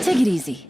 Take it easy.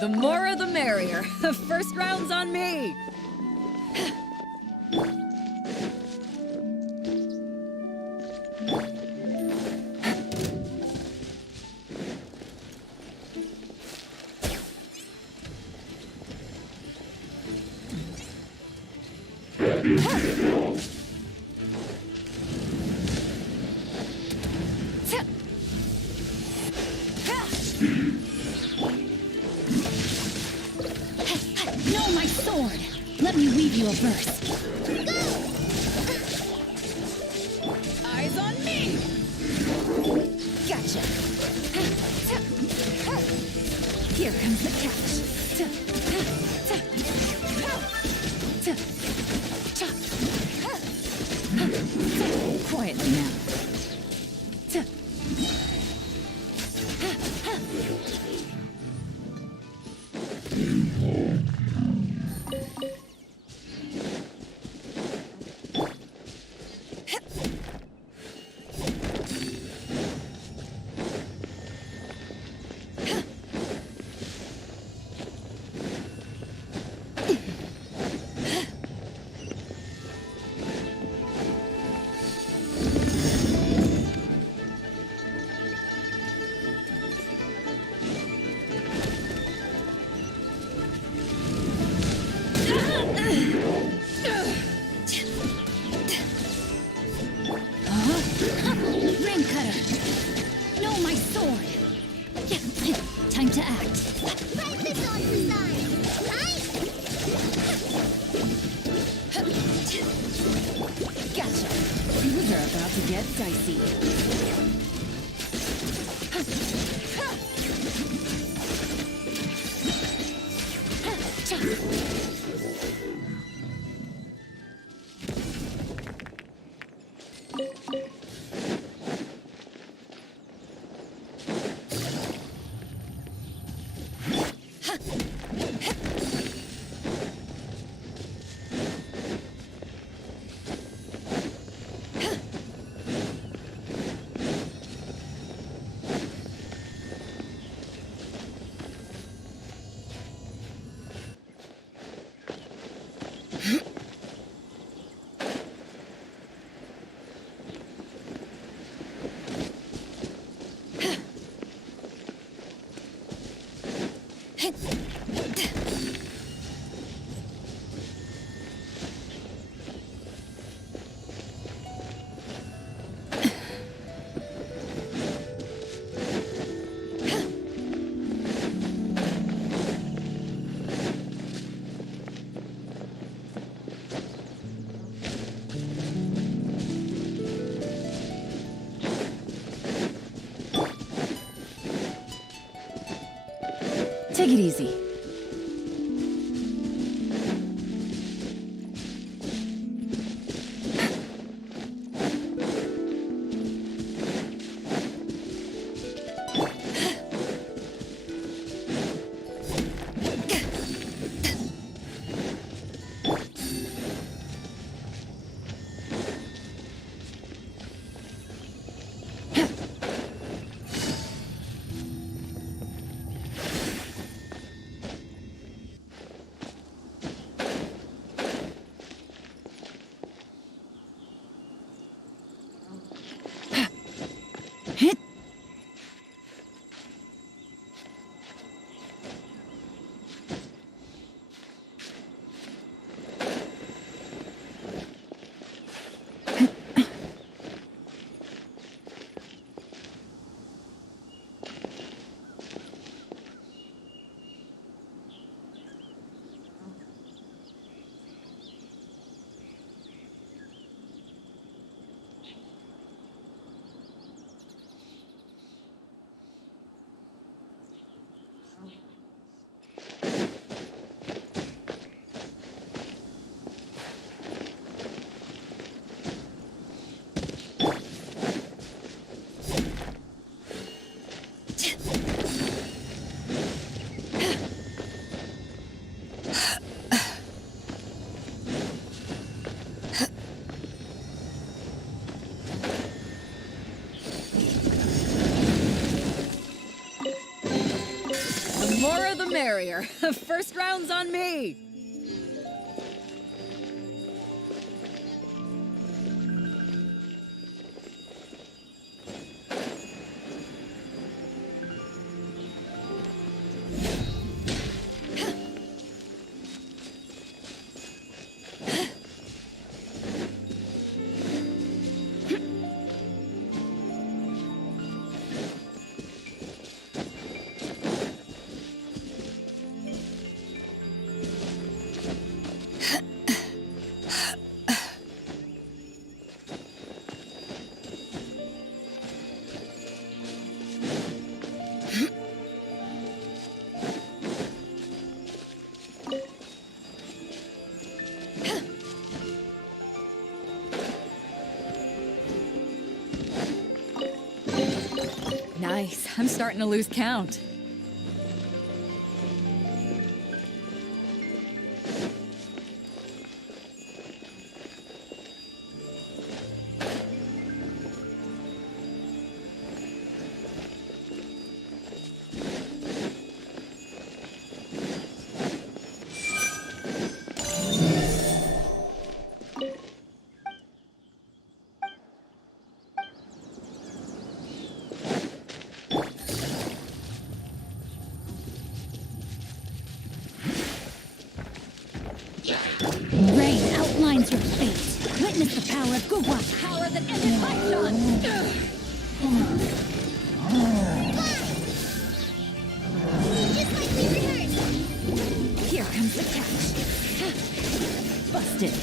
The more the merrier. First round's on me. No, my sword! Let me weave you a verse. Go! Eyes on me! Gotcha! Here comes the catch. Quietly now. Ring cutter! No, my sword! Time to act. Press this on the side! Gotcha! Things are about to get dicey. Take it easy. more the merrier. First round's on me. Nice. I'm starting to lose count. Rain outlines your fate. Witness the power of Gugwa. Power that ended my shot. Just like we rehearsed. Here comes the catch. Busted.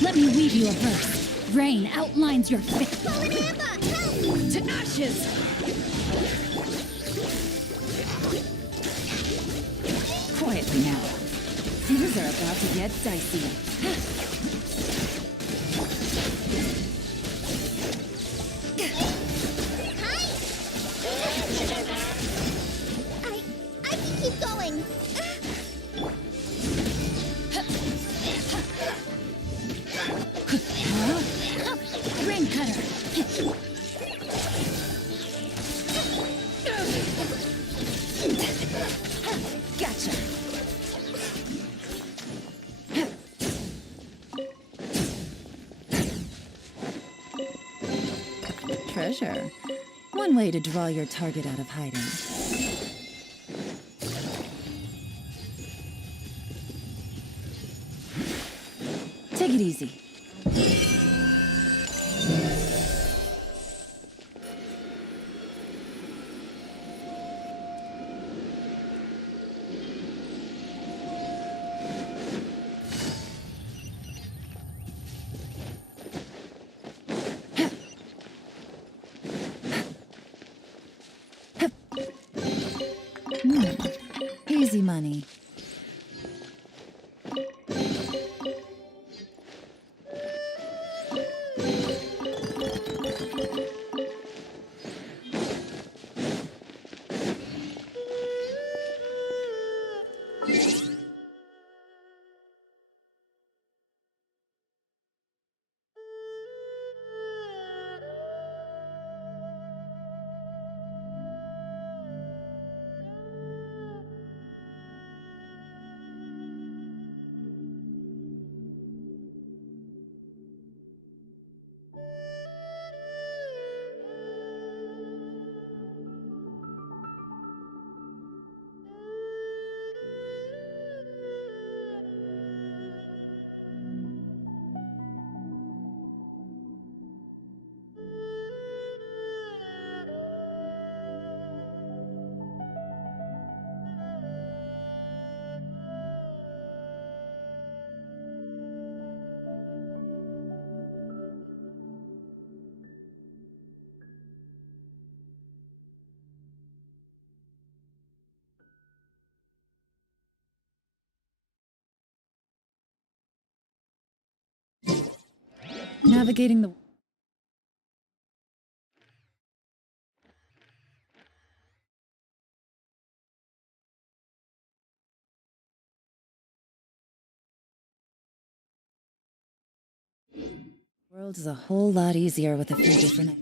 Let me weave you a verse. Rain outlines your fate. To ashes. Quietly now. Things are about to get dicey. I can keep going. Rain cutter. Gotcha. Treasure. One way to draw your target out of hiding. Take it easy. Easy money. Navigating the world is a whole lot easier with a few different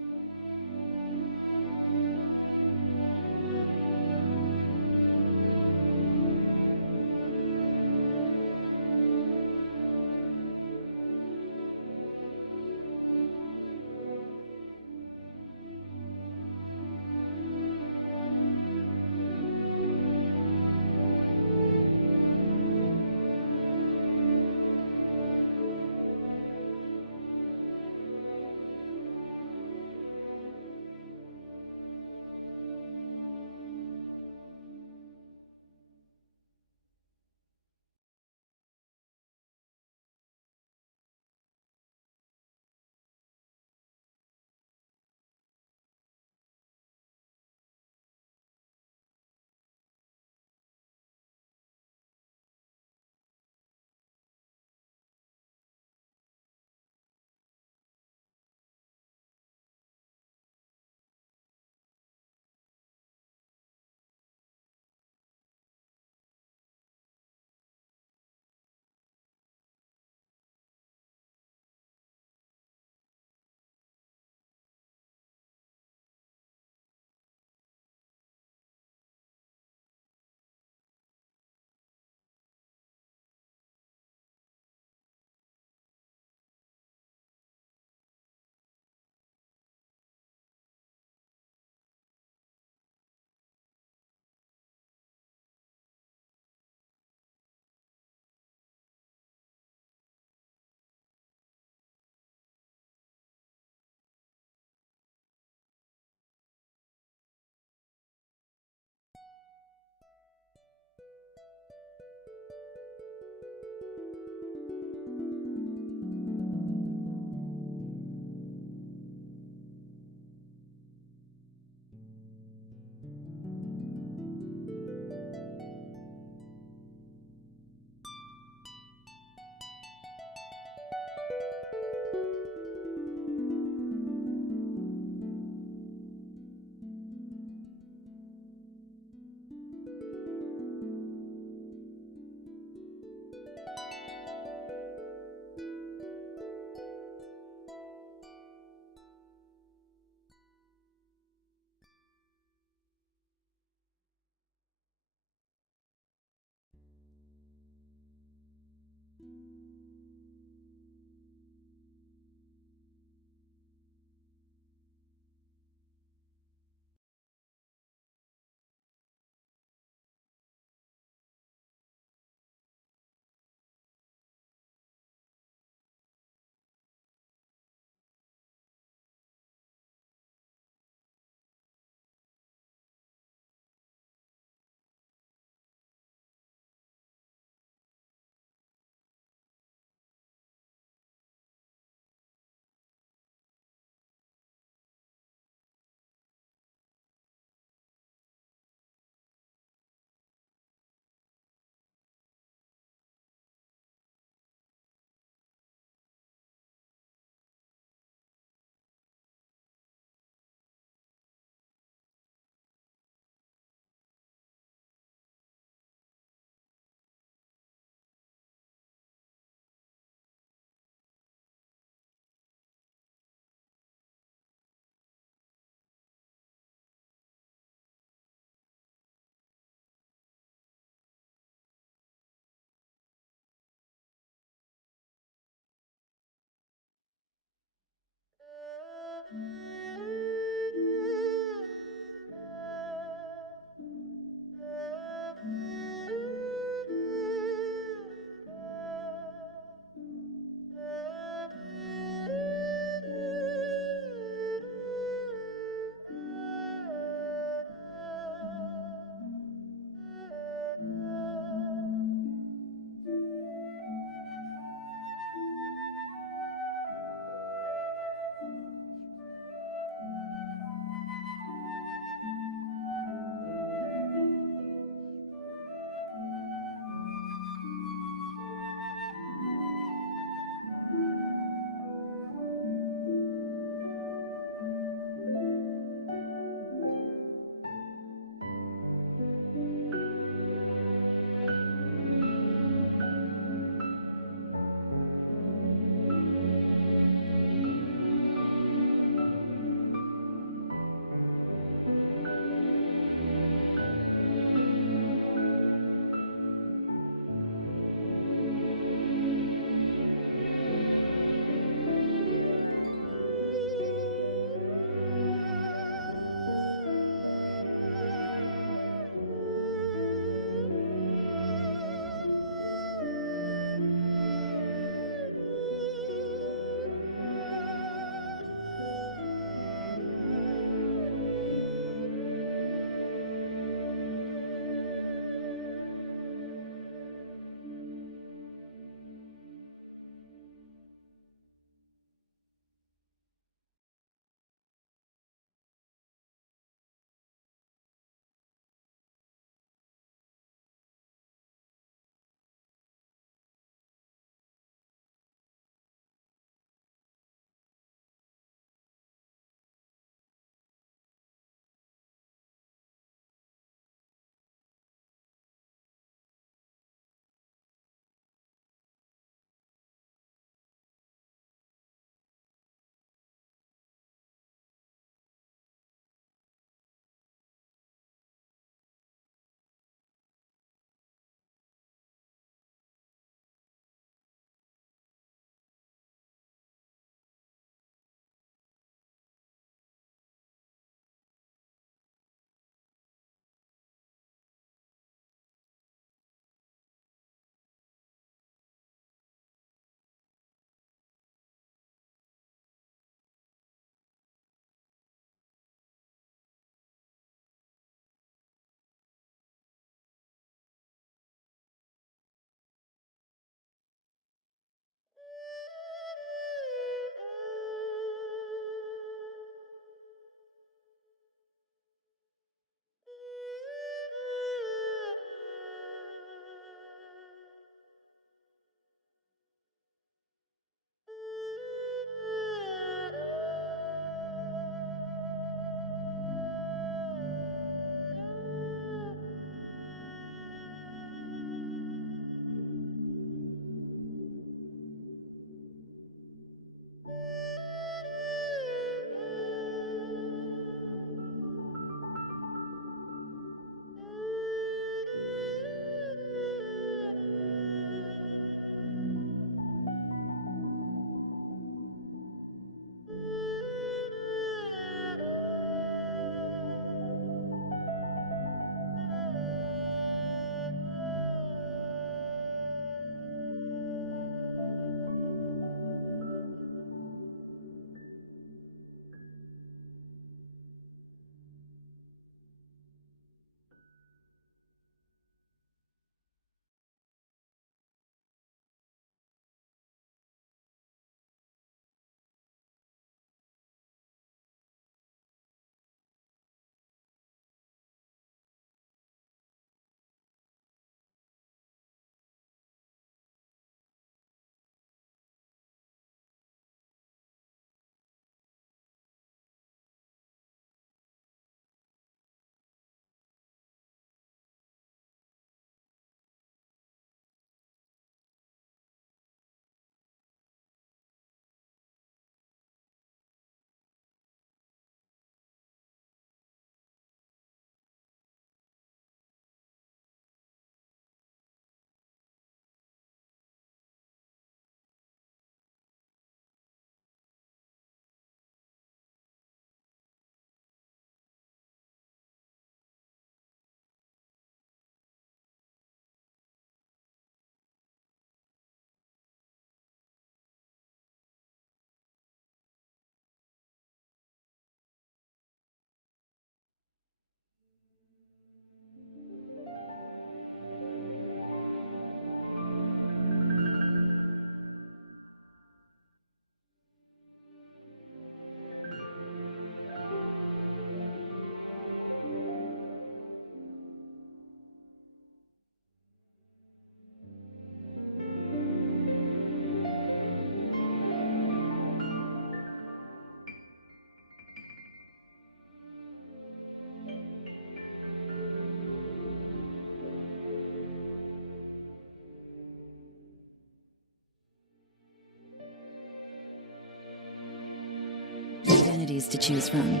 identities to choose from.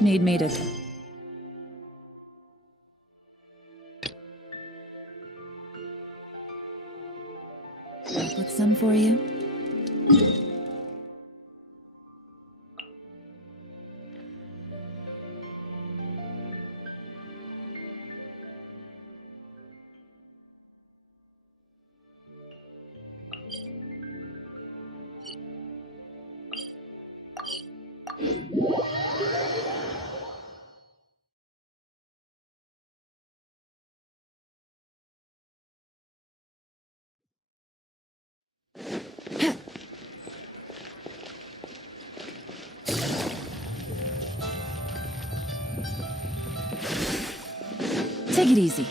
Need me to... With some for you? Take it easy.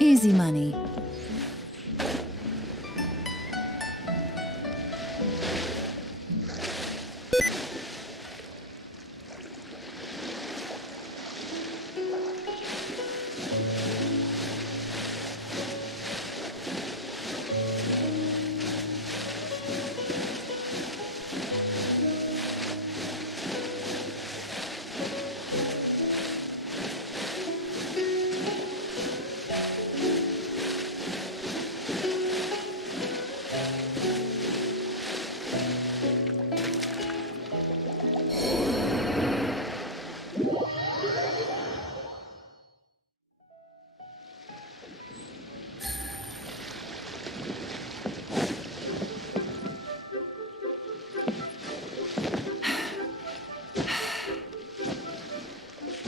Easy money.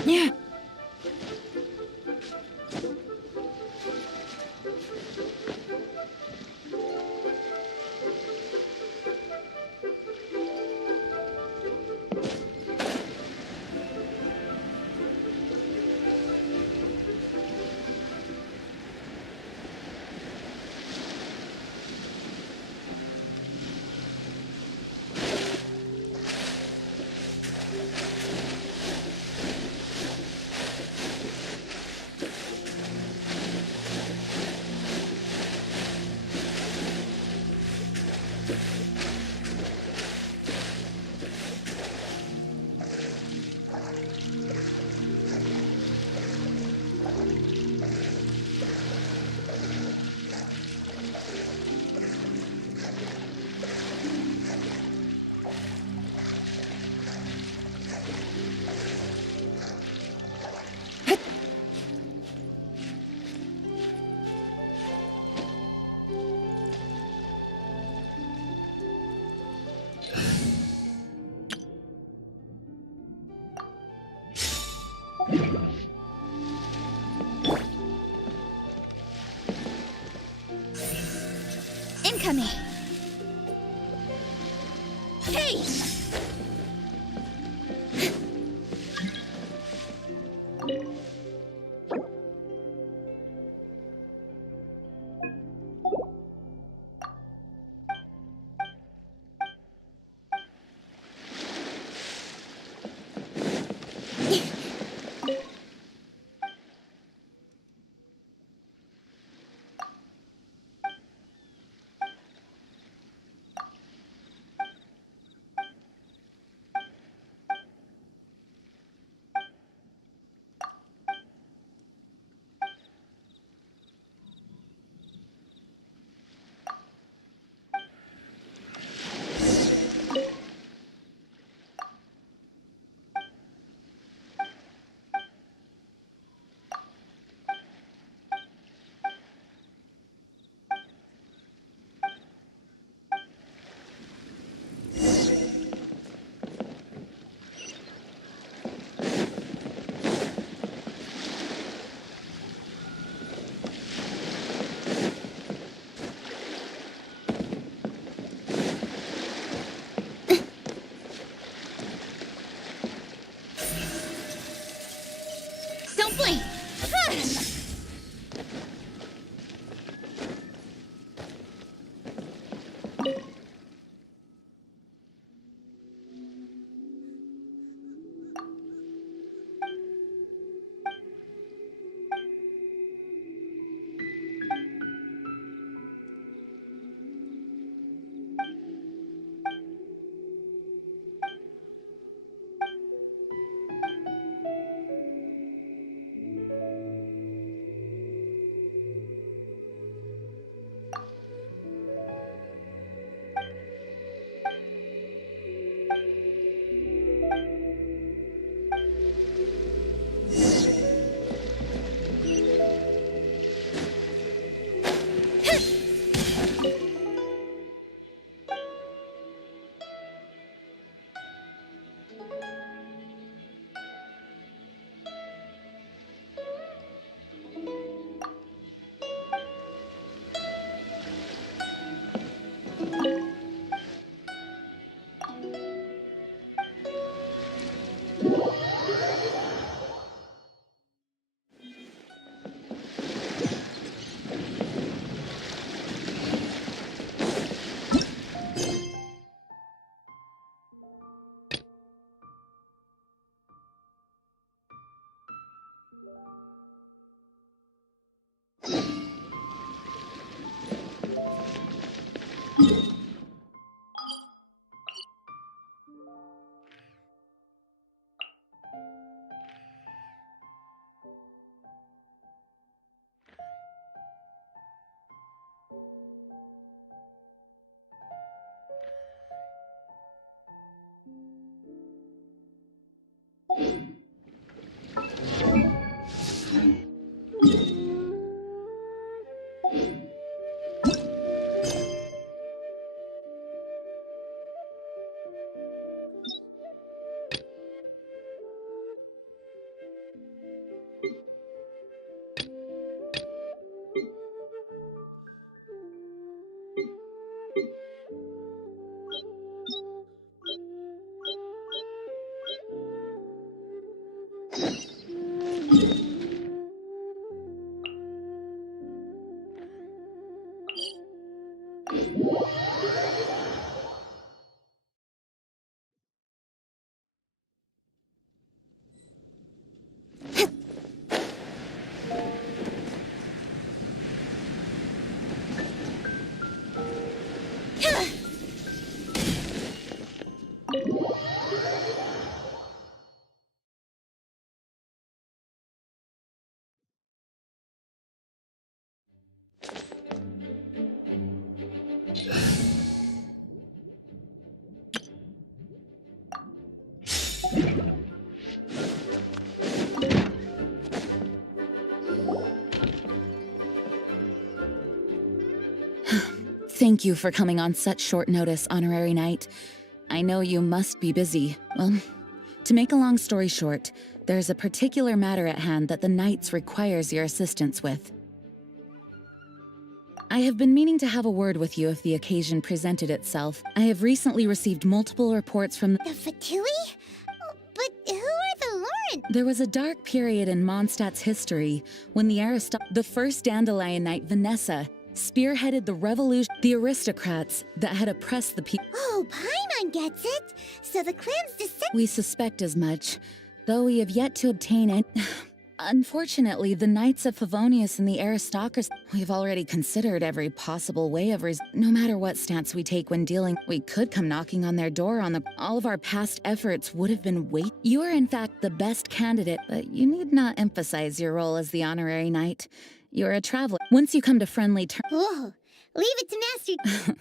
Yeah. Incoming. Hey! Thank you for coming on such short notice, Honorary Knight. I know you must be busy. Well, to make a long story short, there's a particular matter at hand that the Knights requires your assistance with. I have been meaning to have a word with you if the occasion presented itself. I have recently received multiple reports from The Fatui? But who are the Lawrence? There was a dark period in Mondstadt's history when the first Dandelion Knight, Vanessa, spearheaded the revolution. The aristocrats that had oppressed the people. Oh, Paimon gets it. So the clan's descent. We suspect as much, though we have yet to obtain it. Unfortunately, the Knights of Favonius and the aristocracy, we have already considered every possible way of no matter what stance we take when dealing, we could come knocking on their door all of our past efforts would have been You are in fact the best candidate, but you need not emphasize your role as the honorary knight. You're a traveler. Once you come to friendly terms, Whoa. Leave it to Master.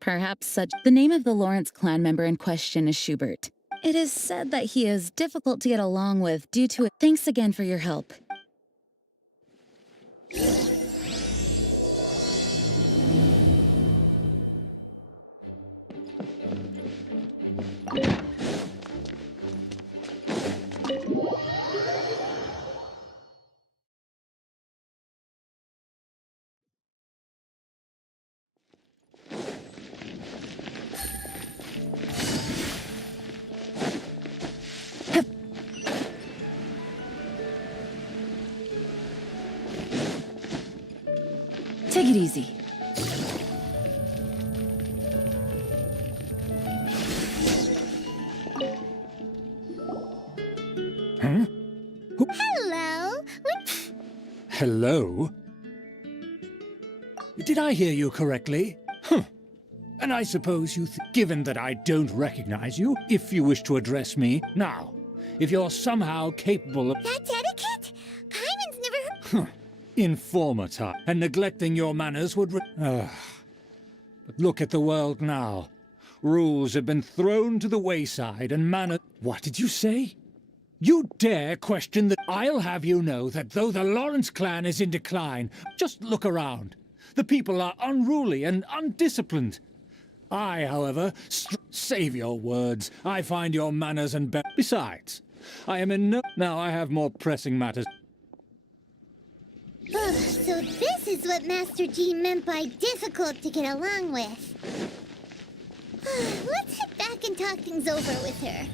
perhaps such. The name of the Lawrence clan member in question is Schubert. It is said that he is difficult to get along with due to it. Thanks again for your help. Take it easy. Huh? Hello. Hello? Did I hear you correctly? Huh. And I suppose given that I don't recognize you, if you wish to address me now, if you're somehow capable of That's etiquette? Paimon's never heard. informer type, and neglecting your manners would But look at the world now. Rules have been thrown to the wayside and manners... What did you say? You dare question that? I'll have you know that though the Lawrence clan is in decline, just look around. The people are unruly and undisciplined. I, however, save your words. I find your manners and besides, I am in no... Now I have more pressing matters. So this is what Master G meant by difficult to get along with. Let's head back and talk things over with her.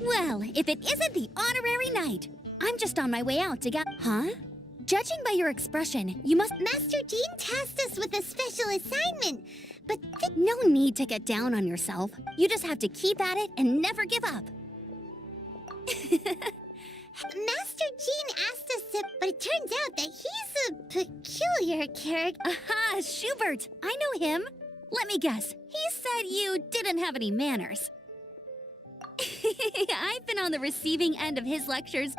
Well, if it isn't the honorary knight, I'm just on my way out to get... Huh? Judging by your expression, you must— Master Jean tasked us with a special assignment, but No need to get down on yourself. You just have to keep at it and never give up. Master Jean asked us to, but it turns out that he's a peculiar character. Aha, Schubert! I know him. Let me guess. He said you didn't have any manners. I've been on the receiving end of his lectures.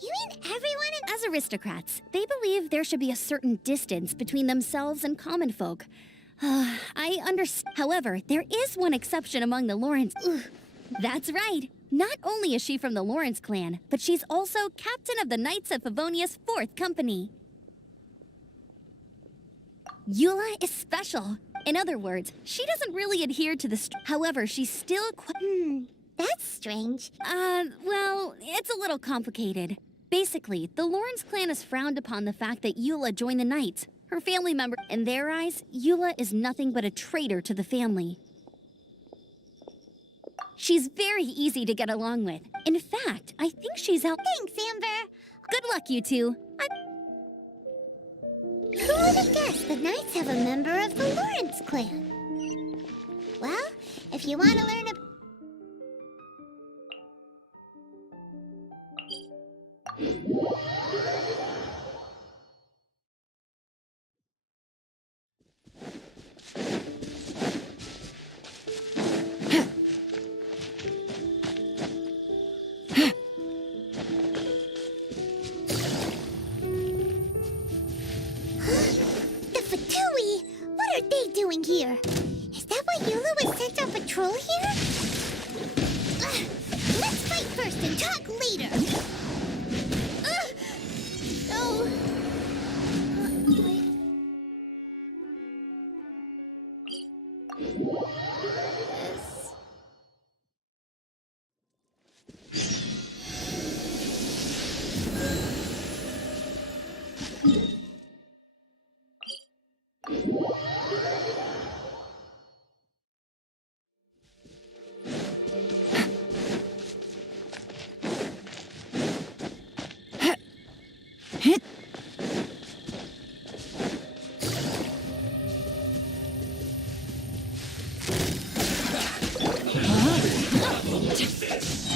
You mean everyone in— As aristocrats, they believe there should be a certain distance between themselves and common folk. I understand. However, there is one exception among the Lawrence. That's right. Not only is she from the Lawrence clan, but she's also captain of the Knights of Favonia's 4th Company. Eula is special. In other words, she doesn't really adhere to the however, she's still that's strange. Well, it's a little complicated. Basically, the Lawrence clan has frowned upon the fact that Eula joined the Knights. Her family member— In their eyes, Eula is nothing but a traitor to the family. She's very easy to get along with. In fact, I think she's out— Thanks, Amber. Good luck, you two. Who would have guessed the Knights have a member of the Lawrence clan? Well, if you want to learn a— The Fatui! What are they doing here? Is that why Eula was sent on patrol here? Let's fight first and talk later! No!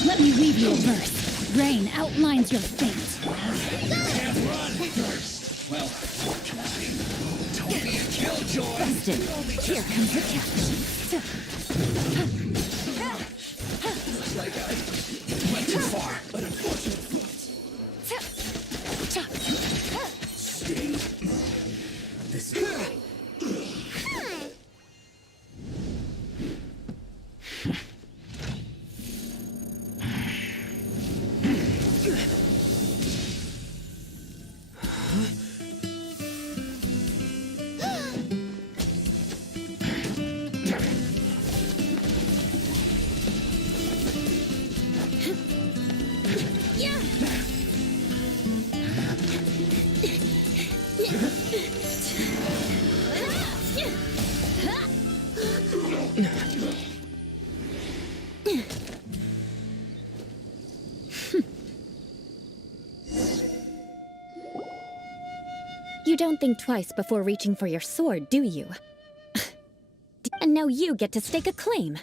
Let me read you a verse. Rain outlines your fate. Don't be a killjoy. Busted. Here comes the catch. Like I went too far, but unfortunate. Sting. This is... You don't think twice before reaching for your sword, do you? And now you get to stake a claim.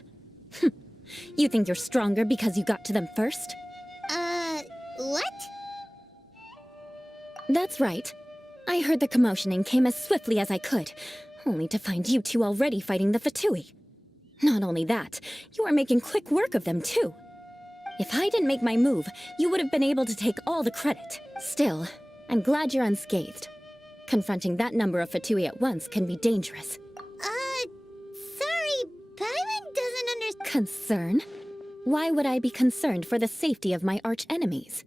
You think you're stronger because you got to them first? What? That's right. I heard the commotion and came as swiftly as I could, only to find you two already fighting the Fatui. Not only that, you are making quick work of them too. If I didn't make my move, you would have been able to take all the credit. Still, I'm glad you're unscathed. Confronting that number of Fatui at once can be dangerous. Sorry, Paimon doesn't understand. Concern? Why would I be concerned for the safety of my arch-enemies?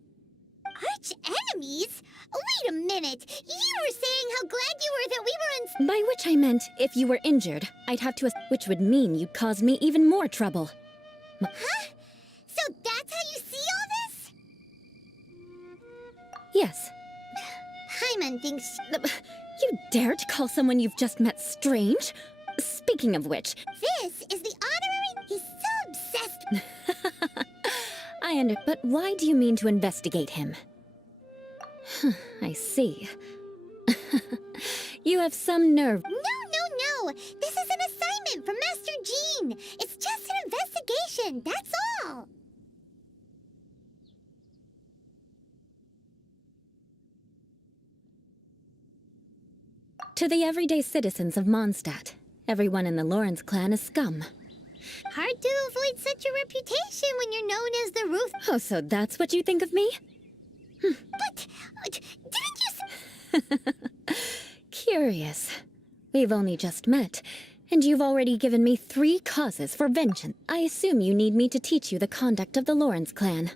Arch-enemies? Wait a minute! You were saying how glad you were that we were By which I meant, if you were injured, I'd have to which would mean you'd cause me even more trouble. Huh? So that's how you see all this? Yes. Paimon thinks... You dare to call someone you've just met strange? Speaking of which... This is the honorary... He's so obsessed... But why do you mean to investigate him? I see. You have some nerve. No. This is an assignment from Master Jean. It's just an investigation, that's all. To the everyday citizens of Mondstadt, everyone in the Lawrence clan is scum. Hard to avoid such a reputation when you're known as the Ruth. Oh, so that's what you think of me? But didn't you Curious. We've only just met, and you've already given me 3 causes for vengeance. I assume you need me to teach you the conduct of the Lawrence clan.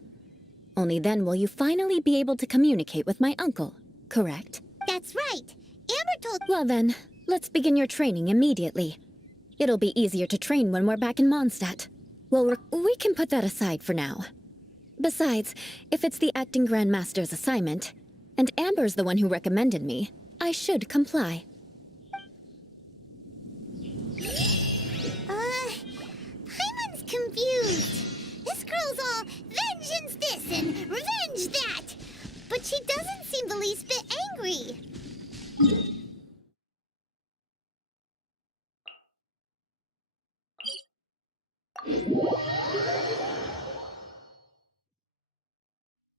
Only then will you finally be able to communicate with my uncle, correct? That's right. Amber told. Well then, let's begin your training immediately. It'll be easier to train when we're back in Mondstadt. Well, we can put that aside for now. Besides, if it's the acting Grand Master's assignment, and Amber's the one who recommended me, I should comply. Paimon's confused. This girl's all vengeance this and revenge that. But she doesn't seem the least bit angry.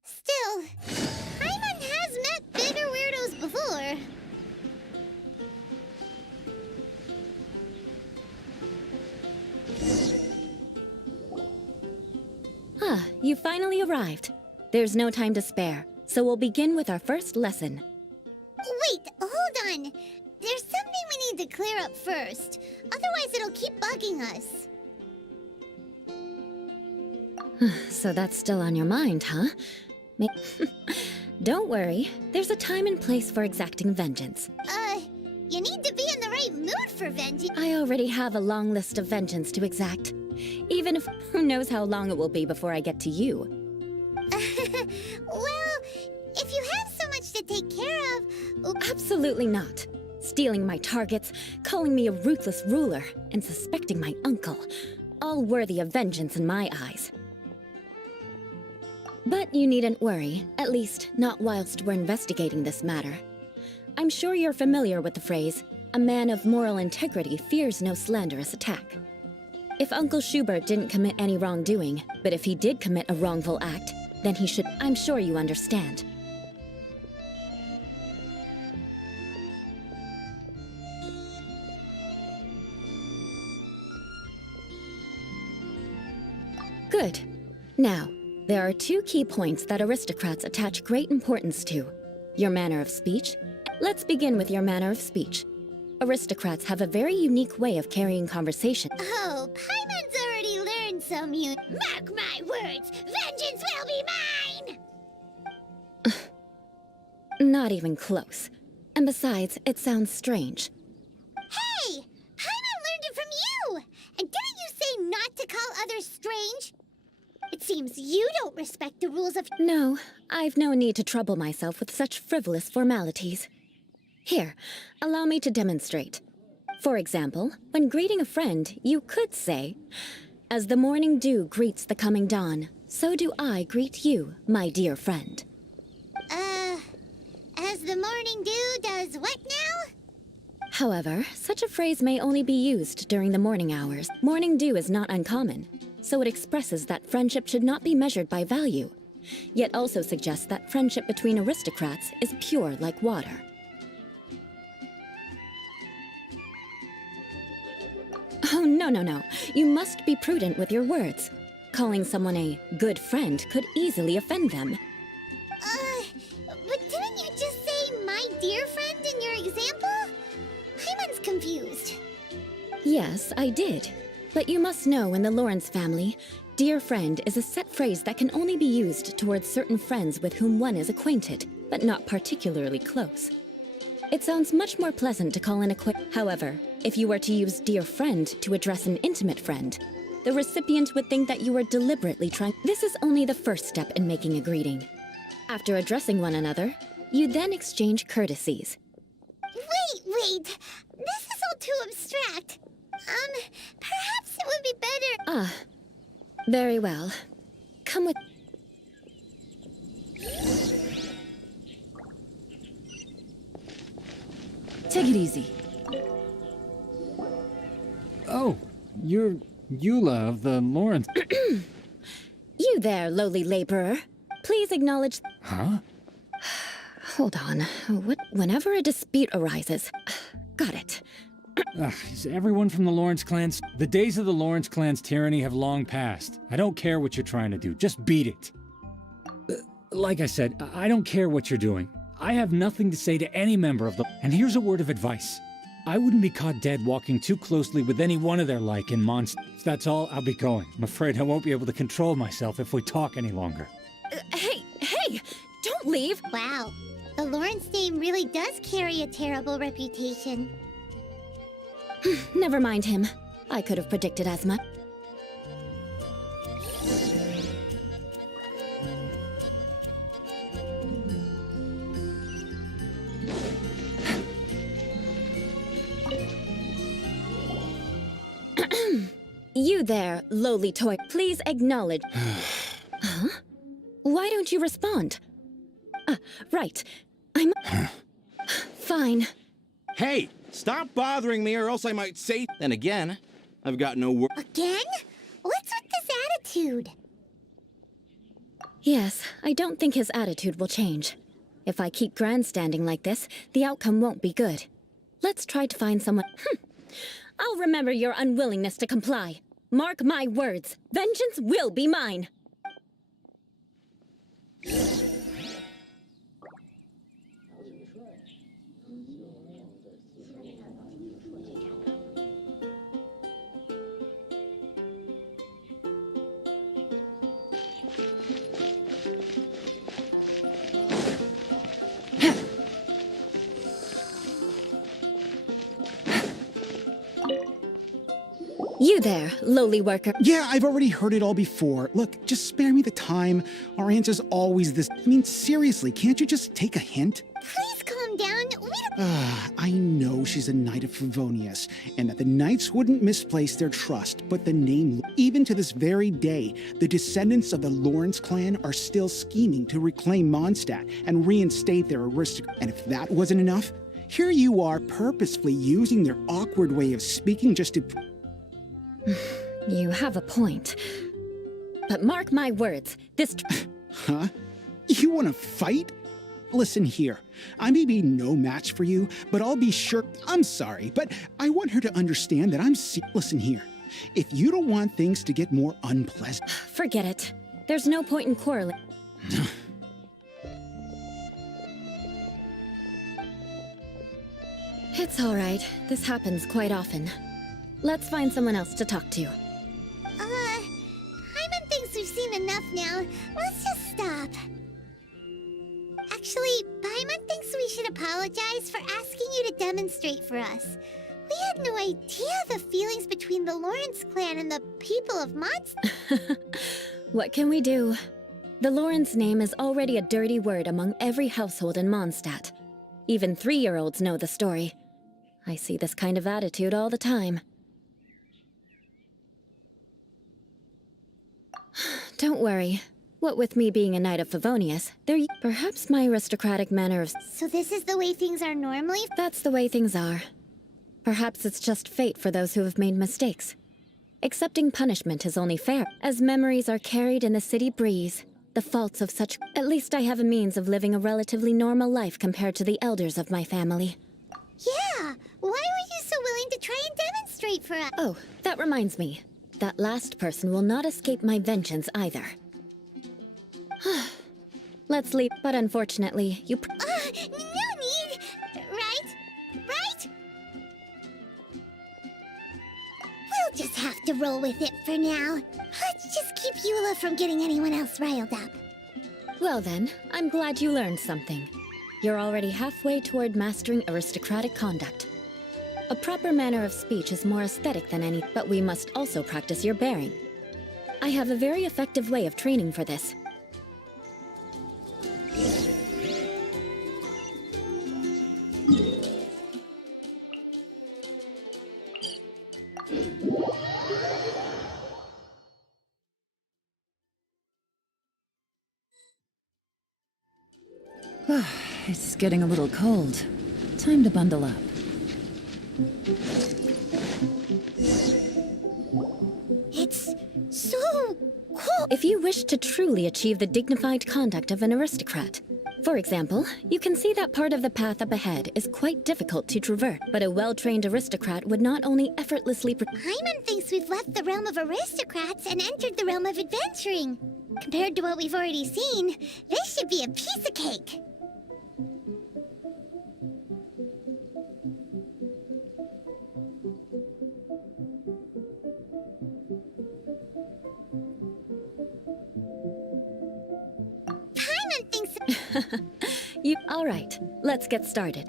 Still, Paimon has met bigger weirdos before. Ah, you finally arrived. There's no time to spare, so we'll begin with our first lesson. Wait, hold on. There's something we need to clear up first. Otherwise, it'll keep bugging us. So that's still on your mind, huh? Don't worry, there's a time and place for exacting vengeance. You need to be in the right mood for vengeance. I already have a long list of vengeance to exact. Even if who knows how long it will be before I get to you. Well, if you have so much to take care of... Absolutely not. Stealing my targets, calling me a ruthless ruler, and suspecting my uncle. All worthy of vengeance in my eyes. But you needn't worry, at least not whilst we're investigating this matter. I'm sure you're familiar with the phrase, a man of moral integrity fears no slanderous attack. If Uncle Schubert didn't commit any wrongdoing, but if he did commit a wrongful act, then he should... I'm sure you understand. Good. Now, there are 2 key points that aristocrats attach great importance to. Your manner of speech. Let's begin with your manner of speech. Aristocrats have a very unique way of carrying conversation. Oh, Paimon's already learned some Mark my words, vengeance will be mine! Not even close. And besides, it sounds strange. Hey! Paimon learned it from you! And didn't you say not to call others strange? It seems you don't respect the rules of... No, I've no need to trouble myself with such frivolous formalities. Here, allow me to demonstrate. For example, when greeting a friend, you could say, "As the morning dew greets the coming dawn, so do I greet you, my dear friend." As the morning dew does what now? However, such a phrase may only be used during the morning hours. Morning dew is not uncommon, so it expresses that friendship should not be measured by value, yet also suggests that friendship between aristocrats is pure like water. Oh, no. You must be prudent with your words. Calling someone a good friend could easily offend them. But didn't you just say my dear friend in your example? Paimon's confused. Yes, I did. But you must know in the Lawrence family, dear friend is a set phrase that can only be used towards certain friends with whom one is acquainted, but not particularly close. It sounds much more pleasant to call an acquaintance. However, if you were to use dear friend to address an intimate friend, the recipient would think that you were deliberately trying. This is only the first step in making a greeting. After addressing one another, you then exchange courtesies. Wait. This is all too abstract. Perhaps it would be better... Ah, very well. Come with... Take it easy. Oh, you're Eula of the Lawrence. You there, lowly laborer. Please acknowledge... Huh? Hold on. Whenever a dispute arises... Got it. Is everyone from the Lawrence clan's... The days of the Lawrence clan's tyranny have long passed. I don't care what you're trying to do. Just beat it. Like I said, I don't care what you're doing. I have nothing to say to any member of the... And here's a word of advice. I wouldn't be caught dead walking too closely with any one of their like in monsters. That's all, I'll be going. I'm afraid I won't be able to control myself if we talk any longer. Hey! Don't leave! Wow, the Lawrence name really does carry a terrible reputation. Never mind him. I could have predicted as much. You there, lowly toy. Please acknowledge. Huh? Why don't you respond? Right. I'm... Fine. Hey, stop bothering me or else I might say... Then again, I've got no word. Again? What's with this attitude? Yes, I don't think his attitude will change. If I keep grandstanding like this, the outcome won't be good. Let's try to find someone... I'll remember your unwillingness to comply. Mark my words. Vengeance will be mine. You there, lowly worker. Yeah, I've already heard it all before. Look, just spare me the time. Our answer's always this. I mean, seriously, can't you just take a hint? Please calm down. We don't... I know she's a knight of Favonius, and that the knights wouldn't misplace their trust, but the name... Even to this very day, the descendants of the Lawrence clan are still scheming to reclaim Mondstadt and reinstate their aristocrat. And if that wasn't enough, here you are purposefully using their awkward way of speaking just to... You have a point. But mark my words, this... Huh? You want to fight? Listen here, I may be no match for you, but I'll be sure... I'm sorry, but I want her to understand that I'm... Listen here, if you don't want things to get more unpleasant... Forget it. There's no point in quarreling. It's all right. This happens quite often. Let's find someone else to talk to. Hyman thinks we've seen enough now. Let's just stop. Actually, Paimon thinks we should apologize for asking you to demonstrate for us. We had no idea the feelings between the Lawrence clan and the people of Mondstadt. What can we do? The Lawrence name is already a dirty word among every household in Mondstadt. Even 3-year-olds know the story. I see this kind of attitude all the time. Don't worry. What with me being a knight of Favonius, perhaps my aristocratic manner of... So this is the way things are normally? That's the way things are. Perhaps it's just fate for those who have made mistakes. Accepting punishment is only fair, as memories are carried in the city breeze. The faults of such... At least I have a means of living a relatively normal life compared to the elders of my family. Yeah! Why were you so willing to try and demonstrate for us? Oh, that reminds me. That last person will not escape my vengeance either. Let's leave, but unfortunately, you... No need! Right? Right? We'll just have to roll with it for now. Let's just keep Eula from getting anyone else riled up. Well then, I'm glad you learned something. You're already halfway toward mastering aristocratic conduct. A proper manner of speech is more aesthetic than any, but we must also practice your bearing. I have a very effective way of training for this. It's getting a little cold. Time to bundle up. It's so cool. If you wish to truly achieve the dignified conduct of an aristocrat, for example, you can see that part of the path up ahead is quite difficult to traverse, but a well-trained aristocrat would not only effortlessly Paimon thinks we've left the realm of aristocrats and entered the realm of adventuring. Compared to what we've already seen, this should be a piece of cake. Paimon thinks... All right, let's get started.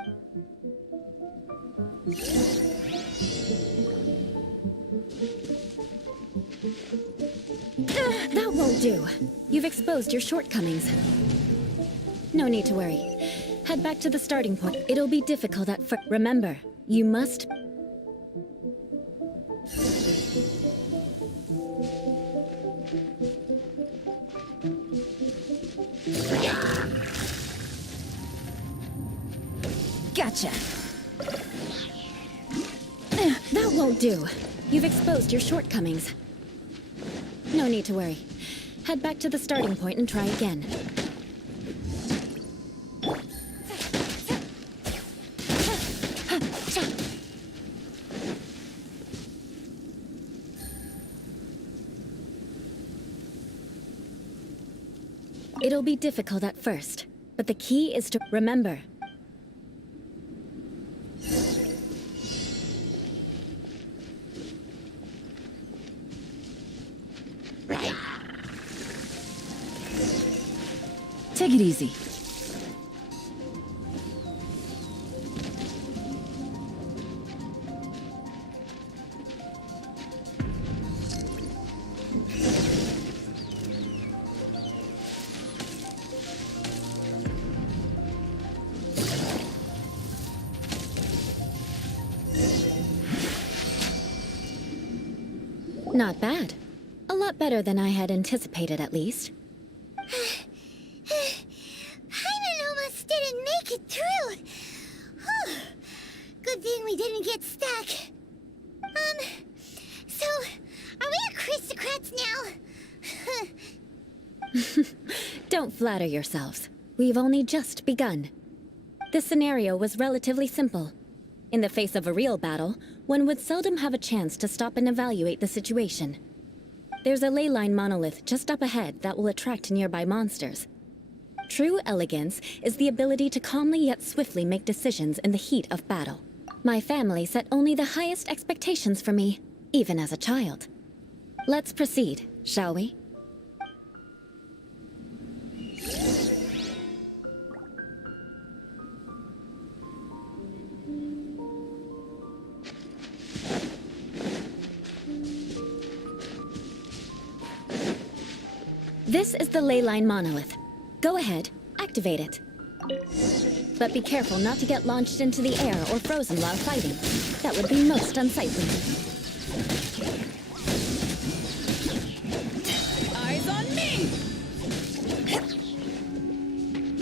That won't do. You've exposed your shortcomings. No need to worry. Head back to the starting point. It'll be difficult at first. Remember, you must... Gotcha. That won't do. You've exposed your shortcomings. No need to worry. Head back to the starting point and try again. It'll be difficult at first, but the key is to remember. Take it easy. Not bad. A lot better than I had anticipated, at least. Paimon almost didn't make it through. Good thing we didn't get stuck. So, are we aristocrats now? Don't flatter yourselves. We've only just begun. This scenario was relatively simple. In the face of a real battle, one would seldom have a chance to stop and evaluate the situation. There's a ley line monolith just up ahead that will attract nearby monsters. True elegance is the ability to calmly yet swiftly make decisions in the heat of battle. My family set only the highest expectations for me, even as a child. Let's proceed, shall we? This is the ley line monolith. Go ahead, activate it. But be careful not to get launched into the air or frozen while fighting. That would be most unsightly. Eyes on me!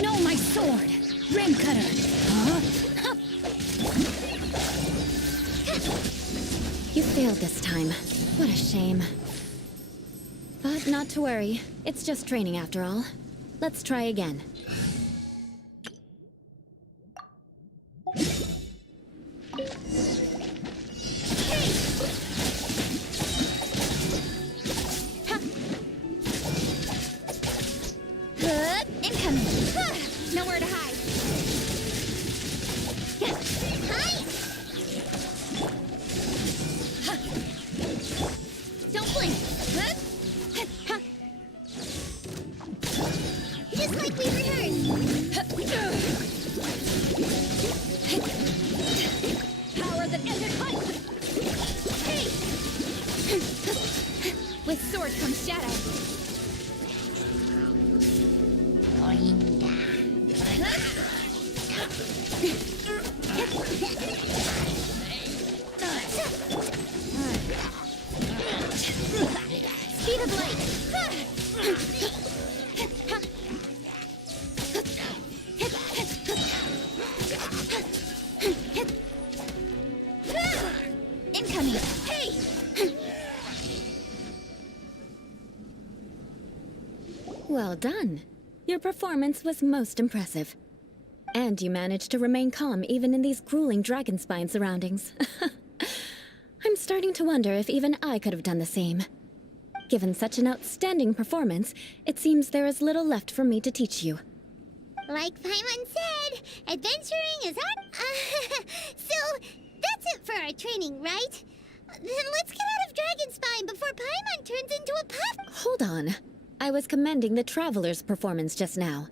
No, my sword! Ring cutter! Huh? You failed this time. What a shame. But not to worry. It's just training after all. Let's try again. Incoming. Nowhere to hide. Don't blink. Just like we rehearsed. Power that ended hunt! Hey! With sword comes shadow. Speed of light. Well done. Your performance was most impressive. And you managed to remain calm even in these grueling dragonspine surroundings. I'm starting to wonder if even I could have done the same. Given such an outstanding performance, it seems there is little left for me to teach you. Like Paimon said, adventuring is art. So, that's it for our training, right? Then let's get out of Dragonspine before Paimon turns into a puff. Hold on. I was commending the Traveler's performance just now.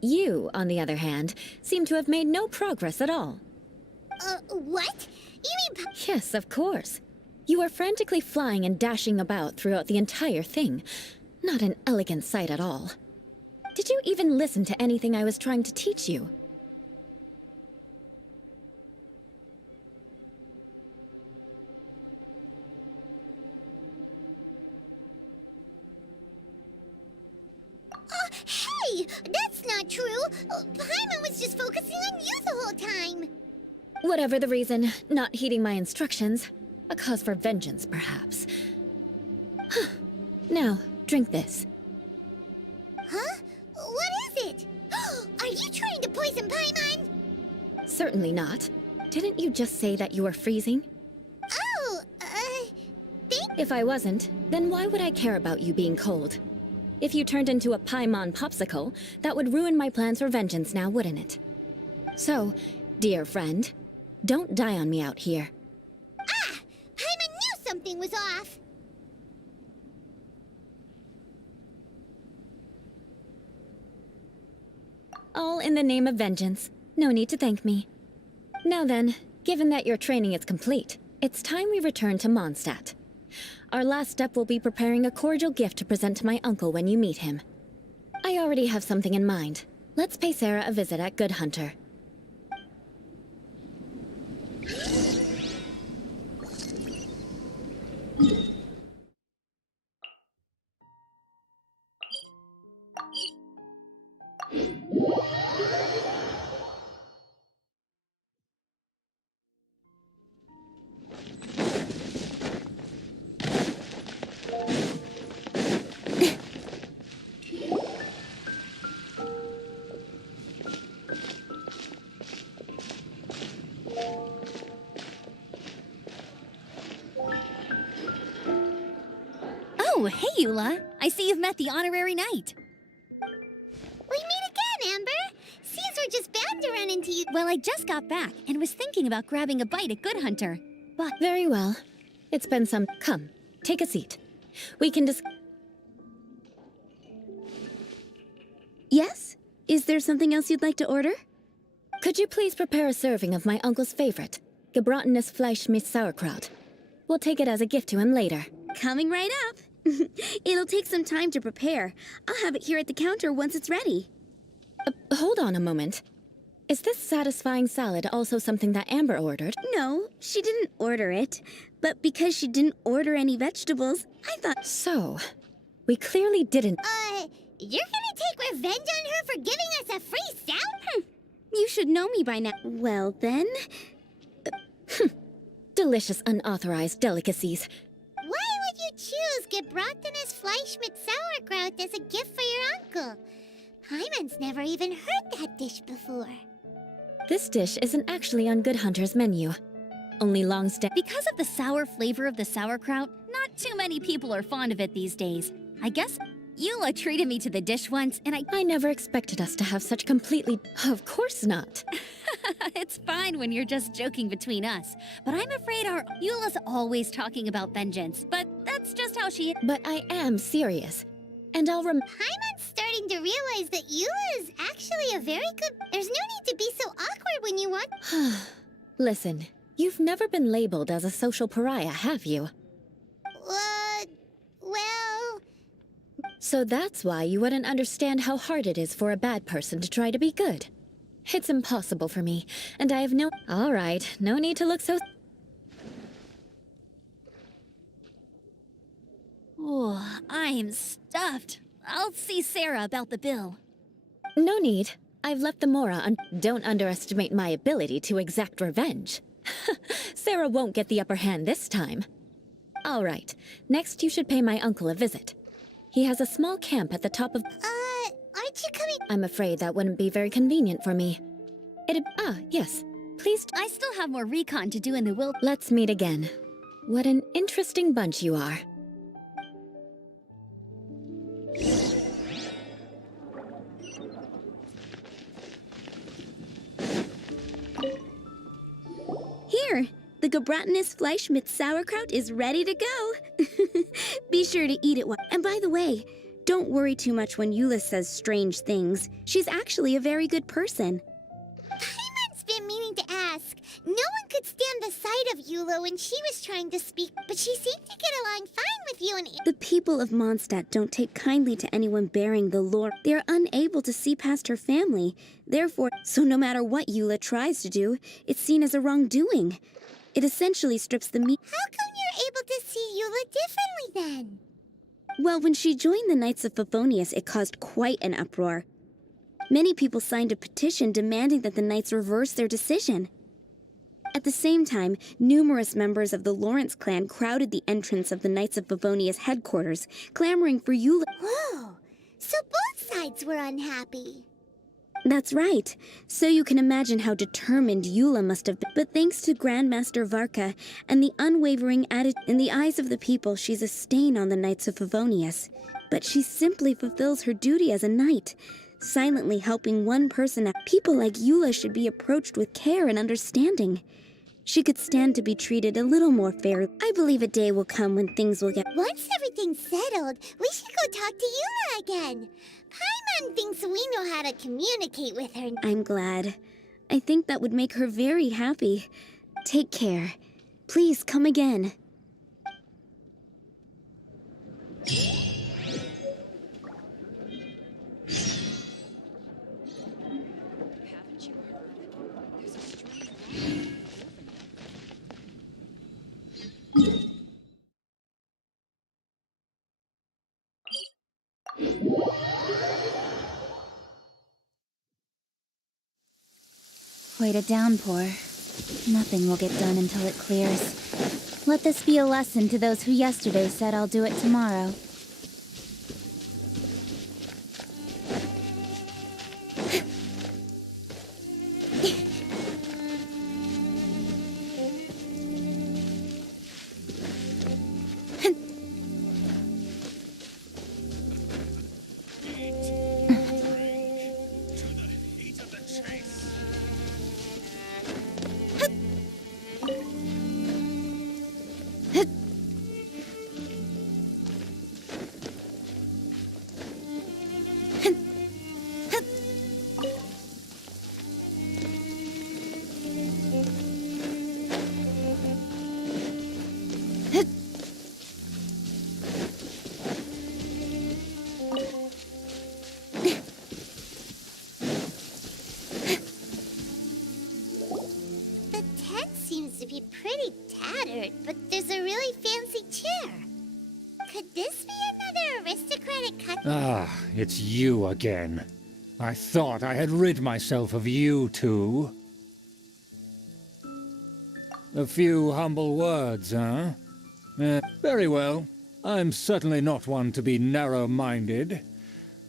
You, on the other hand, seem to have made no progress at all. What? You mean Yes, of course. You are frantically flying and dashing about throughout the entire thing. Not an elegant sight at all. Did you even listen to anything I was trying to teach you? Hey! That's not true! Paimon was just focusing on you the whole time! Whatever the reason, not heeding my instructions. A cause for vengeance, perhaps. Now, drink this. Huh? What is it? Are you trying to poison Paimon? Certainly not. Didn't you just say that you were freezing? Oh, If I wasn't, then why would I care about you being cold? If you turned into a Paimon popsicle, that would ruin my plans for vengeance now, wouldn't it? So, dear friend, don't die on me out here. Ah! Paimon knew something was off! All in the name of vengeance. No need to thank me. Now then, given that your training is complete, it's time we return to Mondstadt. Our last step will be preparing a cordial gift to present to my uncle when you meet him. I already have something in mind. Let's pay Sarah a visit at Good Hunter. Oh, hey, Eula. I see you've met the honorary knight. We meet again, Amber! Caesar just bound to run into you. Well, I just got back and was thinking about grabbing a bite at Good Hunter. But Very well. It's been some... Come, take a seat. We can yes? Is there something else you'd like to order? Could you please prepare a serving of my uncle's favorite, gebratenes Fleisch mit Sauerkraut? We'll take it as a gift to him later. Coming right up. It'll take some time to prepare. I'll have it here at the counter once it's ready. Hold on a moment. Is this satisfying salad also something that Amber ordered? No, she didn't order it. But because she didn't order any vegetables, I thought... So, we clearly didn't... You're gonna take revenge on her for giving us a free salad? You should know me by now. Well, then... Delicious unauthorized delicacies. Why would you choose gebratenes Fleisch mit Sauerkraut as a gift for your uncle? Paimon's never even heard that dish before. This dish isn't actually on Good Hunter's menu. Only Because of the sour flavor of the sauerkraut, not too many people are fond of it these days. I guess Eula treated me to the dish once, and I never expected us to have such completely... Of course not. It's fine when you're just joking between us. But I'm afraid our Eula's always talking about vengeance. But that's just how she is. But I am serious. And I'll Paimon's starting to realize that Eula is actually a very good... There's no need to be so awkward when you want... Listen, you've never been labeled as a social pariah, have you? Well... So that's why you wouldn't understand how hard it is for a bad person to try to be good. It's impossible for me, and I have no... All right, no need to look so... Oh, I'm stuffed. I'll see Sarah about the bill. No need. I've left the Mora Don't underestimate my ability to exact revenge. Sarah won't get the upper hand this time. All right, next you should pay my uncle a visit. He has a small camp at the top of... aren't you coming? I'm afraid that wouldn't be very convenient for me. Yes. Please, I still have more recon to do in the wild. let's meet again. What an interesting bunch you are. Here, the Gebratinus Fleischmitz sauerkraut is ready to go. Be sure to eat it. And by the way, don't worry too much when Eula says strange things. She's actually a very good person. Paimon's been meaning to ask. No one could stand the sight of Eula when she was trying to speak, but she seemed to get along fine with you and... The people of Mondstadt don't take kindly to anyone bearing the lore. They are unable to see past her family. Therefore, so no matter what Eula tries to do, it's seen as a wrongdoing. It essentially strips the meat. How come you're able to see Eula differently then? Well, when she joined the Knights of Favonius, it caused quite an uproar. Many people signed a petition demanding that the Knights reverse their decision. At the same time, numerous members of the Lawrence clan crowded the entrance of the Knights of Favonius headquarters, clamoring for Eula. Whoa! So both sides were unhappy. That's right. So you can imagine how determined Eula must have been. But thanks to Grandmaster Varka and the unwavering attitude in the eyes of the people, she's a stain on the Knights of Favonius. But she simply fulfills her duty as a knight, silently helping one person out. People like Eula should be approached with care and understanding. She could stand to be treated a little more fairly. I believe a day will come when things will get... Once everything's settled, we should go talk to Eula again. Paimon thinks we know how to communicate with her. I'm glad. I think that would make her very happy. Take care. Please come again. Quite a downpour. Nothing will get done until it clears. Let this be a lesson to those who yesterday said I'll do it tomorrow. The tent seems to be pretty tattered, but there's a really fancy chair. Could this be another aristocratic cut? Ah, it's you again. I thought I had rid myself of you two. A few humble words, huh? Very well. I'm certainly not one to be narrow-minded.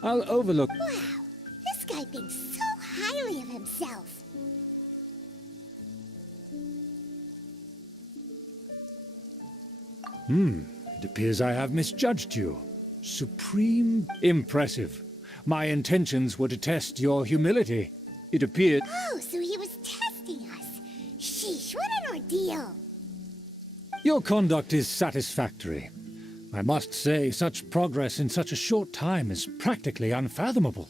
I'll overlook... Wow, this guy thinks so highly of himself. It appears I have misjudged you. Supreme... Impressive. My intentions were to test your humility. It appeared... Oh, so he was testing us. Sheesh, what an ordeal. Your conduct is satisfactory. I must say, such progress in such a short time is practically unfathomable.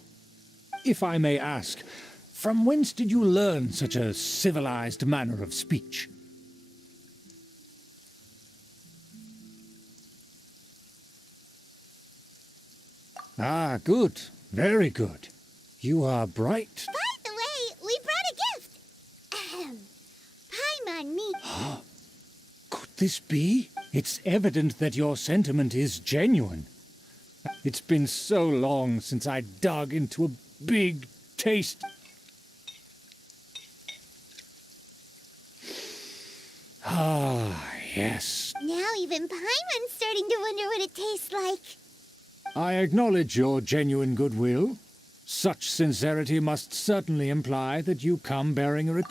If I may ask, from whence did you learn such a civilized manner of speech? Ah, good. Very good. You are bright. By the way, we brought a gift. Ahem. Paimon me. Could this be? It's evident that your sentiment is genuine. It's been so long since I dug into a big taste... Ah, yes. Now even Paimon's starting to wonder what it tastes like. I acknowledge your genuine goodwill. Such sincerity must certainly imply that you come bearing a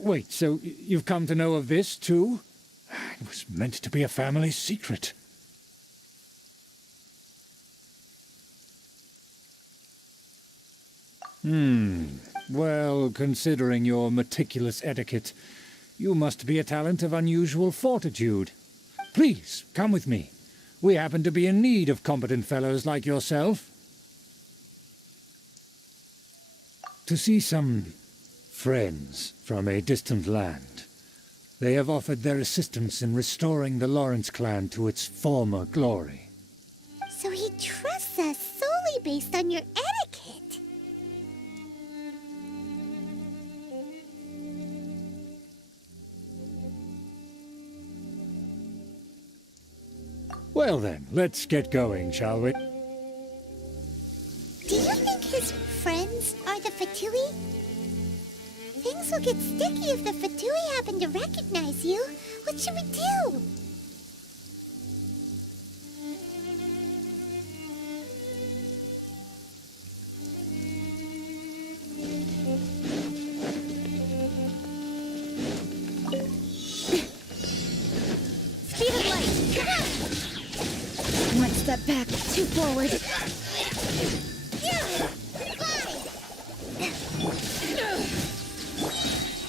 wait, so you've come to know of this, too? It was meant to be a family secret. Well, considering your meticulous etiquette, you must be a talent of unusual fortitude. Please, come with me. We happen to be in need of competent fellows like yourself. To see some friends from a distant land. They have offered their assistance in restoring the Lawrence clan to its former glory. So he trusts us solely based on your etiquette. Well then, let's get going, shall we? Do you think his friends are the Fatui? Things will get sticky if the Fatui happen to recognize you. What should we do? Speed of light! Come on! One step back, two forward.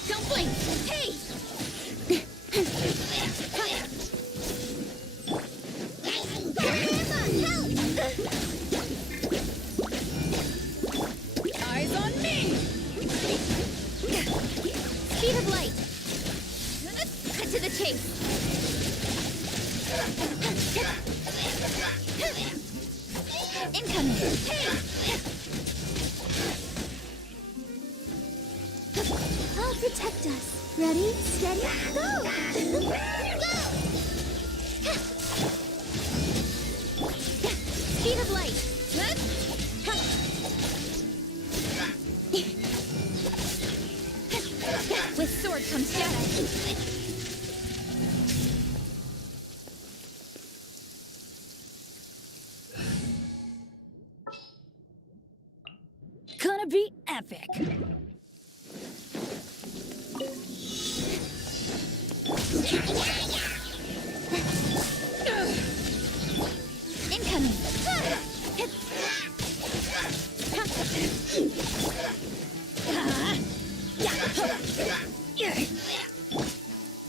Don't blink! Hey! Eyes on me! Speed of light! Cut to the chase! Incoming! Hey! I'll protect us. Ready, steady, go! Go! Speed of light! With sword comes shadow. Gonna be epic. Incoming!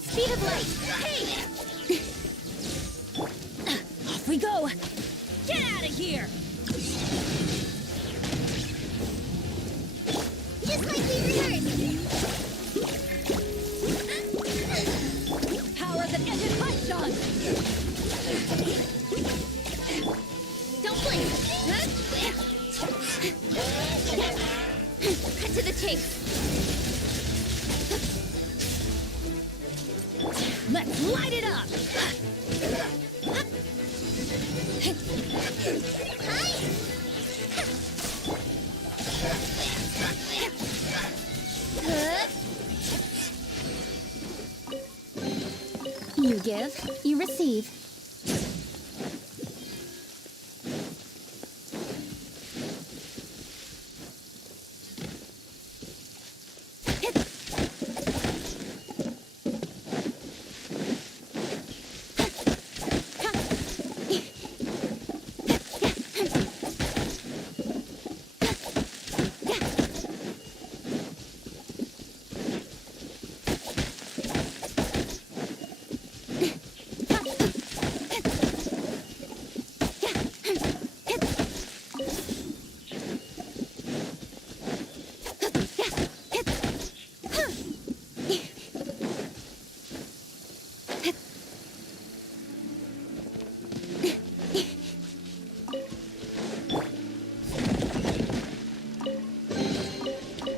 Speed of light! Hey! Off we go. Get out of here. Just like we rehearsed. Power that ended my shot. Don't blink! Cut to the chase! Let's light it up. You give, you receive.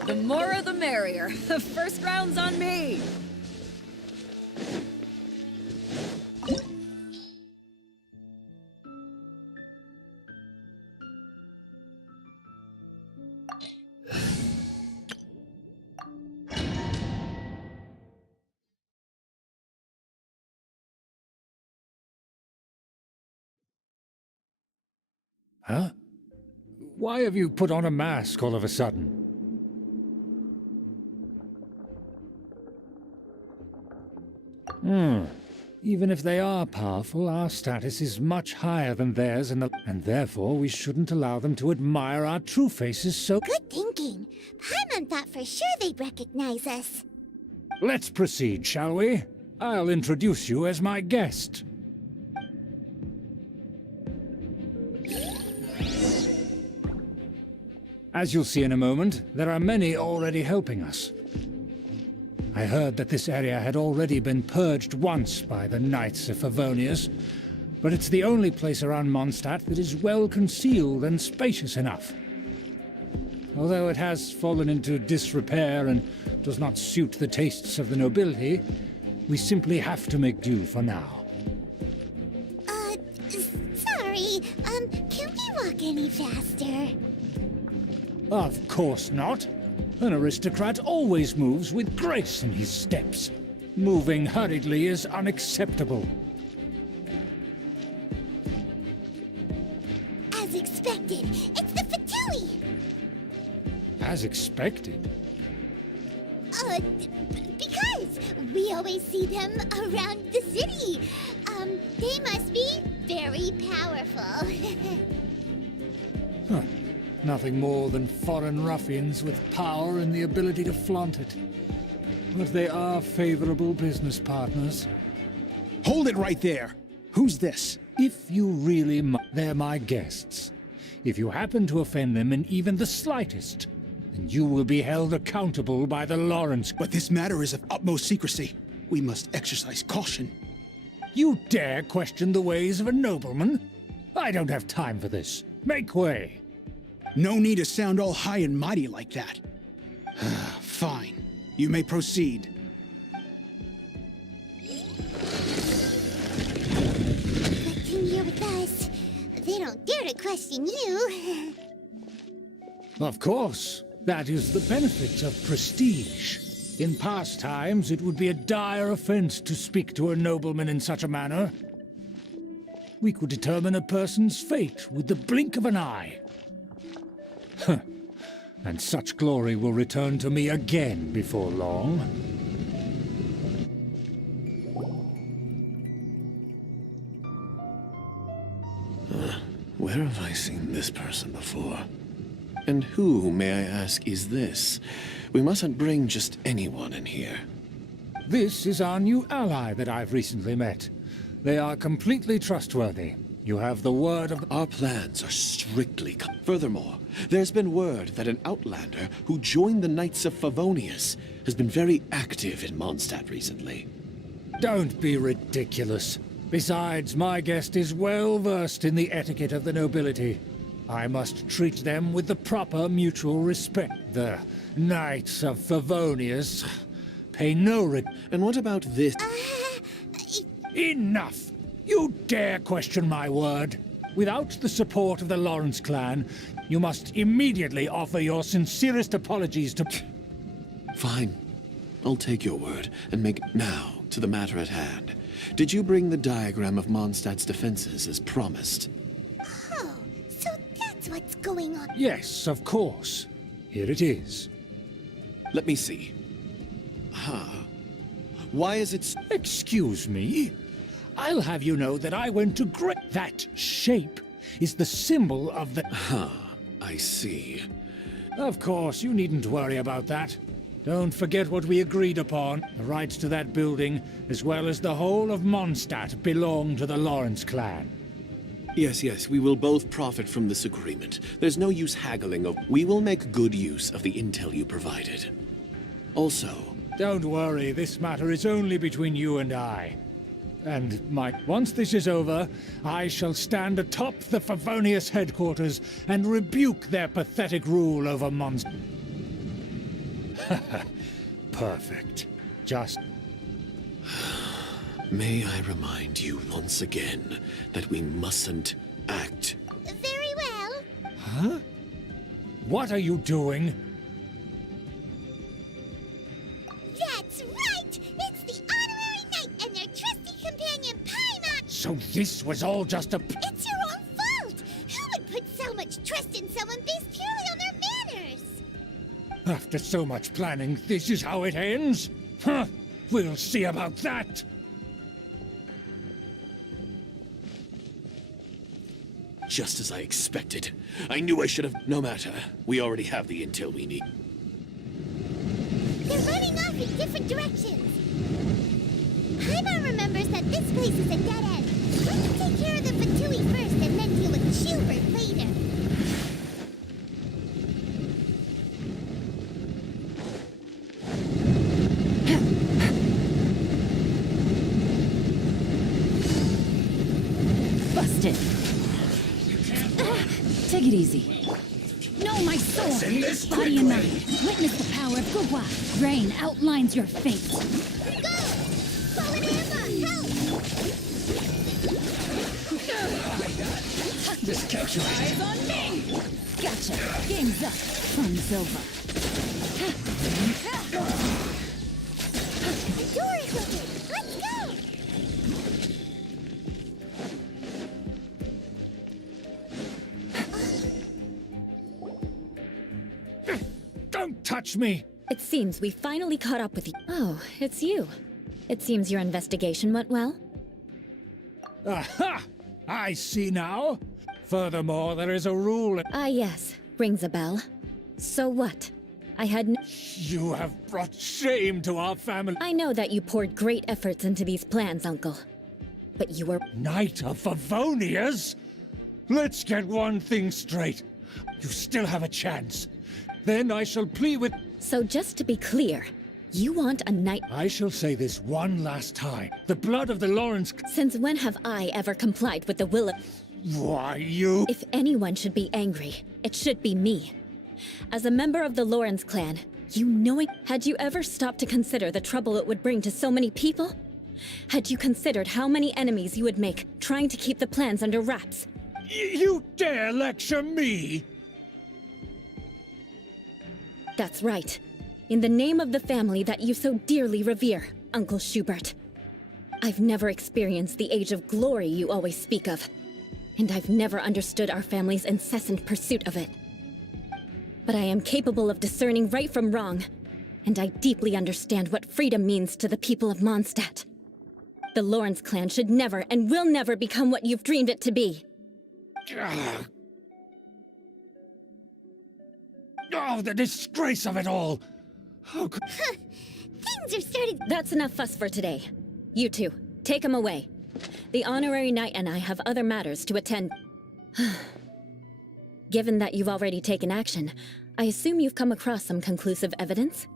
The more the merrier. The first round's on me. Huh? Why have you put on a mask all of a sudden? Even if they are powerful, our status is much higher than theirs, and therefore we shouldn't allow them to admire our true faces so... Good thinking. Paimon thought for sure they'd recognize us. Let's proceed, shall we? I'll introduce you as my guest. As you'll see in a moment, there are many already helping us. I heard that this area had already been purged once by the Knights of Favonius, but it's the only place around Mondstadt that is well concealed and spacious enough. Although it has fallen into disrepair and does not suit the tastes of the nobility, we simply have to make do for now. Sorry, can we walk any faster? Of course not. An aristocrat always moves with grace in his steps. Moving hurriedly is unacceptable. As expected, it's the Fatui! As expected. Because we always see them around the city. They must be very powerful. Huh. Nothing more than foreign ruffians with power and the ability to flaunt it. But they are favorable business partners. Hold it right there! Who's this? If you really they're my guests. If you happen to offend them in even the slightest, then you will be held accountable by the Lawrence. But this matter is of utmost secrecy. We must exercise caution. You dare question the ways of a nobleman? I don't have time for this. Make way. No need to sound all high and mighty like that. Fine. You may proceed. Good thing you're with us. They don't dare to question you. Of course. That is the benefit of prestige. In past times, it would be a dire offense to speak to a nobleman in such a manner. We could determine a person's fate with the blink of an eye. Huh. And such glory will return to me again before long. Where have I seen this person before? And who, may I ask, is this? We mustn't bring just anyone in here. This is our new ally that I've recently met. They are completely trustworthy. You have the word of... Our plans are strictly... Furthermore, there's been word that an outlander who joined the Knights of Favonius has been very active in Mondstadt recently. Don't be ridiculous. Besides, my guest is well versed in the etiquette of the nobility. I must treat them with the proper mutual respect. The Knights of Favonius pay no And what about this? Enough! You dare question my word? Without the support of the Lawrence clan, you must immediately offer your sincerest apologies to... Fine. I'll take your word and make... Now, to the matter at hand. Did you bring the diagram of Mondstadt's defenses as promised? Oh, so that's what's going on. Yes, of course. Here it is. Let me see. Why is it... Excuse me? I'll have you know that I went to That shape is the symbol of the... I see. Of course, you needn't worry about that. Don't forget what we agreed upon. The rights to that building, as well as the whole of Mondstadt, belong to the Lawrence clan. Yes, we will both profit from this agreement. There's no use haggling of... We will make good use of the intel you provided. Also... Don't worry, this matter is only between you and I. And, once this is over, I shall stand atop the Favonius headquarters and rebuke their pathetic rule over Mondstadt. Perfect. Just... May I remind you once again that we mustn't act... Very well. Huh? What are you doing? That's right! It's the honorary knight and their trusty companion, Paimon! So this was all just a... It's your own fault! Who would put so much trust in someone being After so much planning, this is how it ends? Huh, we'll see about that. Just as I expected. I knew I should have. No matter. We already have the intel we need. They're running off in different directions. Paimon remembers that this place is a dead end. Let's take care of the Fatui first and then deal with Schubert later. Busted. Take it easy. Know my soul. in this Body and mind. Witness the power of Gugwa. Rain outlines your fate. Go! Fallen Emma, help! Just catch your eye. Eyes on me! Gotcha. Game's up. Fun's over. The door is open. Let's go! Don't touch me! It seems we finally caught up with you. Oh, it's you. It seems your investigation went well. Aha! I see now. Furthermore, there is a rule. Ah, yes. Rings a bell. So what? I had You have brought shame to our family. I know that you poured great efforts into these plans, Uncle. But you were... Knight of Favonius? Let's get one thing straight. You still have a chance. Then I shall plead with... So just to be clear, you want a knight... I shall say this one last time. The blood of the Lawrence... Since when have I ever complied with the will of... Why, you... If anyone should be angry, it should be me. As a member of the Lawrence clan, you knowing... Had you ever stopped to consider the trouble it would bring to so many people? Had you considered how many enemies you would make trying to keep the plans under wraps? You dare lecture me? That's right. In the name of the family that you so dearly revere, Uncle Schubert. I've never experienced the age of glory you always speak of, and I've never understood our family's incessant pursuit of it. But I am capable of discerning right from wrong, and I deeply understand what freedom means to the people of Mondstadt. The Lawrence clan should never and will never become what you've dreamed it to be. Oh, the disgrace of it all! How could... Things are starting... That's enough fuss for today. You two, take him away. The honorary knight and I have other matters to attend. Given that you've already taken action, I assume you've come across some conclusive evidence?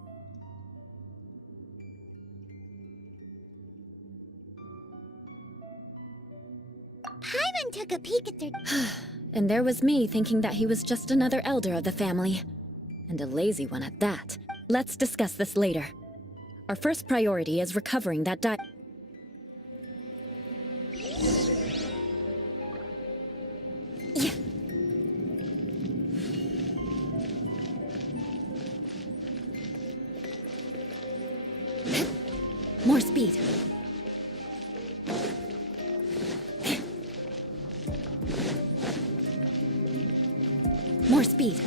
Paimon took a peek at their... And there was me thinking that he was just another elder of the family. And a lazy one at that. Let's discuss this later. Our first priority is recovering that Yeah. More speed. More speed.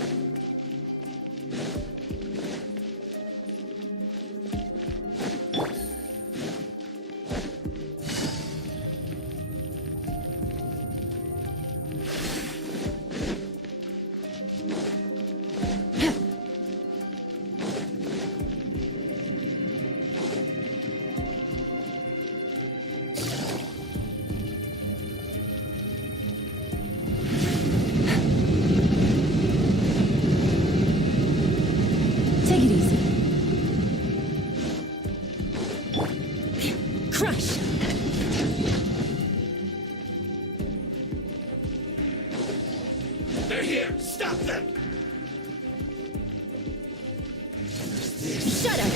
Take it easy. Crush! They're here! Stop them! Shut up!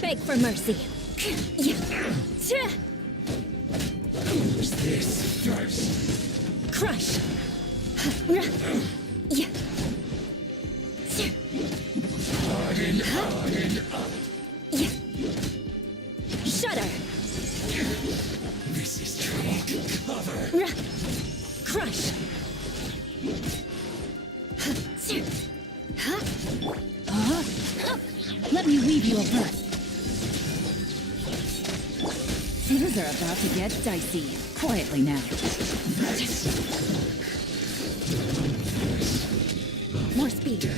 Beg for mercy. Who's this first? Crush! Harden up! Shudder! This is trying to cover! Crush! Let me weave you a verse. Things are about to get dicey. Quietly now. More speed.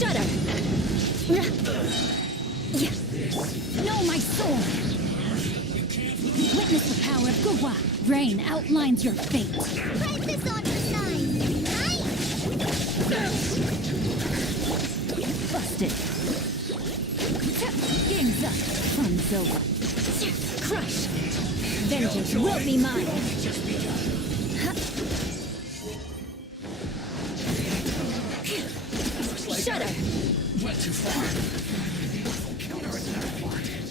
Shudder! No, my sword! Witness the power of Gugwa. Rain outlines your fate. Break this on your side. Right? Busted. Game's up. Fun's over. Crush! Vengeance will be mine! Shudder! Went too far. Counterattack wanted.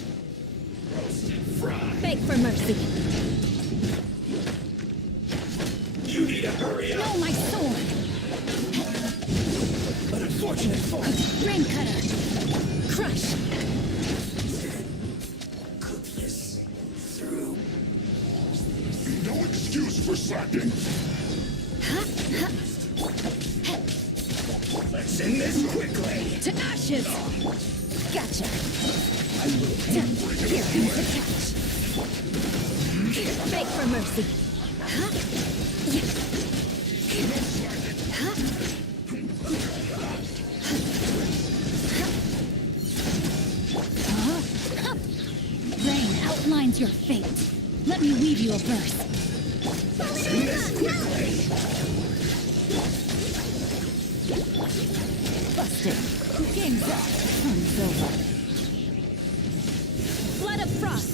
Roasted fried. Beg for mercy. You need to hurry up. No, my sword! An unfortunate fall. Rain cutter. Crush! Cook this through. No excuse for slacking. Let's end this quickly. To ashes! Gotcha. Here comes the catch. Beg for mercy. Rain outlines your fate. Let me weave you a verse. Let's end this quickly. Busted. Game's up. Fun's over. Blood of frost!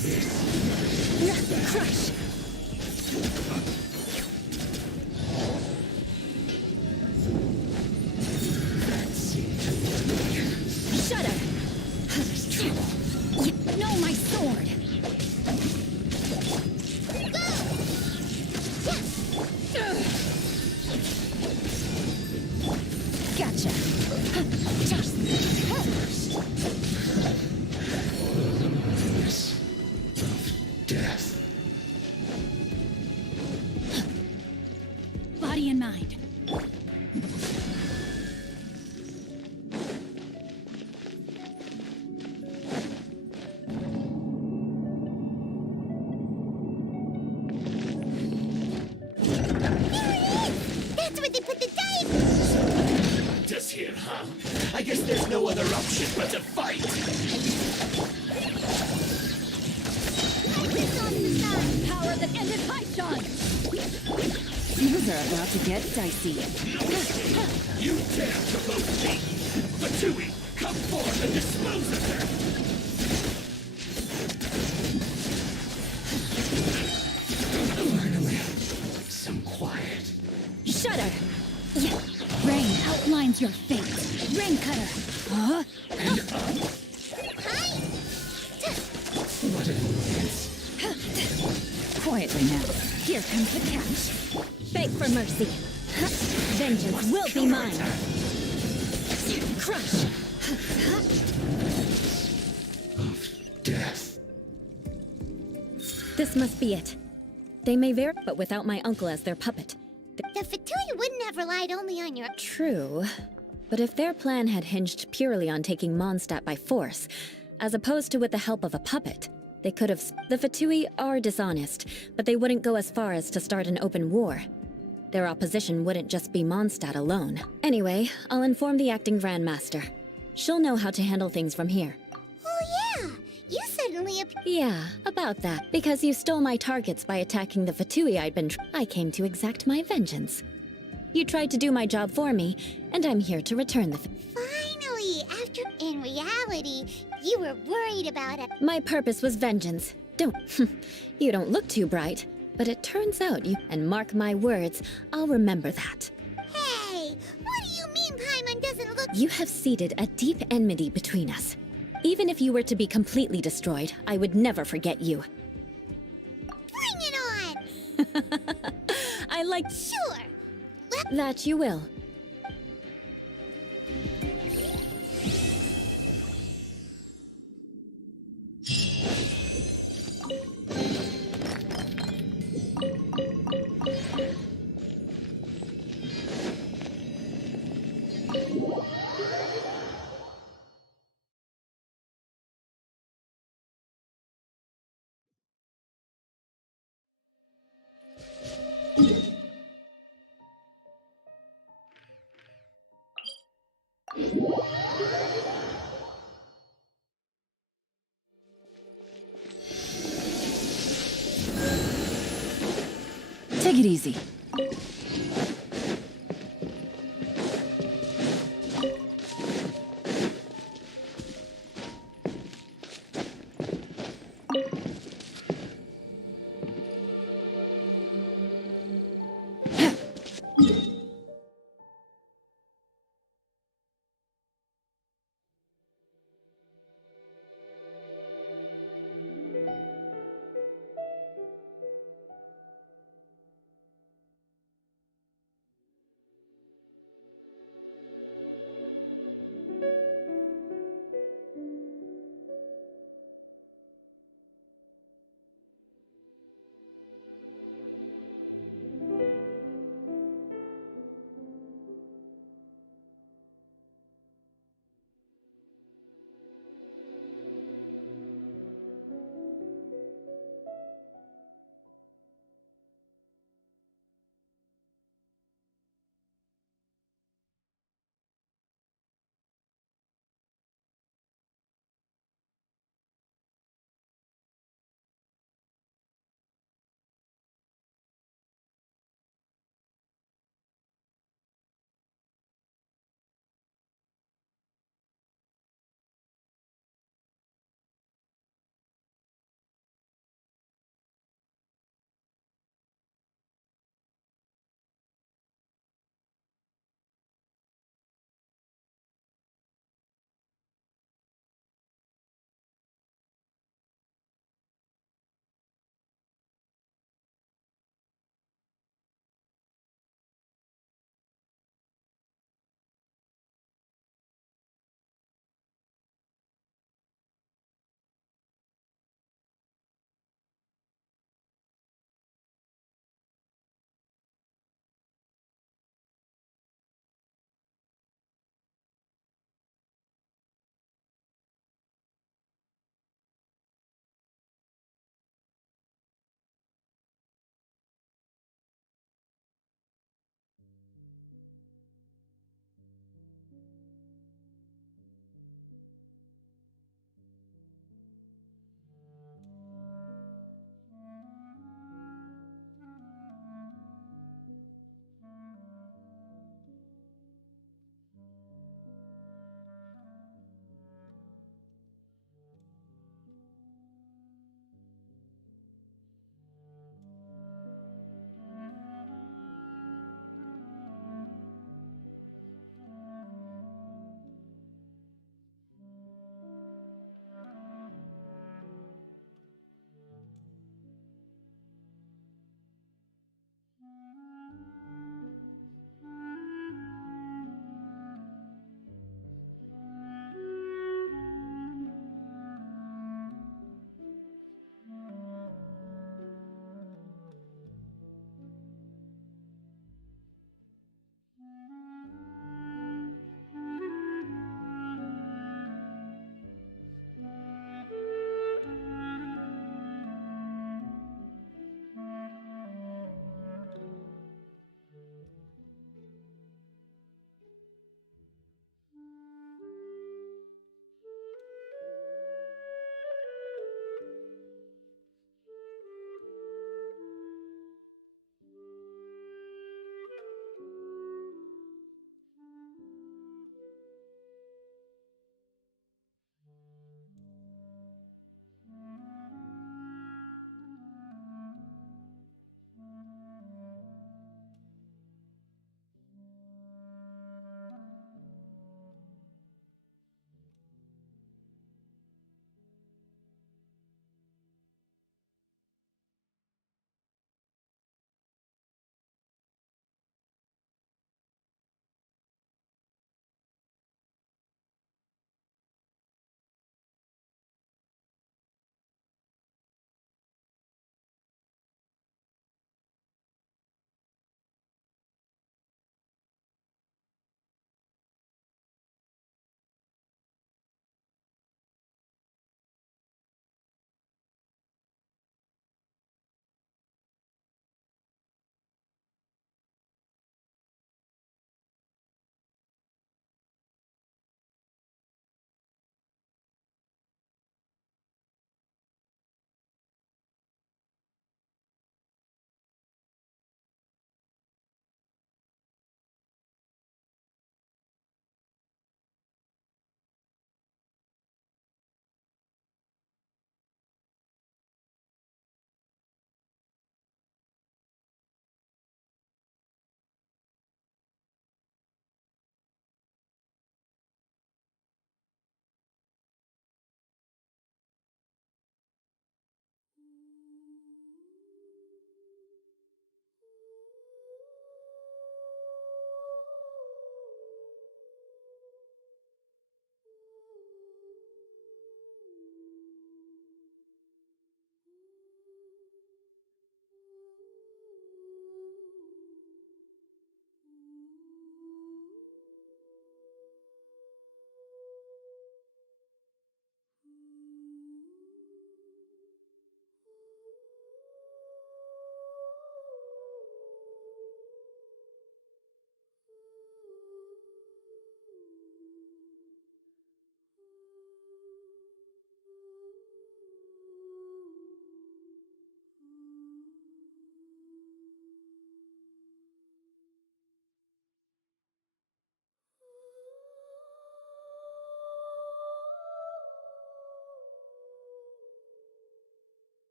Crush! Shudder! No, my sword! Gotcha. Death. Body and mind. That's where they put the dice! Just here, huh? I guess there's no other option but to fight. Break this on the side. Power that ended Python! Things are about to get dicey. You dare to both me! Fatui, come forth and dispose of her! Finally, some quiet. Shudder! Rain outlines your fate. Rain cutter. Huh? And up. What an annoyance. Quietly now. Here comes the catch. Beg for mercy. Vengeance will be mine. Crush! Of death. This must be it. They may vary, but without my uncle as their puppet. The Fatui wouldn't have relied only on your... True. But if their plan had hinged purely on taking Mondstadt by force, as opposed to with the help of a puppet, they could have... The Fatui are dishonest, but they wouldn't go as far as to start an open war. Their opposition wouldn't just be Mondstadt alone. Anyway, I'll inform the acting Grandmaster. She'll know how to handle things from here. Oh yeah! You suddenly Yeah, about that. Because you stole my targets by attacking the Fatui I'd been I came to exact my vengeance. You tried to do my job for me, and I'm here to return the Finally, after... In reality, you were worried about it. My purpose was vengeance. You don't look too bright, but it turns out you... And mark my words, I'll remember that. Hey! What do you mean Paimon doesn't look... You have seeded a deep enmity between us. Even if you were to be completely destroyed, I would never forget you. Bring it on! I like Sure. that you will. Take it easy.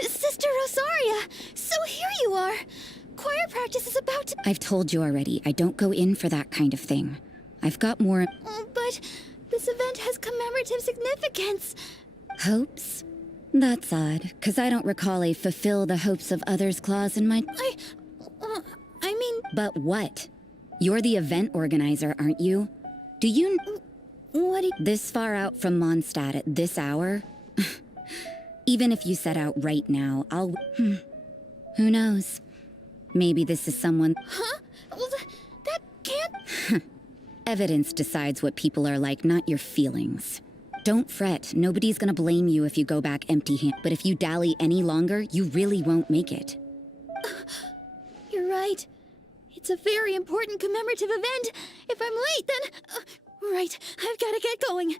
Sister Rosaria! So here you are! Choir practice is about to— I've told you already, I don't go in for that kind of thing. I've got more But this event has commemorative significance. hopes. That's odd, because I don't recall a fulfill the hopes of others clause in my. I mean, But what? You're the event organizer, aren't you? Do you. what do you— This far out from Mondstadt at this hour? Even if you set out right now, I'll. Who knows? Maybe this is someone. Huh? Well, that can't— Evidence decides what people are like, not your feelings. Don't fret, nobody's gonna blame you if you go back empty-handed. But if you dally any longer, you really won't make it. You're right. It's a very important commemorative event. If I'm late, then... right, I've gotta get going.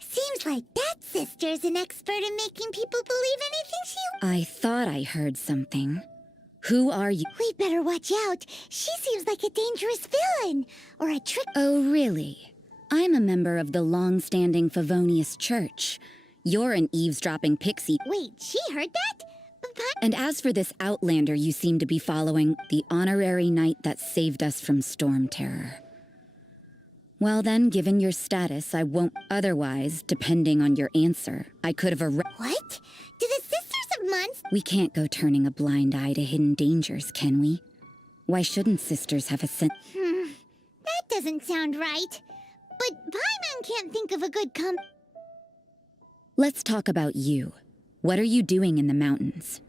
Seems like that sister's an expert in making people believe anything she... I thought I heard something. Who are you? We better watch out. She seems like a dangerous villain. Or a trick... Oh, really? I'm a member of the long-standing Favonius Church. You're an eavesdropping pixie. Wait, she heard that? And as for this outlander you seem to be following, the honorary knight that saved us from storm terror. Well then, given your status, I won't. Otherwise, depending on your answer, I could have What? Do the Sisters of Months... We can't go turning a blind eye to hidden dangers, can we? Why shouldn't sisters have a sense? That doesn't sound right. But Paimon can't think of a good Let's talk about you. What are you doing in the mountains?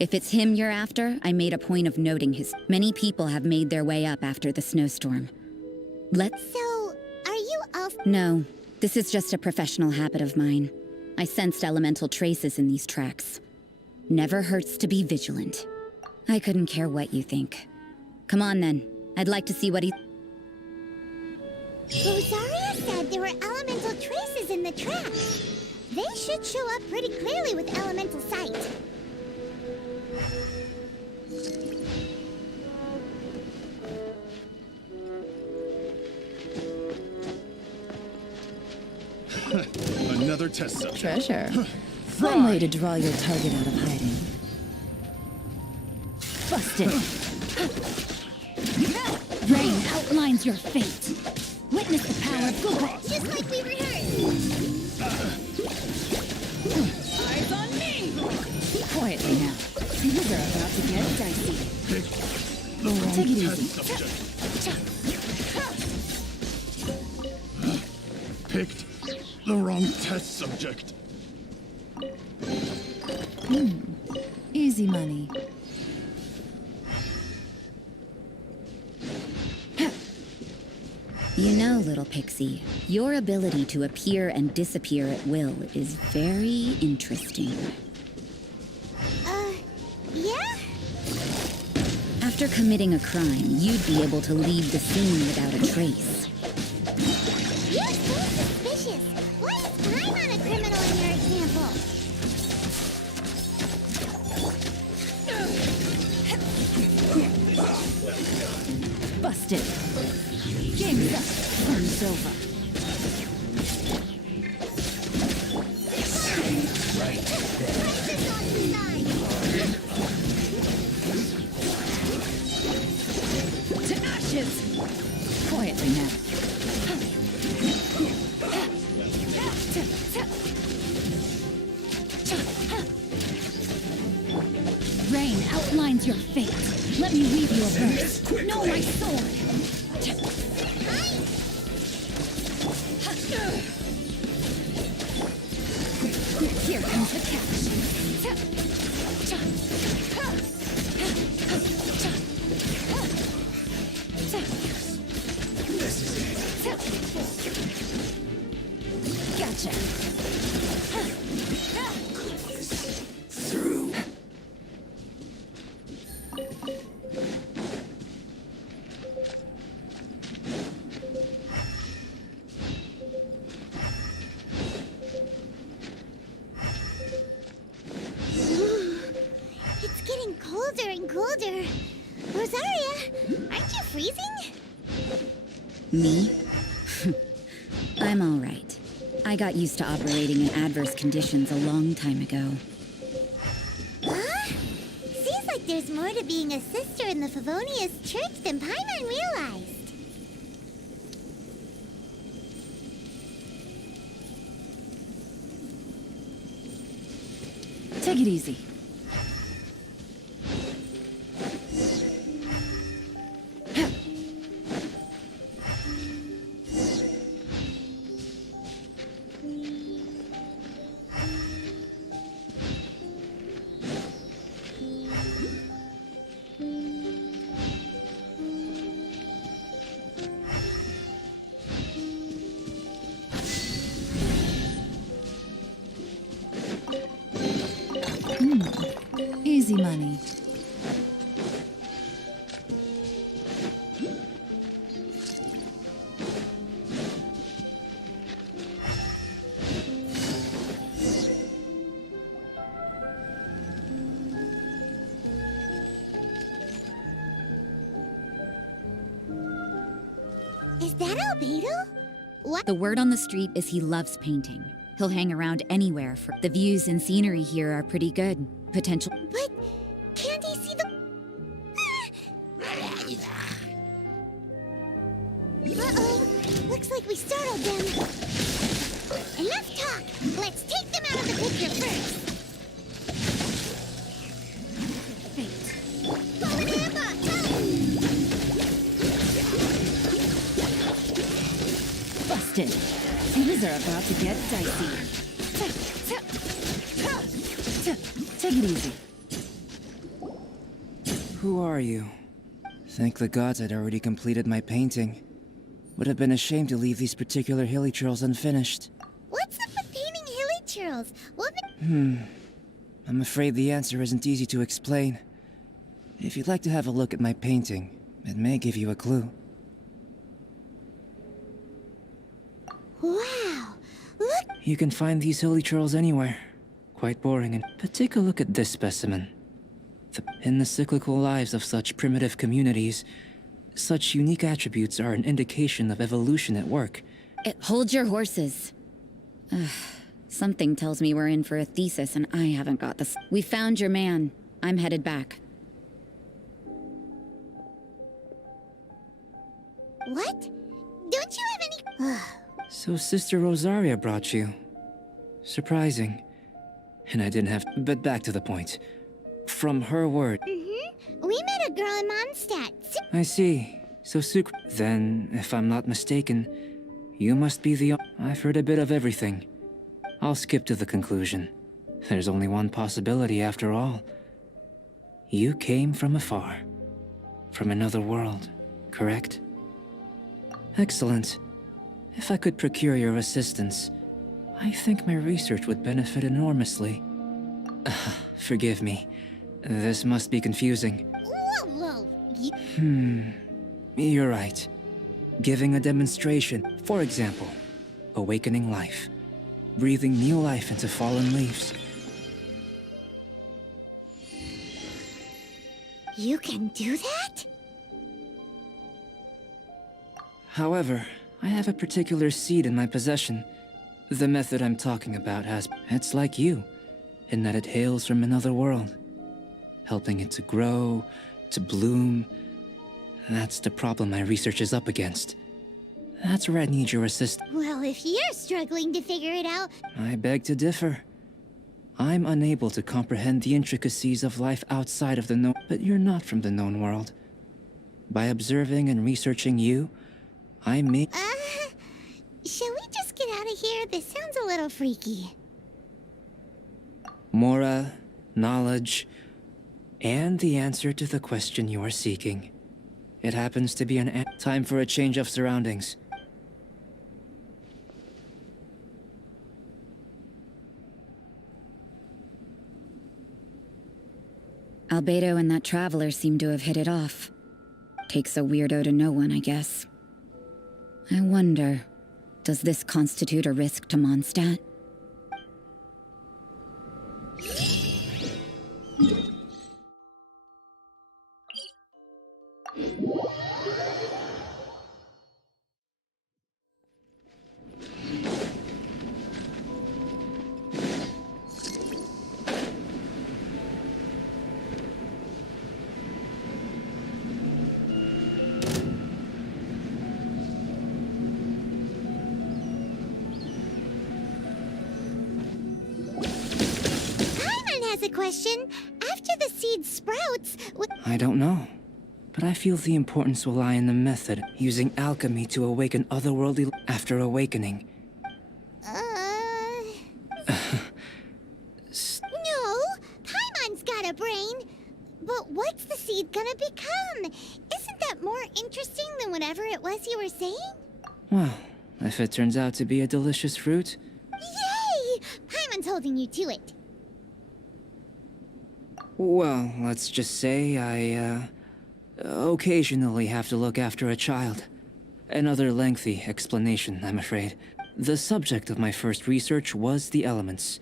If it's him you're after, I made a point of noting his. Many people have made their way up after the snowstorm. So, are you also... No, this is just a professional habit of mine. I sensed elemental traces in these tracks. Never hurts to be vigilant. I couldn't care what you think. Come on then, I'd like to see what he... Rosaria said there were elemental traces in the tracks. They should show up pretty clearly with elemental sight. Another test subject. Treasure. One way to draw your target out of hiding. Busted. Rain outlines your fate. Witness the power of God. Just like we rehearsed. Eyes on me! Quietly now. Things are about to get dicey. Take it easy. Picked the wrong test subject. Easy money. You know, little pixie, your ability to appear and disappear at will is very interesting. Yeah? After committing a crime, you'd be able to leave the scene without a trace. You're so suspicious. Why is Paimon a criminal in your example? Busted. Game's up. Fun's over. To ashes! Quietly now. Rain outlines determines your fate. Let me read you a verse. Know my sword. Here comes the catch. Gotcha. Through. It's getting colder and colder. Rosaria, aren't you freezing? Me? I'm all right. I got used to operating in adverse conditions a long time ago. Huh? Seems like there's more to being a sister in the Favonius Church than Paimon realized. Take it easy. Easy money. Is that Albedo? What? The word on the street is he loves painting. He'll hang around anywhere for the views and scenery here are pretty good. Potential. But can't he see the... Uh-oh. Looks like we startled them. Enough talk. Let's take them out of the picture first. Busted. Things are about to get dicey. Take it easy. Who are you? Thank the gods I'd already completed my painting. Would have been a shame to leave these particular hilly churls unfinished. What's up with painting hilly churls? What? I'm afraid the answer isn't easy to explain. If you'd like to have a look at my painting, it may give you a clue. Wow. Look. You can find these hilly churls anywhere. Quite boring, but take a look at this specimen. In the cyclical lives of such primitive communities, such unique attributes are an indication of evolution at work. Hold your horses. Something tells me we're in for a thesis and I haven't got this. We found your man. I'm headed back. What? Don't you have any... So Sister Rosaria brought you. Surprising. And I didn't have... But back to the point. From her word... We met a girl in Mondstadt. I see. So Then, if I'm not mistaken, you must be the... I've heard a bit of everything. I'll skip to the conclusion. There's only one possibility after all. You came from afar. From another world, correct? Excellent. If I could procure your assistance, I think my research would benefit enormously. Forgive me. This must be confusing. Whoa. You're right. Giving a demonstration, for example, awakening life. Breathing new life into fallen leaves. You can do that? However, I have a particular seed in my possession. The method I'm talking about it's like you, in that it hails from another world. Helping it to grow, to bloom. That's the problem my research is up against. That's where I need your assistance. Well, if you're struggling to figure it out... I beg to differ. I'm unable to comprehend the intricacies of life outside of the known, but you're not from the known world. By observing and researching you, I may... Shall we just get out of here? This sounds a little freaky. Mora, knowledge, and the answer to the question you are seeking. It happens to be an time for a change of surroundings. Albedo and that traveler seem to have hit it off. Takes a weirdo to know one, I guess. I wonder, does this constitute a risk to Mondstadt? Has a question. After the seed sprouts, I don't know, but I feel the importance will lie in the method, using alchemy to awaken otherworldly after awakening. No, Paimon's got a brain. But what's the seed gonna become? Isn't that more interesting than whatever it was you were saying? Well, if it turns out to be a delicious fruit... Yay! Paimon's holding you to it. Well, let's just say I, occasionally have to look after a child. Another lengthy explanation, I'm afraid. The subject of my first research was the elements.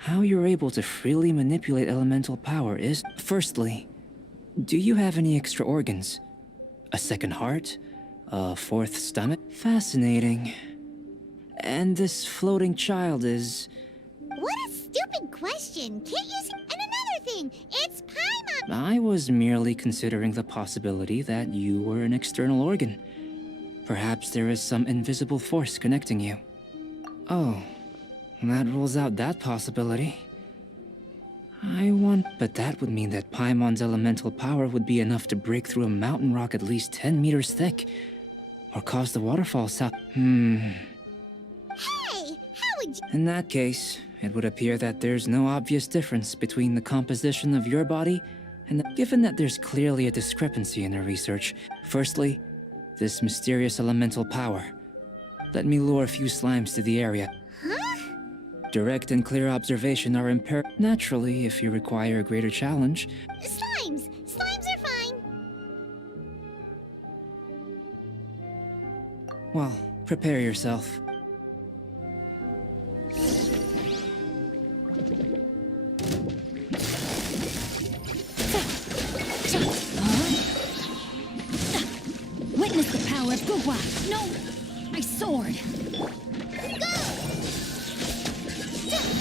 How you're able to freely manipulate elemental power is... Firstly, do you have any extra organs? A second heart? A fourth stomach? Fascinating. And this floating child is... What a stupid question! Can't you see? And another thing, it's Paimon! I was merely considering the possibility that you were an external organ. Perhaps there is some invisible force connecting you. Oh, that rules out that possibility. But that would mean that Paimon's elemental power would be enough to break through a mountain rock at least 10 meters thick. Or cause the waterfall south. Hey! How would you... In that case, it would appear that there's no obvious difference between the composition of your body and given that there's clearly a discrepancy in our research. Firstly, this mysterious elemental power. Let me lure a few slimes to the area. Huh? Direct and clear observation are imperative. Naturally, if you require a greater challenge. Slimes! Slimes are fine! Well, prepare yourself. Witness the power of Guwa! No! My sword! Go!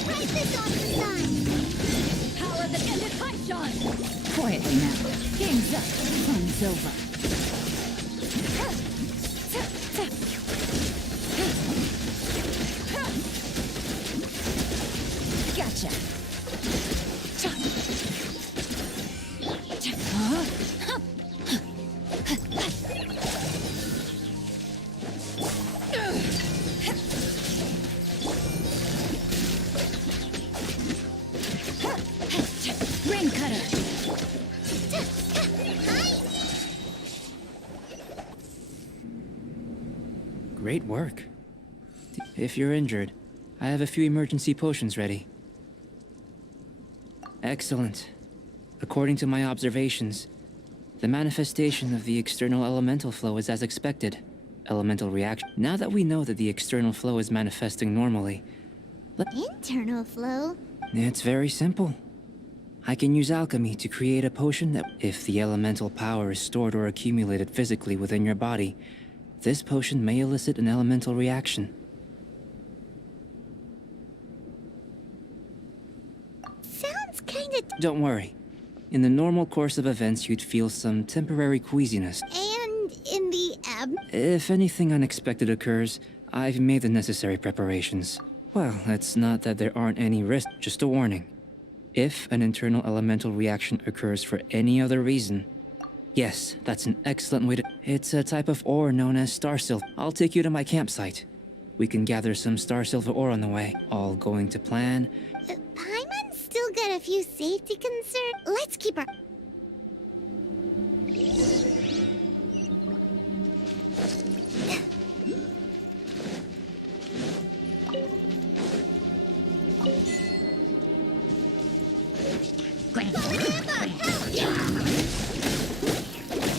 Right this off the side! Power that ended Paishan! Quietly now. Game's up. Fun's over. Gotcha. Huh? Ring cutter. Great work. If you're injured, I have a few emergency potions ready. Excellent. According to my observations, the manifestation of the external elemental flow is as expected. Elemental reaction. Now that we know that the external flow is manifesting normally, Internal flow? it's very simple. I can use alchemy to create a potion that, if the elemental power is stored or accumulated physically within your body, this potion may elicit an elemental reaction. Sounds kinda... Don't worry. In the normal course of events, you'd feel some temporary queasiness. And in the If anything unexpected occurs, I've made the necessary preparations. Well, it's not that there aren't any risks, just a warning. If an internal elemental reaction occurs for any other reason, yes, that's an excellent way to... It's a type of ore known as starsilver. I'll take you to my campsite. We can gather some starsilver ore on the way. All going to plan. Paimon's still got a few safety concerns. Let's keep our...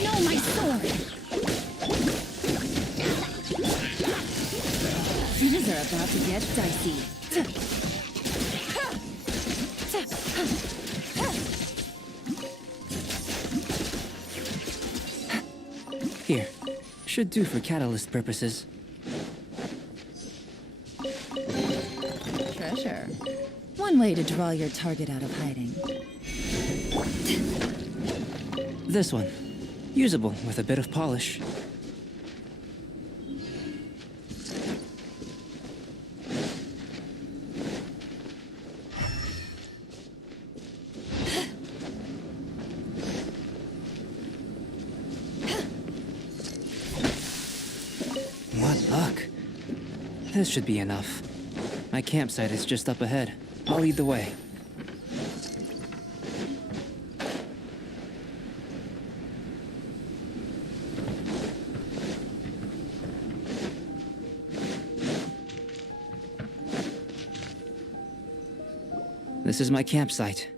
No, my sword! Things are about to get dicey. Here. Should do for catalyst purposes. Treasure. One way to draw your target out of hiding. This one. Usable with a bit of polish. What luck. This should be enough. My campsite is just up ahead. I'll lead the way. This is my campsite.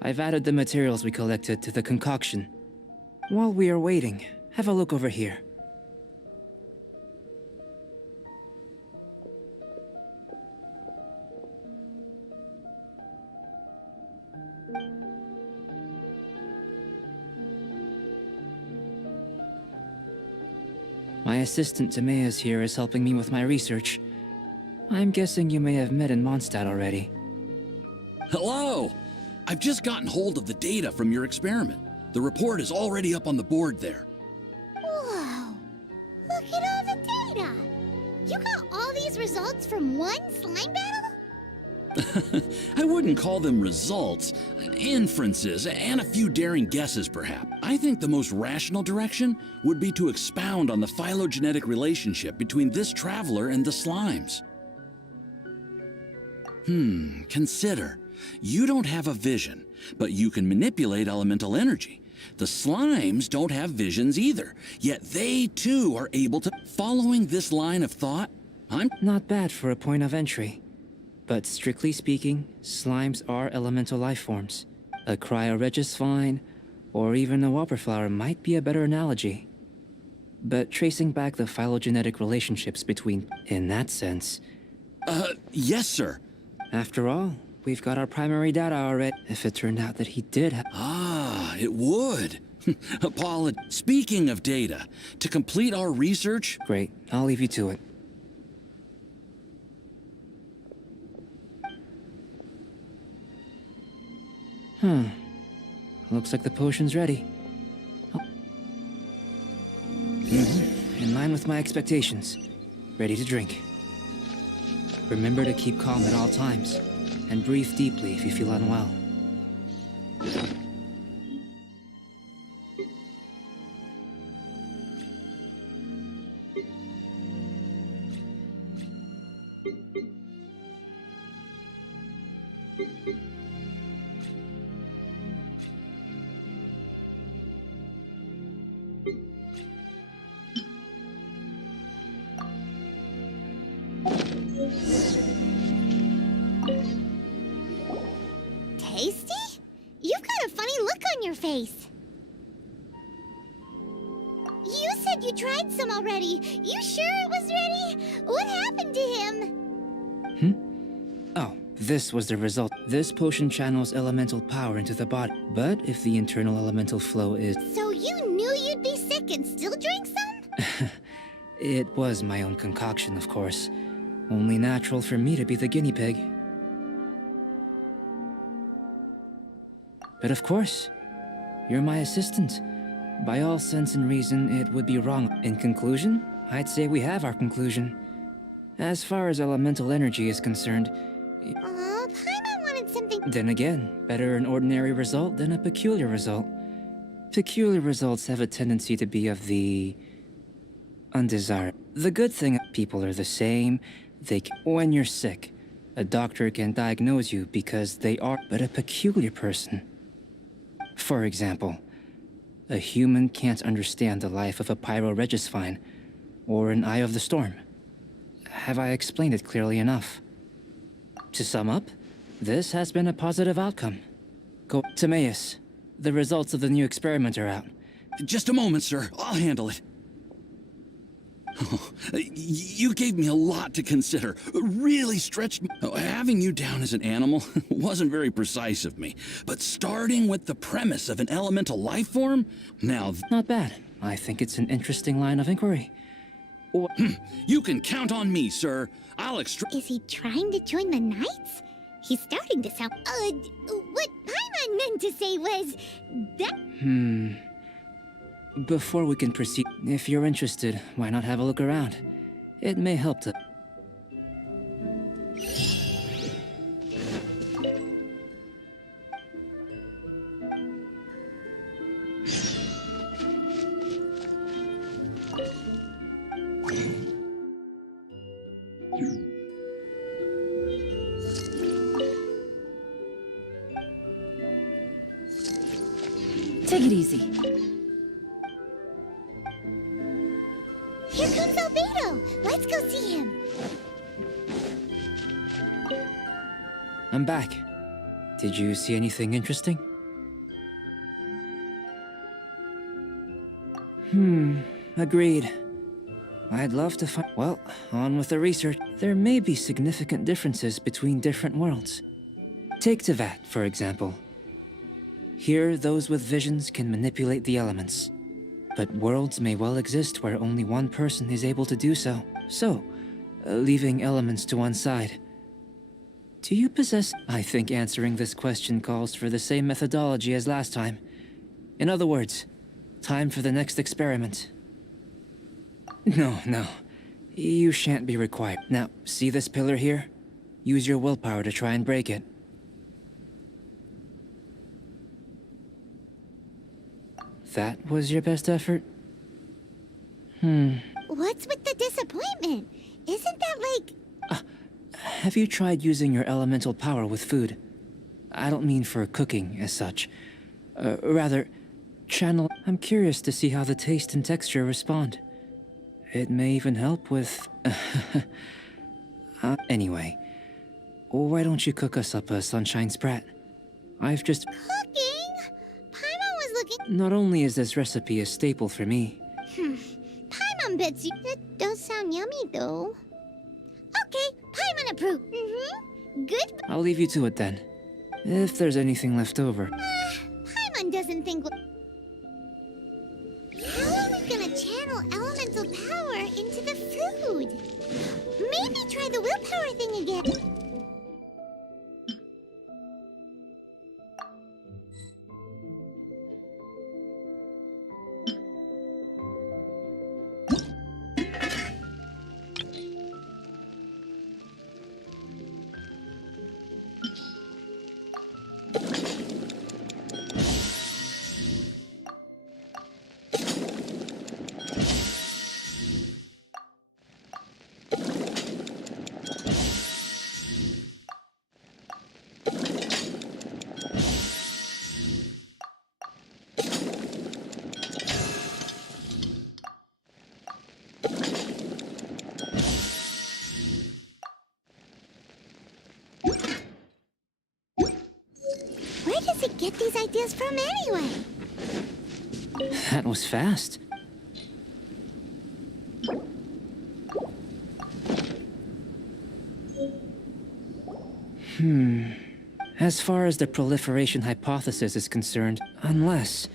I've added the materials we collected to the concoction. While we are waiting, have a look over here. My assistant Timaeus here is helping me with my research. I'm guessing you may have met in Mondstadt already. Hello! I've just gotten hold of the data from your experiment. The report is already up on the board there. Whoa! Look at all the data! You got all these results from one slime battle? I wouldn't call them results, inferences, and a few daring guesses perhaps. I think the most rational direction would be to expound on the phylogenetic relationship between this traveler and the slimes. Consider. You don't have a vision, but you can manipulate elemental energy. The slimes don't have visions either, yet they too are able to... Following this line of thought, I'm... Not bad for a point of entry. But strictly speaking, slimes are elemental life forms. A cryoregis vine, or even a wildflower might be a better analogy. But tracing back the phylogenetic relationships between... In that sense... Yes, sir. After all, we've got our primary data already. If it turned out that he did have... Ah, it would. Speaking of data, to complete our research... Great, I'll leave you to it. Looks like the potion's ready. In line with my expectations. Ready to drink. Remember to keep calm at all times, and breathe deeply if you feel unwell. Tasty? You've got a funny look on your face. You said you tried some already. You sure it was ready? What happened to him? Oh, this was the result. This potion channels elemental power into the body. But if the internal elemental flow is... So you knew you'd be sick and still drank some? It was my own concoction, of course. Only natural for me to be the guinea pig. But of course, you're my assistant. By all sense and reason, it would be wrong. In conclusion, I'd say we have our conclusion. As far as elemental energy is concerned, Oh, Paimon wanted something. then again, better an ordinary result than a peculiar result. Peculiar results have a tendency to be of the undesired. The good thing, people are the same. When you're sick, a doctor can diagnose you because they are but a peculiar person. For example, a human can't understand the life of a pyroregisvine or an eye of the storm. Have I explained it clearly enough? To sum up, this has been a positive outcome. Go, Timaeus. The results of the new experiment are out. Just a moment, sir. I'll handle it. Oh, you gave me a lot to consider. Really stretched me. Having you down as an animal wasn't very precise of me. But starting with the premise of an elemental life form? Now... Not bad. I think it's an interesting line of inquiry. You can count on me, sir. I'll Is he trying to join the Knights? He's starting to sound... what Paimon meant to say was... that... Before we can proceed, if you're interested, why not have a look around? It may help to... Take it easy. Here comes Albedo! Let's go see him! I'm back. Did you see anything interesting? Agreed. I'd love to find... Well, on with the research. There may be significant differences between different worlds. Take Tevat, for example. Here, those with visions can manipulate the elements. But worlds may well exist where only one person is able to do so. So, leaving elements to one side. Do you possess... I think answering this question calls for the same methodology as last time. In other words, time for the next experiment. No. You shan't be required. Now, see this pillar here? Use your willpower to try and break it. That was your best effort? What's with the disappointment? Isn't that like... Have you tried using your elemental power with food? I don't mean for cooking, as such. Rather, channel... I'm curious to see how the taste and texture respond. It may even help with... Anyway, why don't you cook us up a sunshine sprat? I've just... Cooking? Paimon was looking... Not only is this recipe a staple for me... Paimon bets you... That does sound yummy, though. Okay, Paimon approved. Good... I'll leave you to it then. If there's anything left over. Paimon doesn't think... How are we gonna channel elemental power into the food? Maybe try the willpower thing again. Where does he get these ideas from anyway? That was fast. As far as the proliferation hypothesis is concerned, unless...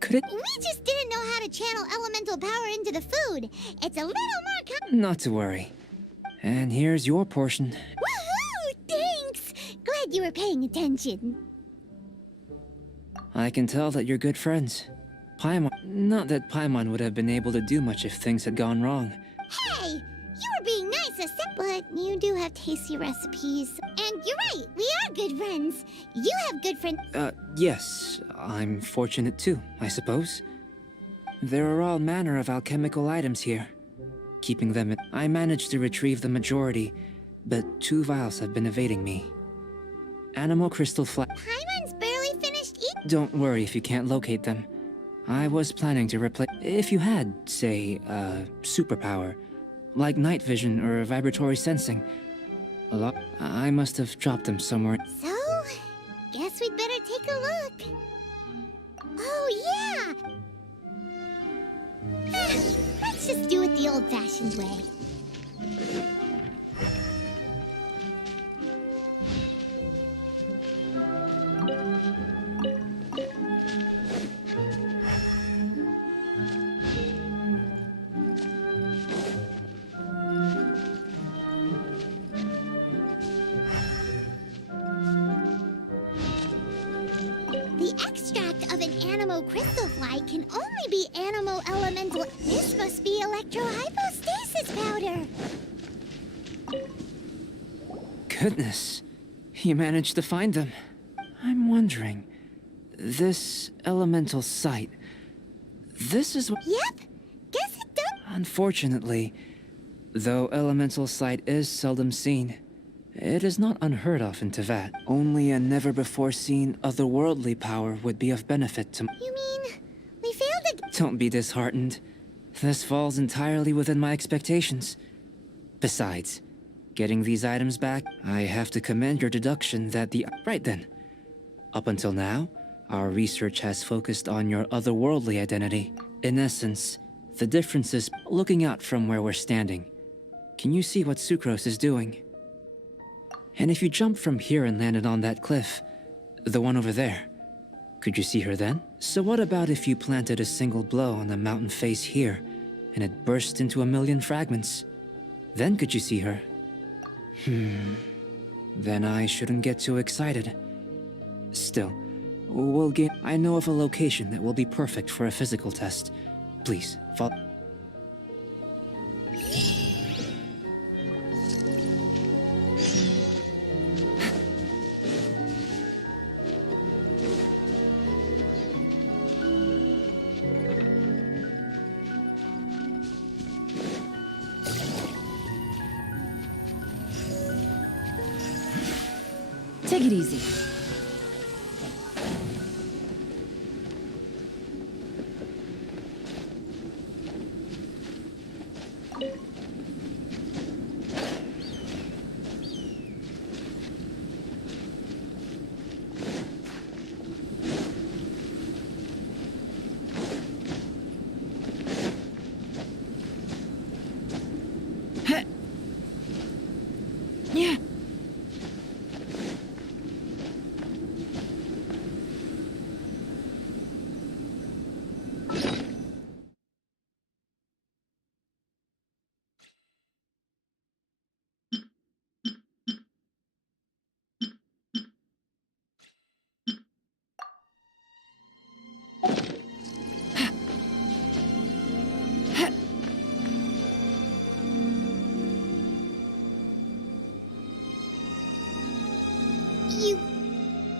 Could it... We just didn't know how to channel elemental power into the food. It's a little more Not to worry. And here's your portion. Woohoo! Thanks! Glad you were paying attention. I can tell that you're good friends. Paimon... Not that Paimon would have been able to do much if things had gone wrong. Hey! You were being nice but you do have tasty recipes. And you're right, we are good friends. You have good friends. Yes, I'm fortunate too, I suppose. There are all manner of alchemical items here. Keeping them, I managed to retrieve the majority, but 2 vials have been evading me. Animal crystal Paimon's barely finished eating. Don't worry if you can't locate them. I was planning to replace. If you had, say, a superpower, like night vision or vibratory sensing, I must have dropped them somewhere. So, guess we'd better take a look. Oh, yeah! Let's just do it the old-fashioned way. The extract of an animo crystal fly can only be animo elemental. This must be electrohypostasis powder. Goodness, you managed to find them. I'm wondering, this elemental site, this is what... Yep, guess it does. Unfortunately, though elemental sight is seldom seen, it is not unheard of in Teyvat. Only a never-before-seen otherworldly power would be of benefit to... You mean, we failed again? Don't be disheartened. This falls entirely within my expectations. Besides, getting these items back, I have to commend your deduction that the... Right then. Up until now, our research has focused on your otherworldly identity. In essence, the difference is looking out from where we're standing. Can you see what Sucrose is doing? And if you jumped from here and landed on that cliff, the one over there, could you see her then? So what about if you planted a single blow on the mountain face here, and it burst into 1,000,000 fragments? Then could you see her? Then I shouldn't get too excited. Still, we'll get... I know of a location that will be perfect for a physical test. Please, follow... Take it easy. Yeah.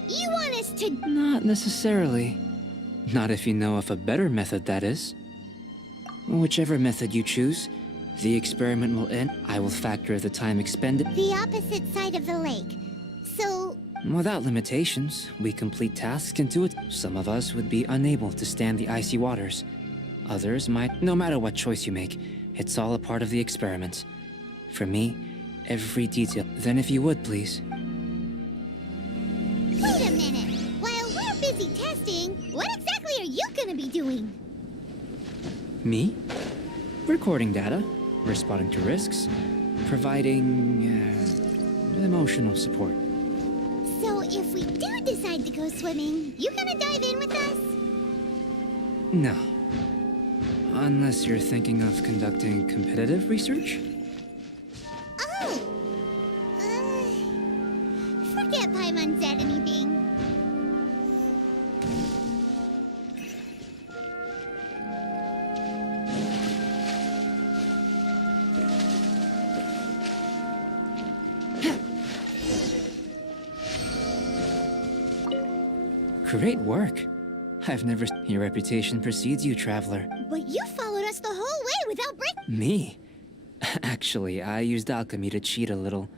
You want us to... Not necessarily. Not if you know of a better method, that is. Whichever method you choose, the experiment will end. I will factor the time expended. The opposite side of the lake. So... Without limitations, we complete tasks into it. Some of us would be unable to stand the icy waters. Others might. No matter what choice you make, it's all a part of the experiment. For me, every detail. Then if you would, please. Wait a minute! While we're busy testing, what exactly are you gonna be doing? Me? Recording data, responding to risks, providing emotional support. So if we do decide to go swimming, you gonna dive in with us? No. Unless you're thinking of conducting competitive research? Oh! Forget Paimon said anything. Great work. I've never... Your reputation precedes you, traveler. But you followed us the whole way without break. Me? Actually, I used alchemy to cheat a little.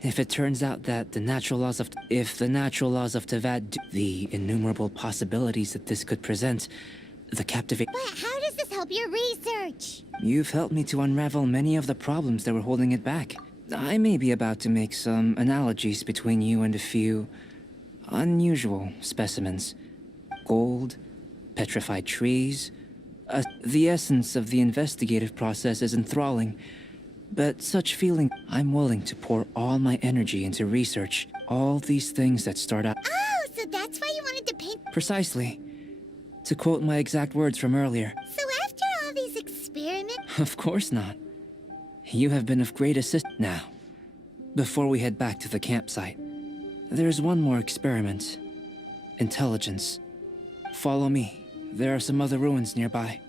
If it turns out that the natural laws of... If the natural laws of Tavad... The innumerable possibilities that this could present... The captivate... But how does this help your research? You've helped me to unravel many of the problems that were holding it back. I may be about to make some analogies between you and a few... unusual specimens. Gold, petrified trees... the essence of the investigative process is enthralling. But such feeling, I'm willing to pour all my energy into research. All these things that start out... Oh, so that's why you wanted to paint... Precisely. To quote my exact words from earlier. So after all these experiments... Of course not. You have been of great assist... Now, before we head back to the campsite, there's one more experiment. Intelligence. Follow me. There are some other ruins nearby.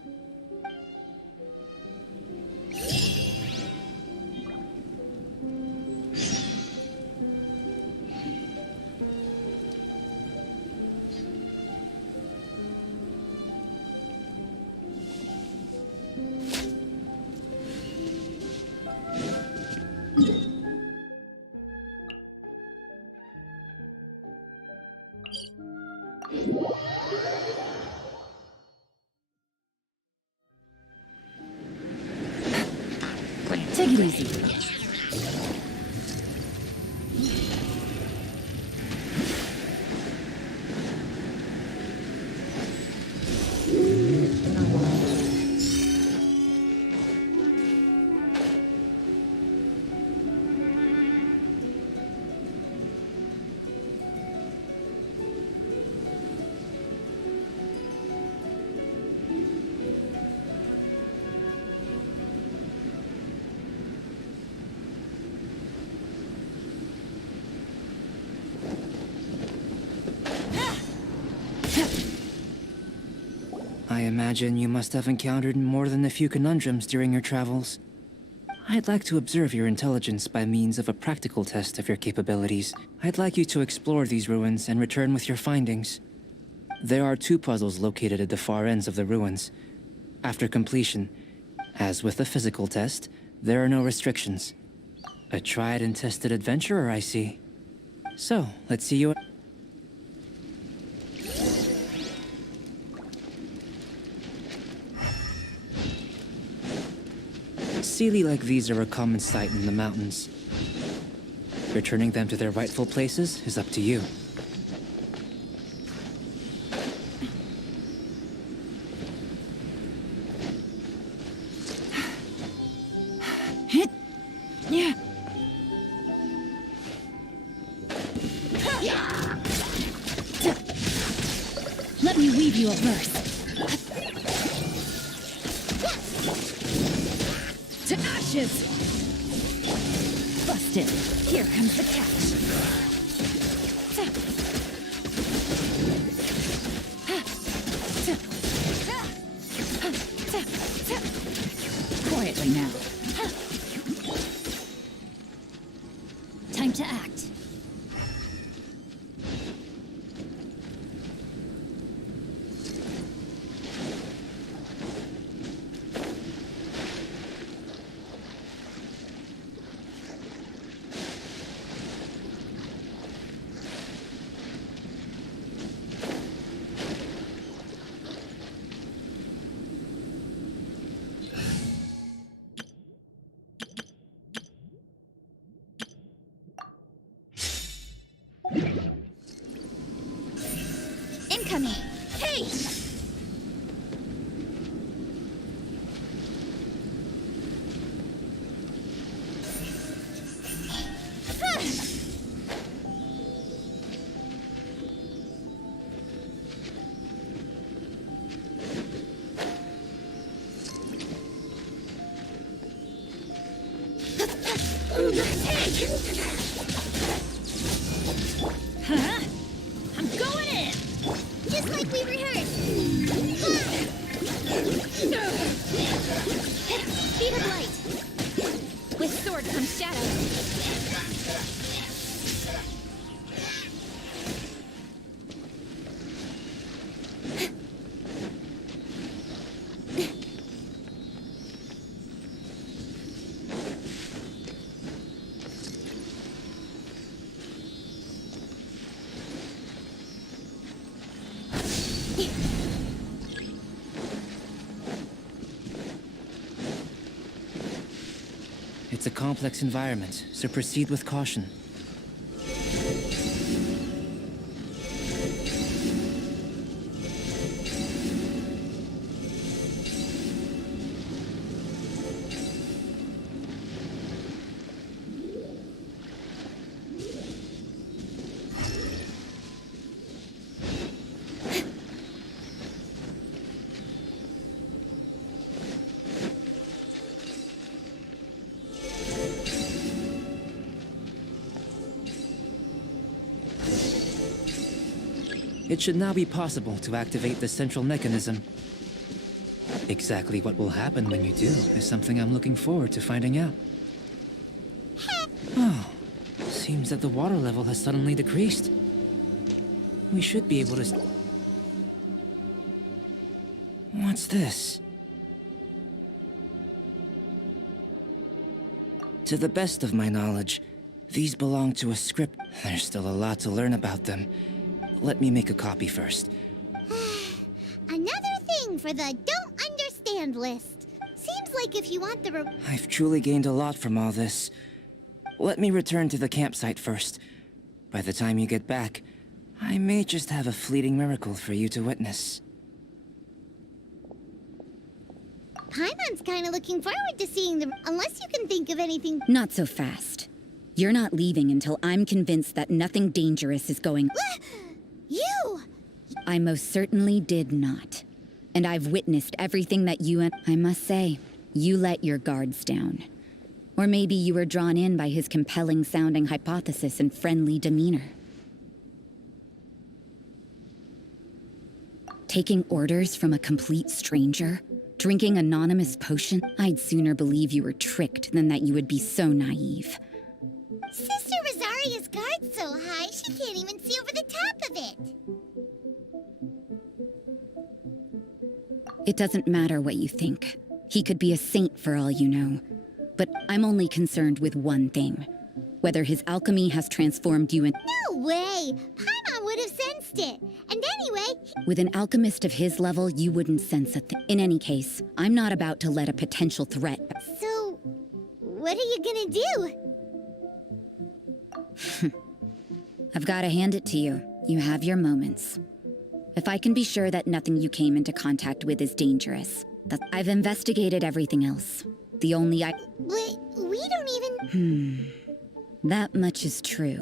Take it easy. I imagine you must have encountered more than a few conundrums during your travels. I'd like to observe your intelligence by means of a practical test of your capabilities. I'd like you to explore these ruins and return with your findings. There are 2 puzzles located at the far ends of the ruins. After completion, as with the physical test, there are no restrictions. A tried and tested adventurer, I see. So, let's see you... Sealy like these are a common sight in the mountains. Returning them to their rightful places is up to you. Yeah. Let me weave you a verse. To ashes! Busted. Here comes the catch. Quietly now. Time to act. Incoming. Hey! Huh? I'm going in! Just like we rehearsed. Feet of light. With sword comes shadow. It's a complex environment, so proceed with caution. It should now be possible to activate the central mechanism. Exactly what will happen when you do is something I'm looking forward to finding out. Oh, seems that the water level has suddenly decreased. We should be able to... What's this? To the best of my knowledge, these belong to a script. There's still a lot to learn about them. Let me make a copy first. Another thing for the don't understand list. Seems like if you want the I've truly gained a lot from all this. Let me return to the campsite first. By the time you get back, I may just have a fleeting miracle for you to witness. Paimon's kind of looking forward to seeing the... Unless you can think of anything... Not so fast. You're not leaving until I'm convinced that nothing dangerous is going... You! I most certainly did not. And I've witnessed everything that you and... I must say, you let your guards down. Or maybe you were drawn in by his compelling-sounding hypothesis and friendly demeanor. Taking orders from a complete stranger? Drinking anonymous potion? I'd sooner believe you were tricked than that you would be so naive. Sister Rosaria's guard's so high, she can't even see over the top of it. It doesn't matter what you think. He could be a saint for all you know. But I'm only concerned with one thing. Whether his alchemy has transformed you in... No way! Paimon would have sensed it. And anyway... With an alchemist of his level, you wouldn't sense a thing. In any case, I'm not about to let a potential threat... So... what are you gonna do? I've got to hand it to you. You have your moments. If I can be sure that nothing you came into contact with is dangerous, I've investigated everything else. The only But we don't even... That much is true.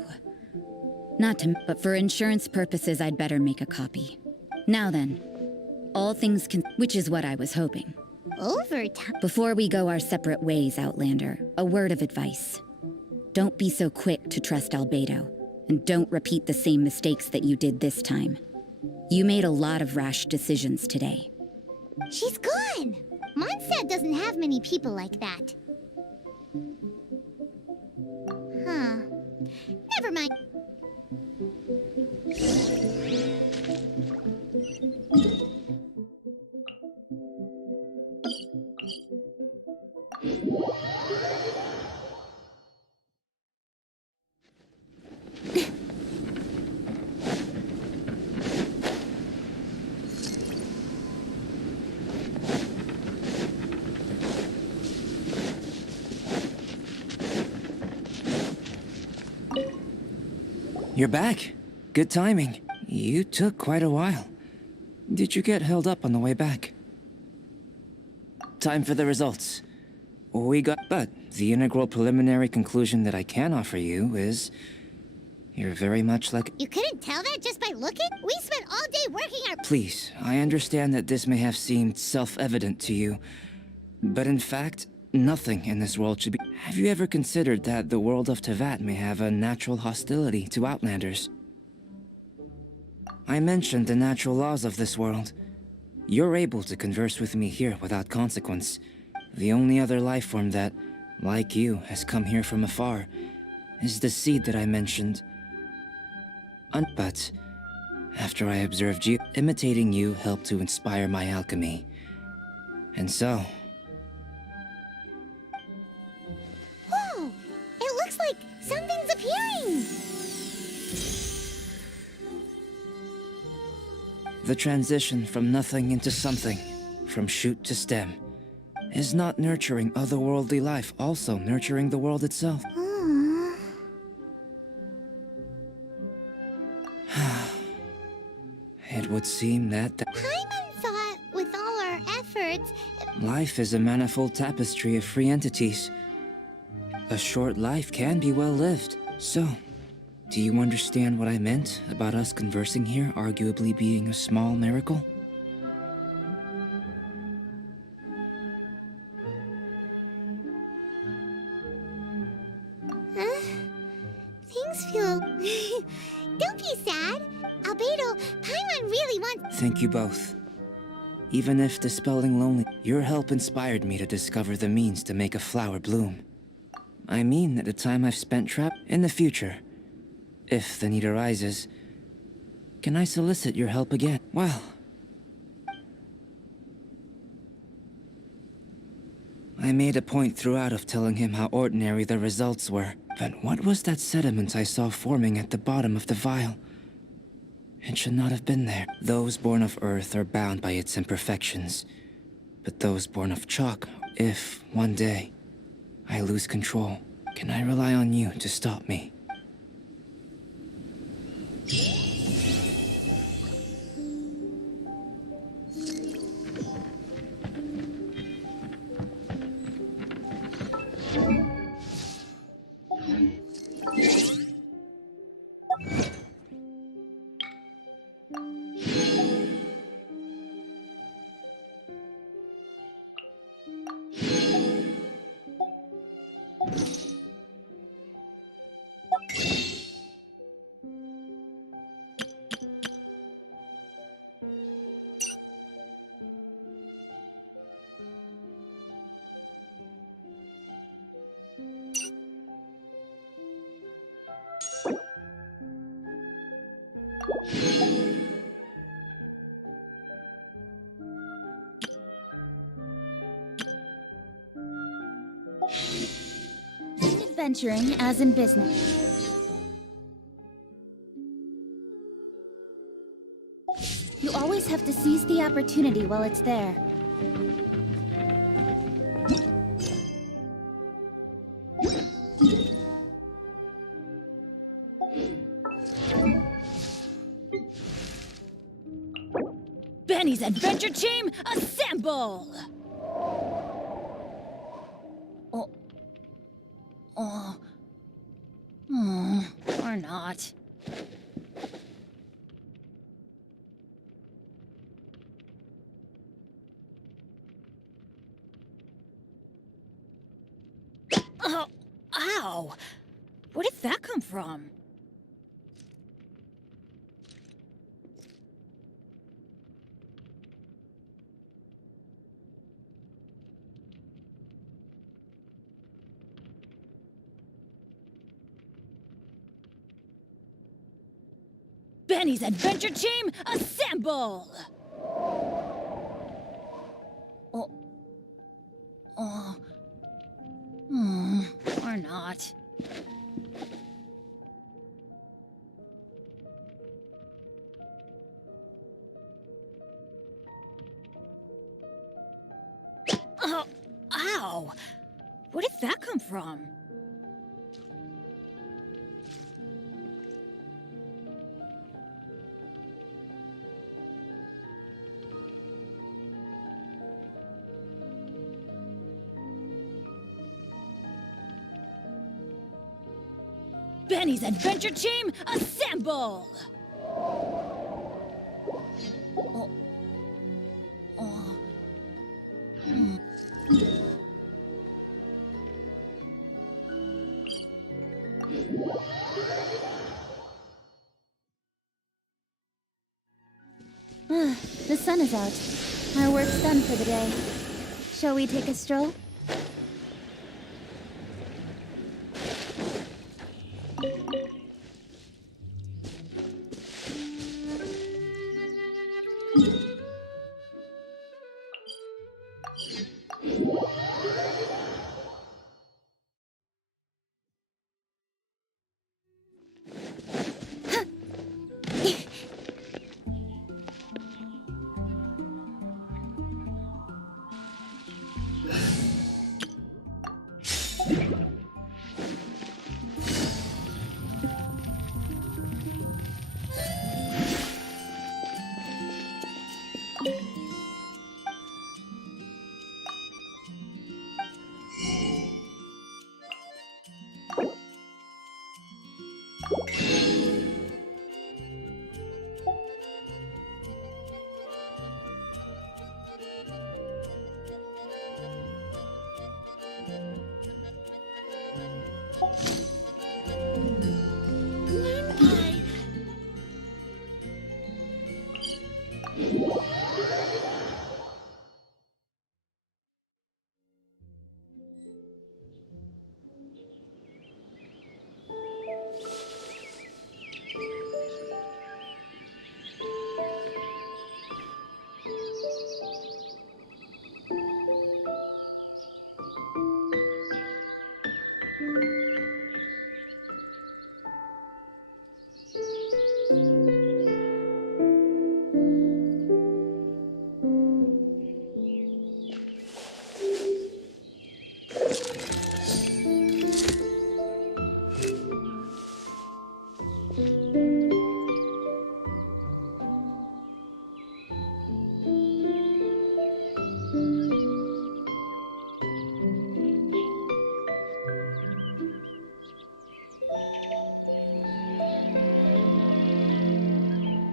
But for insurance purposes, I'd better make a copy. Now then, all things which is what I was hoping. Overtime? Before we go our separate ways, Outlander, a word of advice. Don't be so quick to trust Albedo, and don't repeat the same mistakes that you did this time. You made a lot of rash decisions today. She's gone! Mondstadt doesn't have many people like that. Huh. Never mind. You're back. Good timing. You took quite a while. Did you get held up on the way back? Time for the results. But the integral preliminary conclusion that I can offer you is... You're very much like... You couldn't tell that just by looking? We spent all day working our... Please, I understand that this may have seemed self-evident to you, but in fact, nothing in this world should be... Have you ever considered that the world of Tevat may have a natural hostility to Outlanders? I mentioned the natural laws of this world. You're able to converse with me here without consequence. The only other life form that, like you, has come here from afar is the seed that I mentioned. But after I observed you, imitating you helped to inspire my alchemy. And so... Whoa! It looks like something's appearing! The transition from nothing into something, from shoot to stem, is not nurturing otherworldly life also nurturing the world itself? It would seem that Paimon thought, with all our efforts, life is a manifold tapestry of free entities. A short life can be well lived. So, do you understand what I meant about us conversing here arguably being a small miracle? things feel... Don't be sad. Albedo, Paimon really wants... Thank you both. Even if dispelling lonely, your help inspired me to discover the means to make a flower bloom. I mean, at the time I've spent trapped in the future, if the need arises, can I solicit your help again? Well, I made a point throughout of telling him how ordinary the results were. But what was that sediment I saw forming at the bottom of the vial? It should not have been there. Those born of Earth are bound by its imperfections. But those born of chalk, if, one day, I lose control, can I rely on you to stop me? Adventuring as in business. You always have to seize the opportunity while it's there. Benny's adventure team, assemble! Or not. Oh, ow! Where did that come from? Benny's adventure team, assemble! Or not. Oh, ow! Where did that come from? Benny's adventure team, assemble! The sun is out. Our work's done for the day. Shall we take a stroll?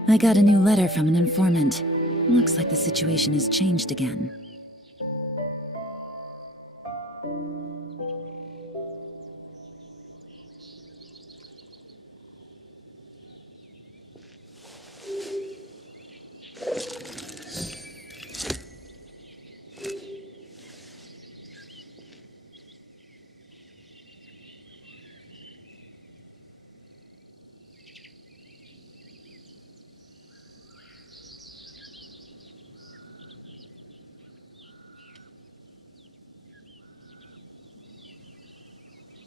I got a new letter from an informant. Looks like the situation has changed again.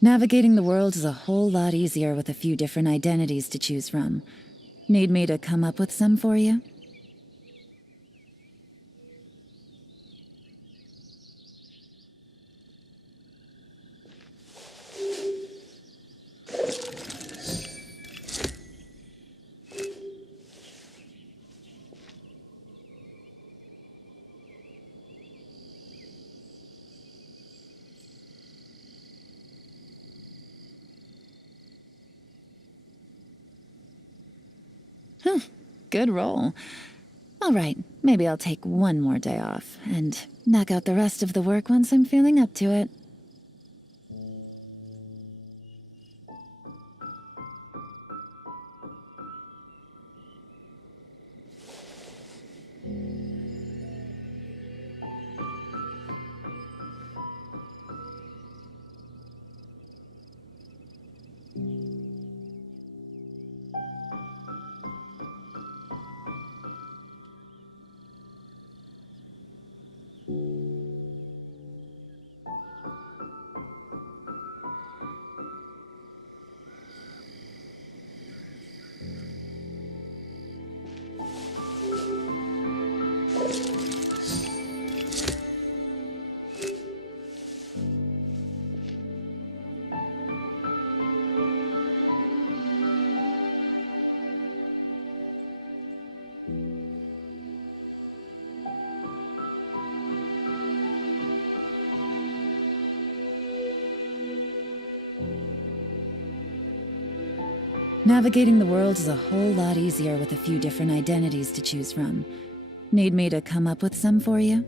Navigating the world is a whole lot easier with a few different identities to choose from. Need me to come up with some for you? Good roll. All right, maybe I'll take one more day off and knock out the rest of the work once I'm feeling up to it. Navigating the world is a whole lot easier with a few different identities to choose from. Need me to come up with some for you?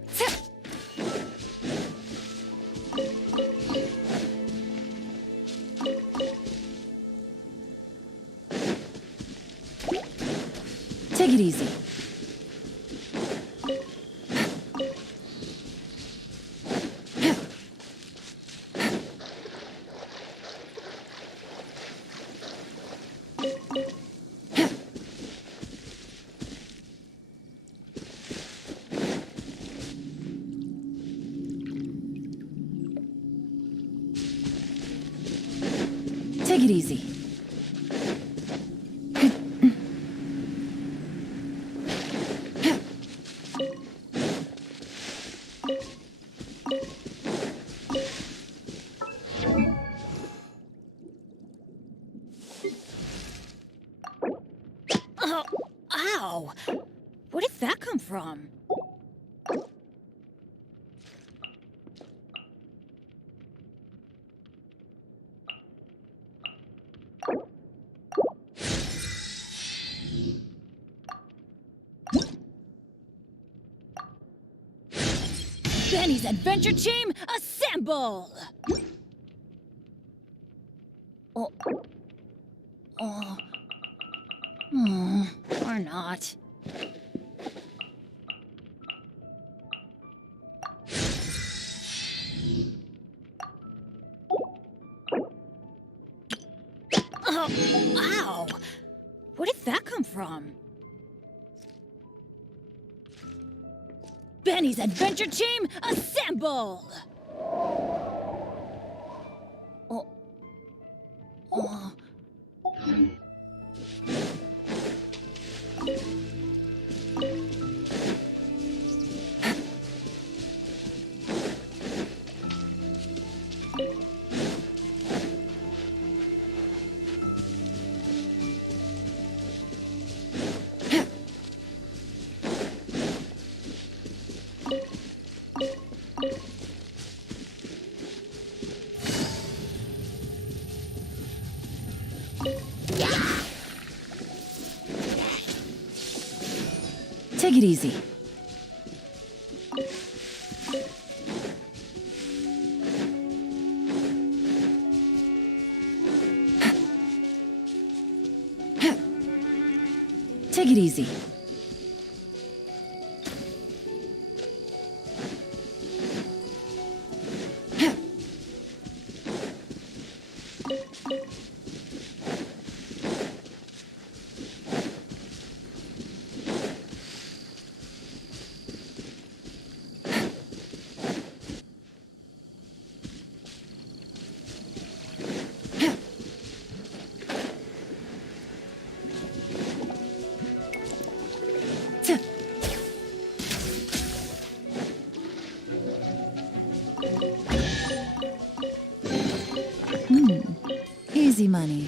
Take it easy. Take it easy. Oh, ow! Where did that come from? Benny's adventure team, assemble! Oh. Oh. Or not. from? Benny's adventure team, assemble! Oh. Oh. Take it easy. Take it easy. Easy money.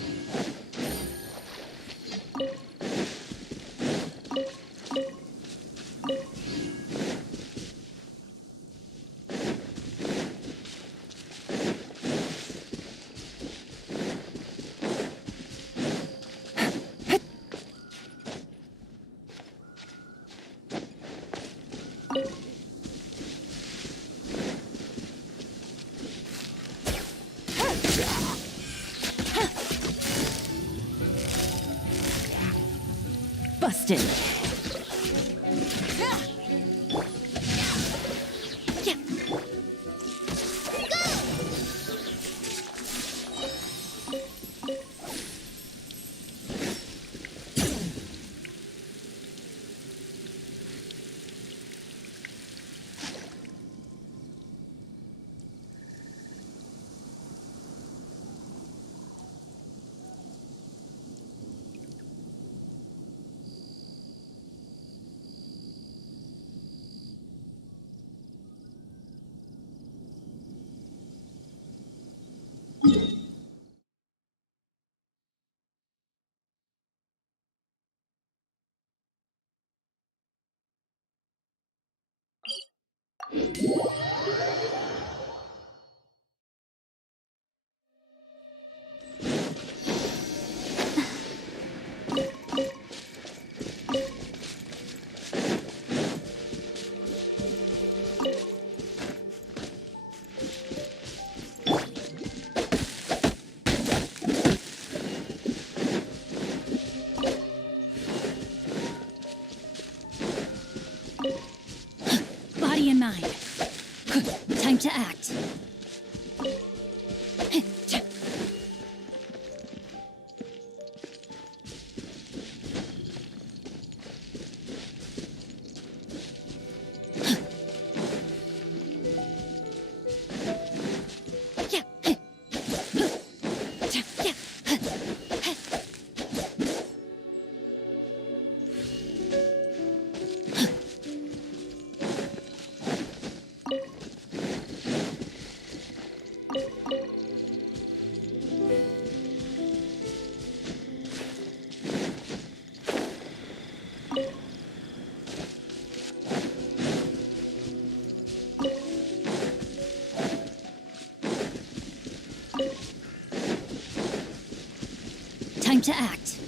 Busted. Body in mind. Time to act. Time to act.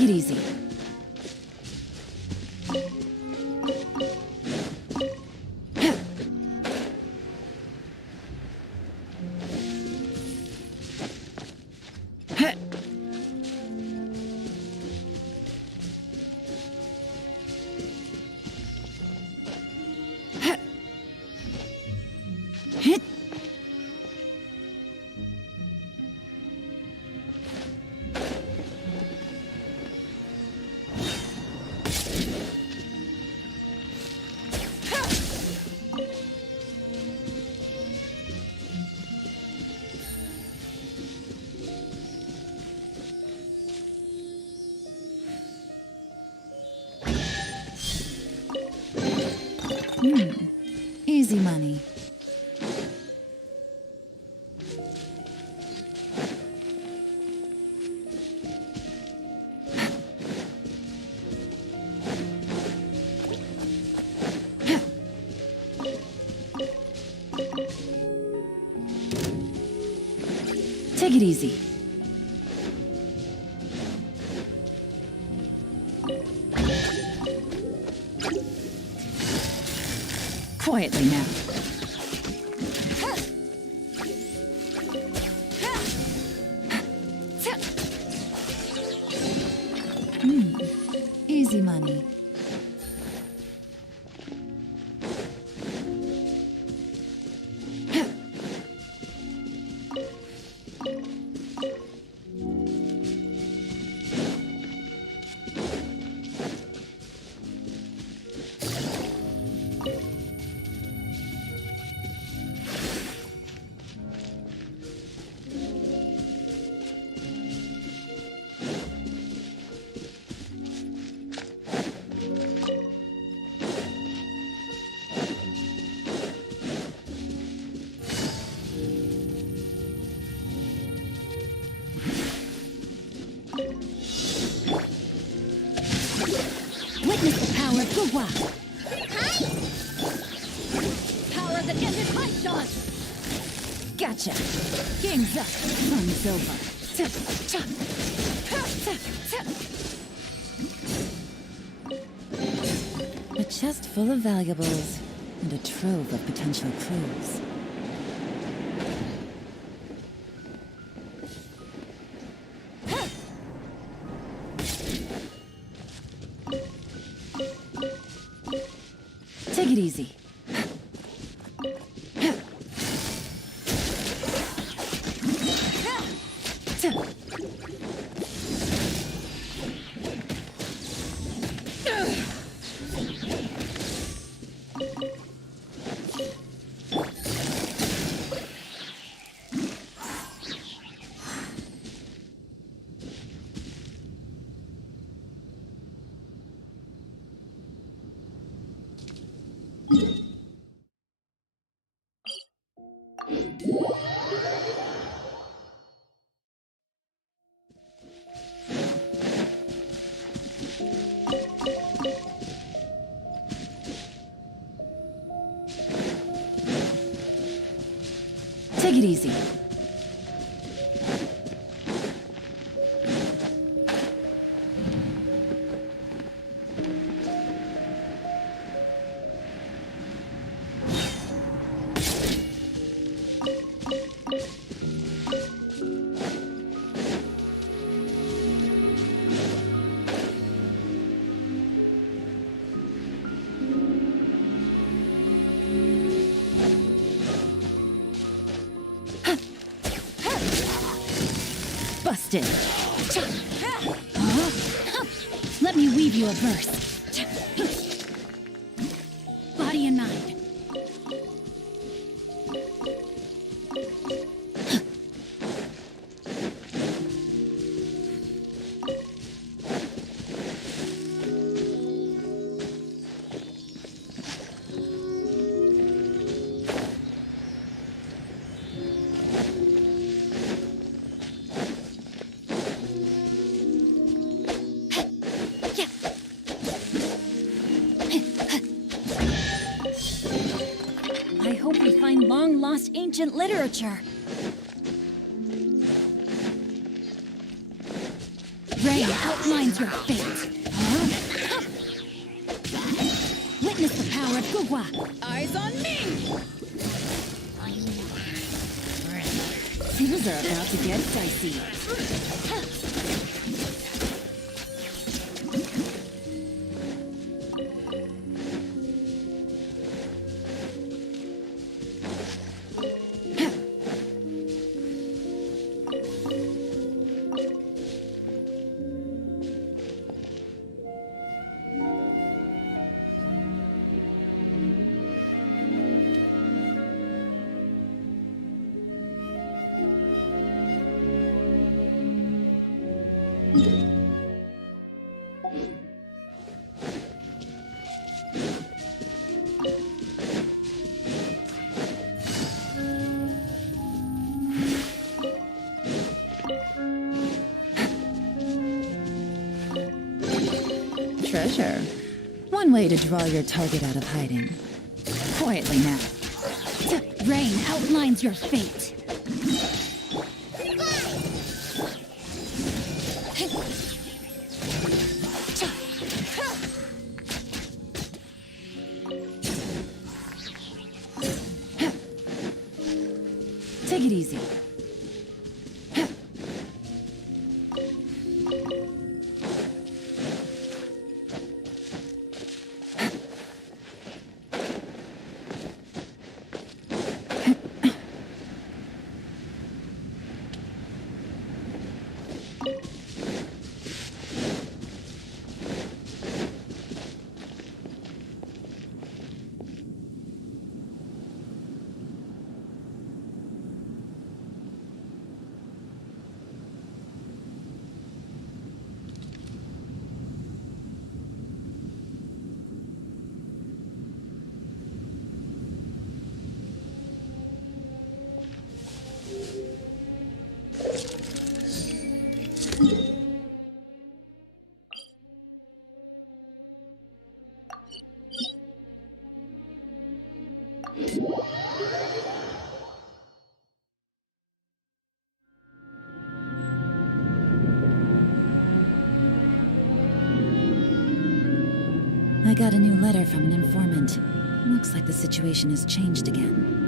Take it easy. Easy money. Take it easy. Quietly now. Easy money. Witness the power of Guwa. Power that ended Haishan! Gotcha. Game's up. Fun's over. A chest full of valuables and a trove of potential clues. Take it easy. Take it easy. Busted. Let me weave you a verse. Body and mind. I hope we find long-lost ancient literature. Rain outlines your fate. Huh? Witness the power of Gugwa. Eyes on me! Things are about to get dicey. Treasure. One way to draw your target out of hiding. Quietly now. Rain outlines your fate. Take it easy. I got a new letter from an informant. Looks like the situation has changed again.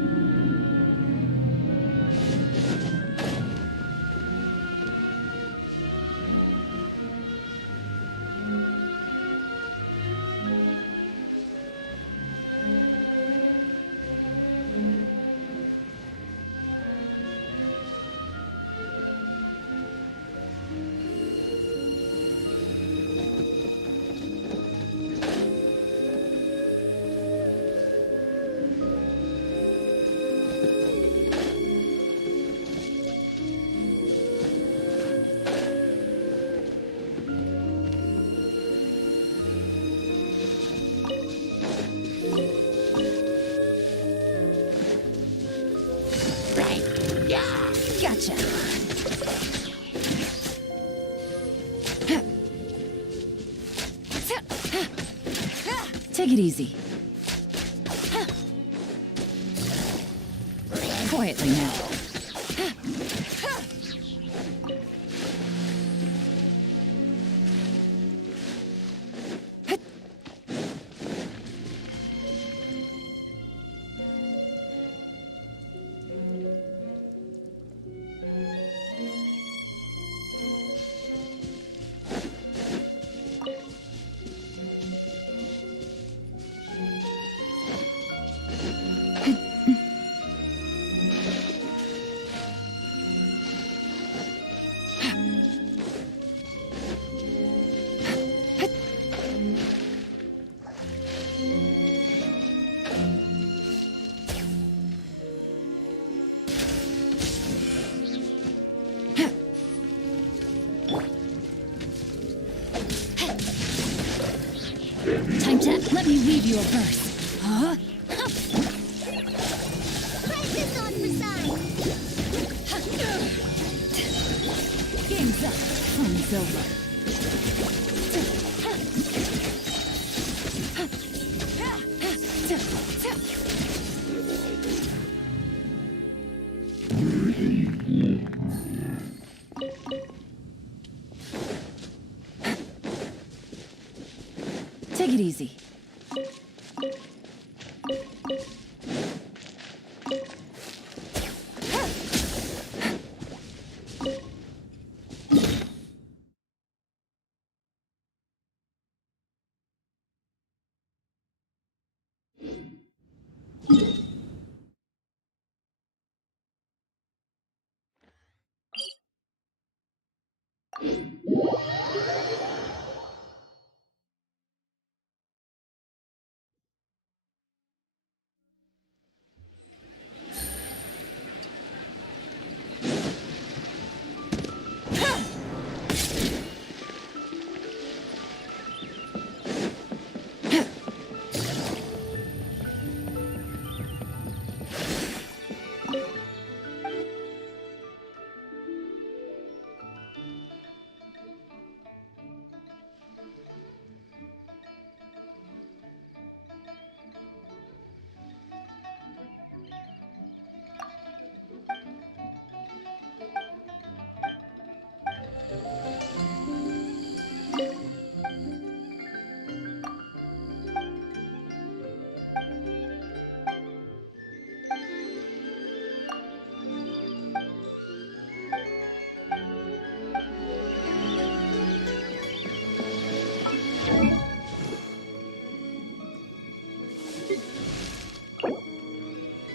Gotcha. Take it easy. Quietly now. Time to let me read you a verse. Huh? Practice on for size. Game's up. Fun's over. Take it easy.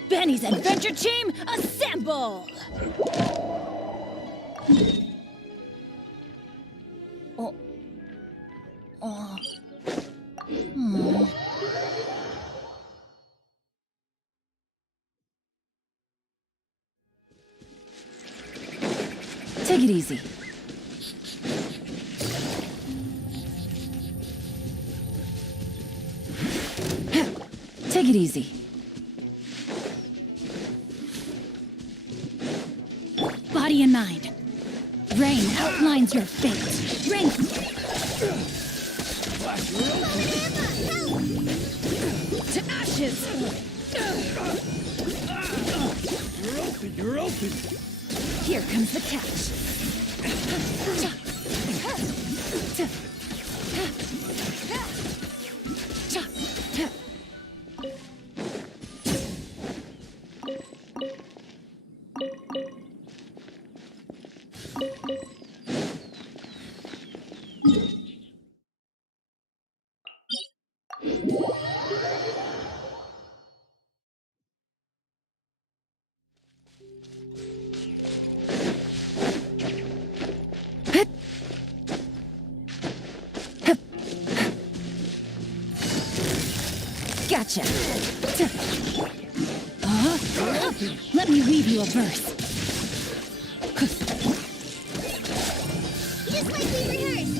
Benny's adventure team, assemble! Oh. Oh. Hmm. Take it easy. Take it easy. Body and mind. Rain outlines your fate. Rain. To ashes. You're open. Here comes the catch. Gotcha. Let me weave you a verse. Just like we rehearsed.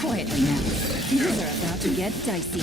Quietly now. Things are about to get dicey.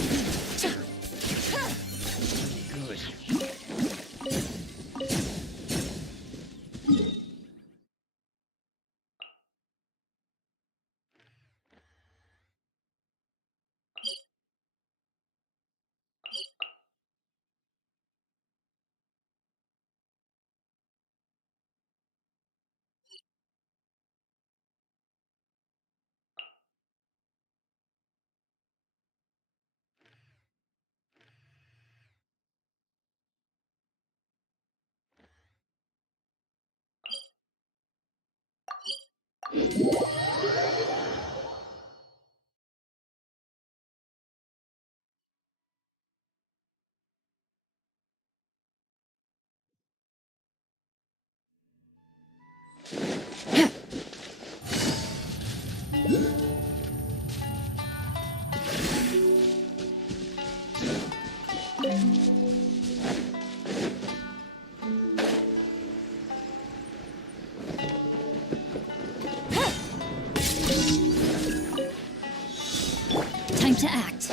Time to act.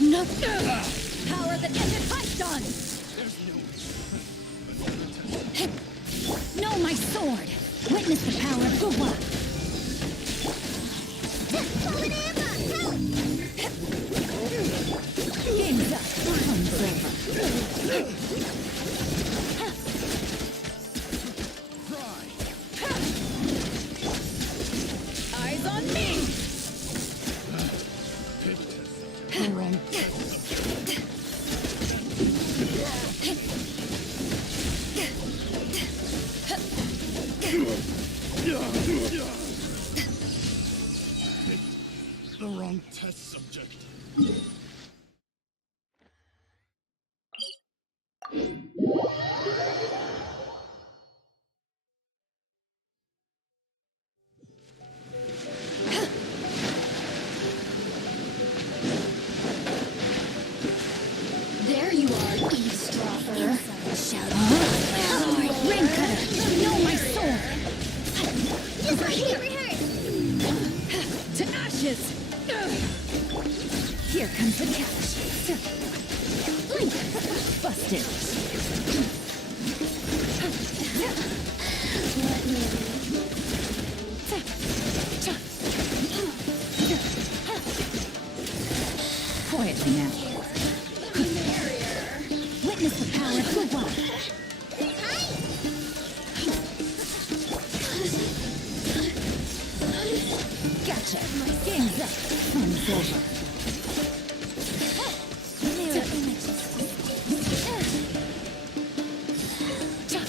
No power that ended Python! No, my sword! Witness the power of Guwa! Game's up. Fun's over. Eyes on me! The wrong test subject. There you are, eavesdropper. Ring cutter, you know my sword. Just like we rehearsed. To ashes. Here comes the catch. Blink. Busted. Quietly now. Witness the power of the one. Gotcha. Game's up. Fun's over. Mirror images.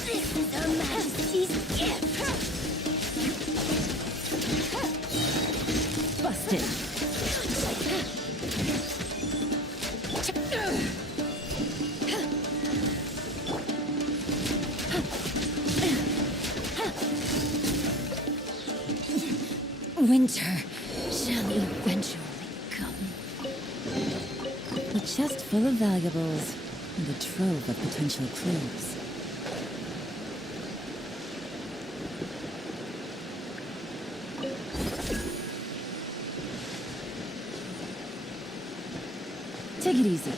This is Her Majesty's gift. Busted. Winter shall eventually come. A chest full of valuables and a trove of potential clues. Take it easy.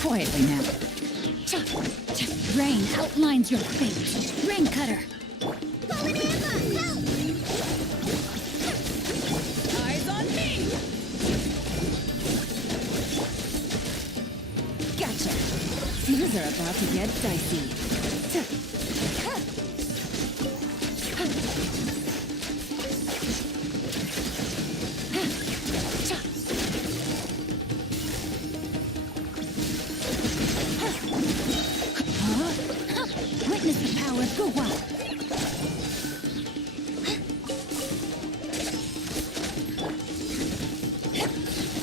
Quietly now. Rain outlines your fate. Rain cutter. Eyes on me! Gotcha. Things are about to get dicey. Witness the power of the wild.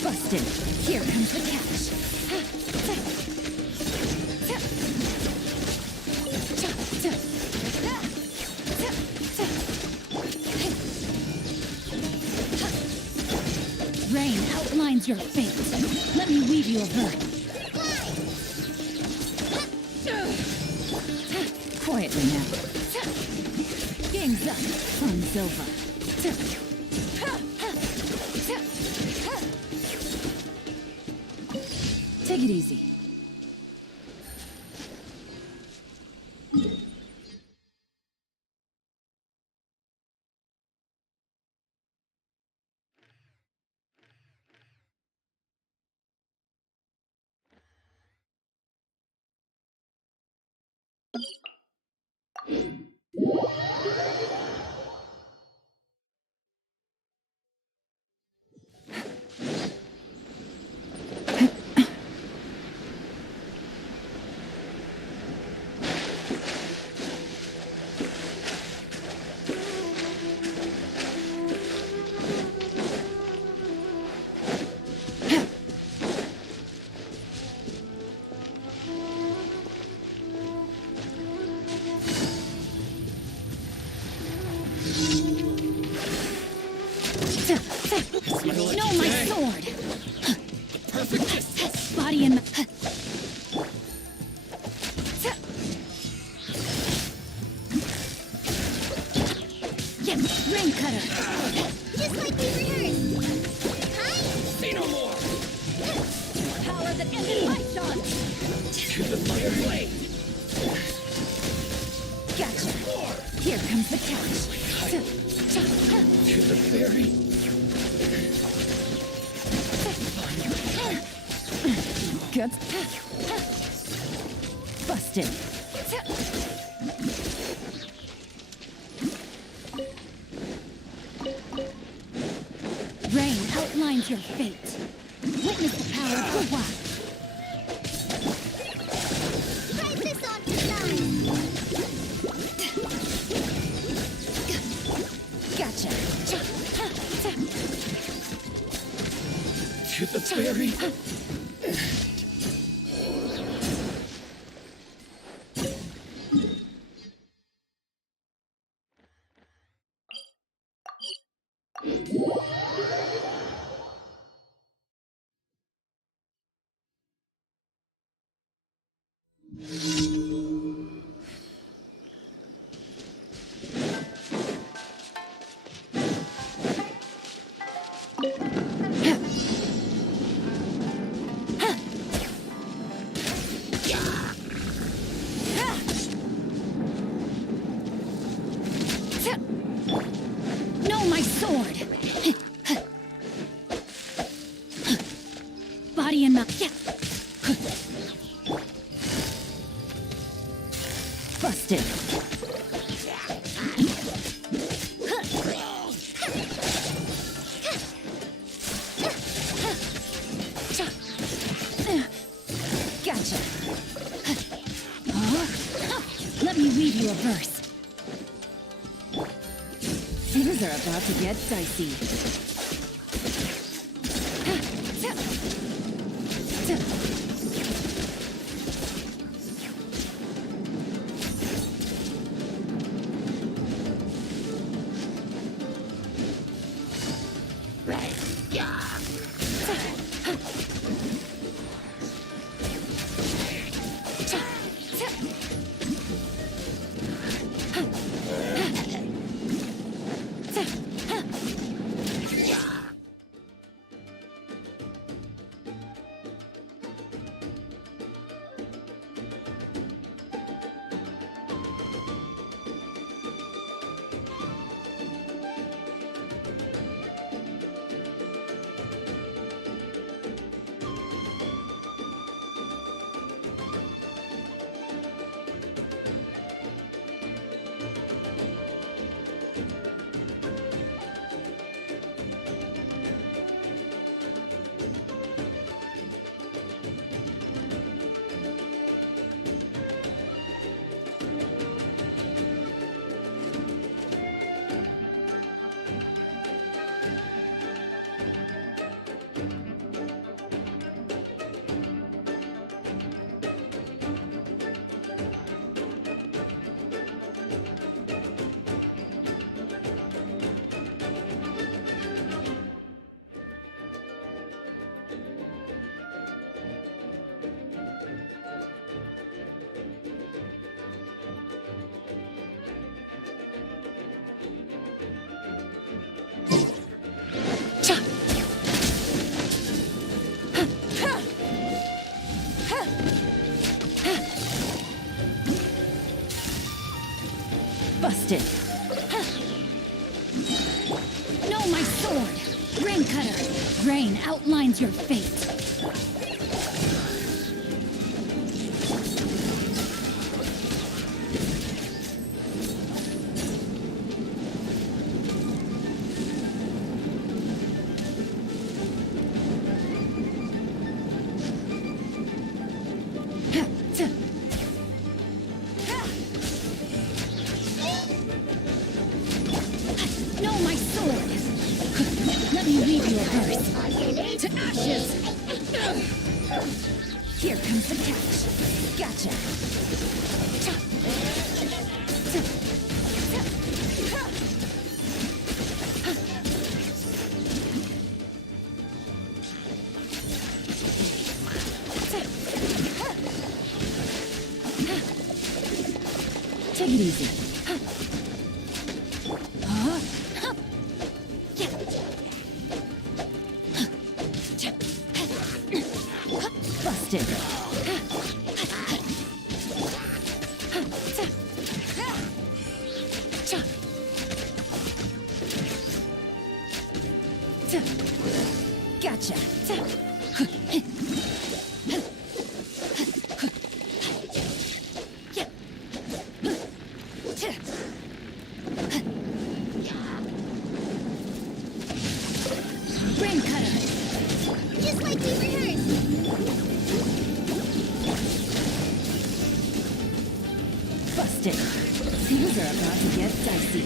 Busted. Here comes the catch. Rain outlines your fate. Let me weave you a verse. Quietly now. Game's up. Fun's over. Take it easy. No, my sword! Perfect! Body and... Rain cutter! Just like we rehearsed. Hi! Say no more! Power that ended my shot! To the fire blade! Gotcha! Here comes the catch. To the ferry. Good. Busted. Rain outlines your fate. Witness the power of the wild. Try this on for size. Gotcha. To the ferry. No, my sword! Body and mouth. Yeah. Busted. Gotcha. Let me weave you a verse. Things are about to get dicey. Busted. No, my sword! Rain cutter! Rain outlines your fate. No, my sword! Let me weave you a verse. To ashes! Here comes the catch. Gotcha. Take it easy. Busted. Gotcha. Brain cutter. Just like we rehearsed. Busted. Things are about to get dicey.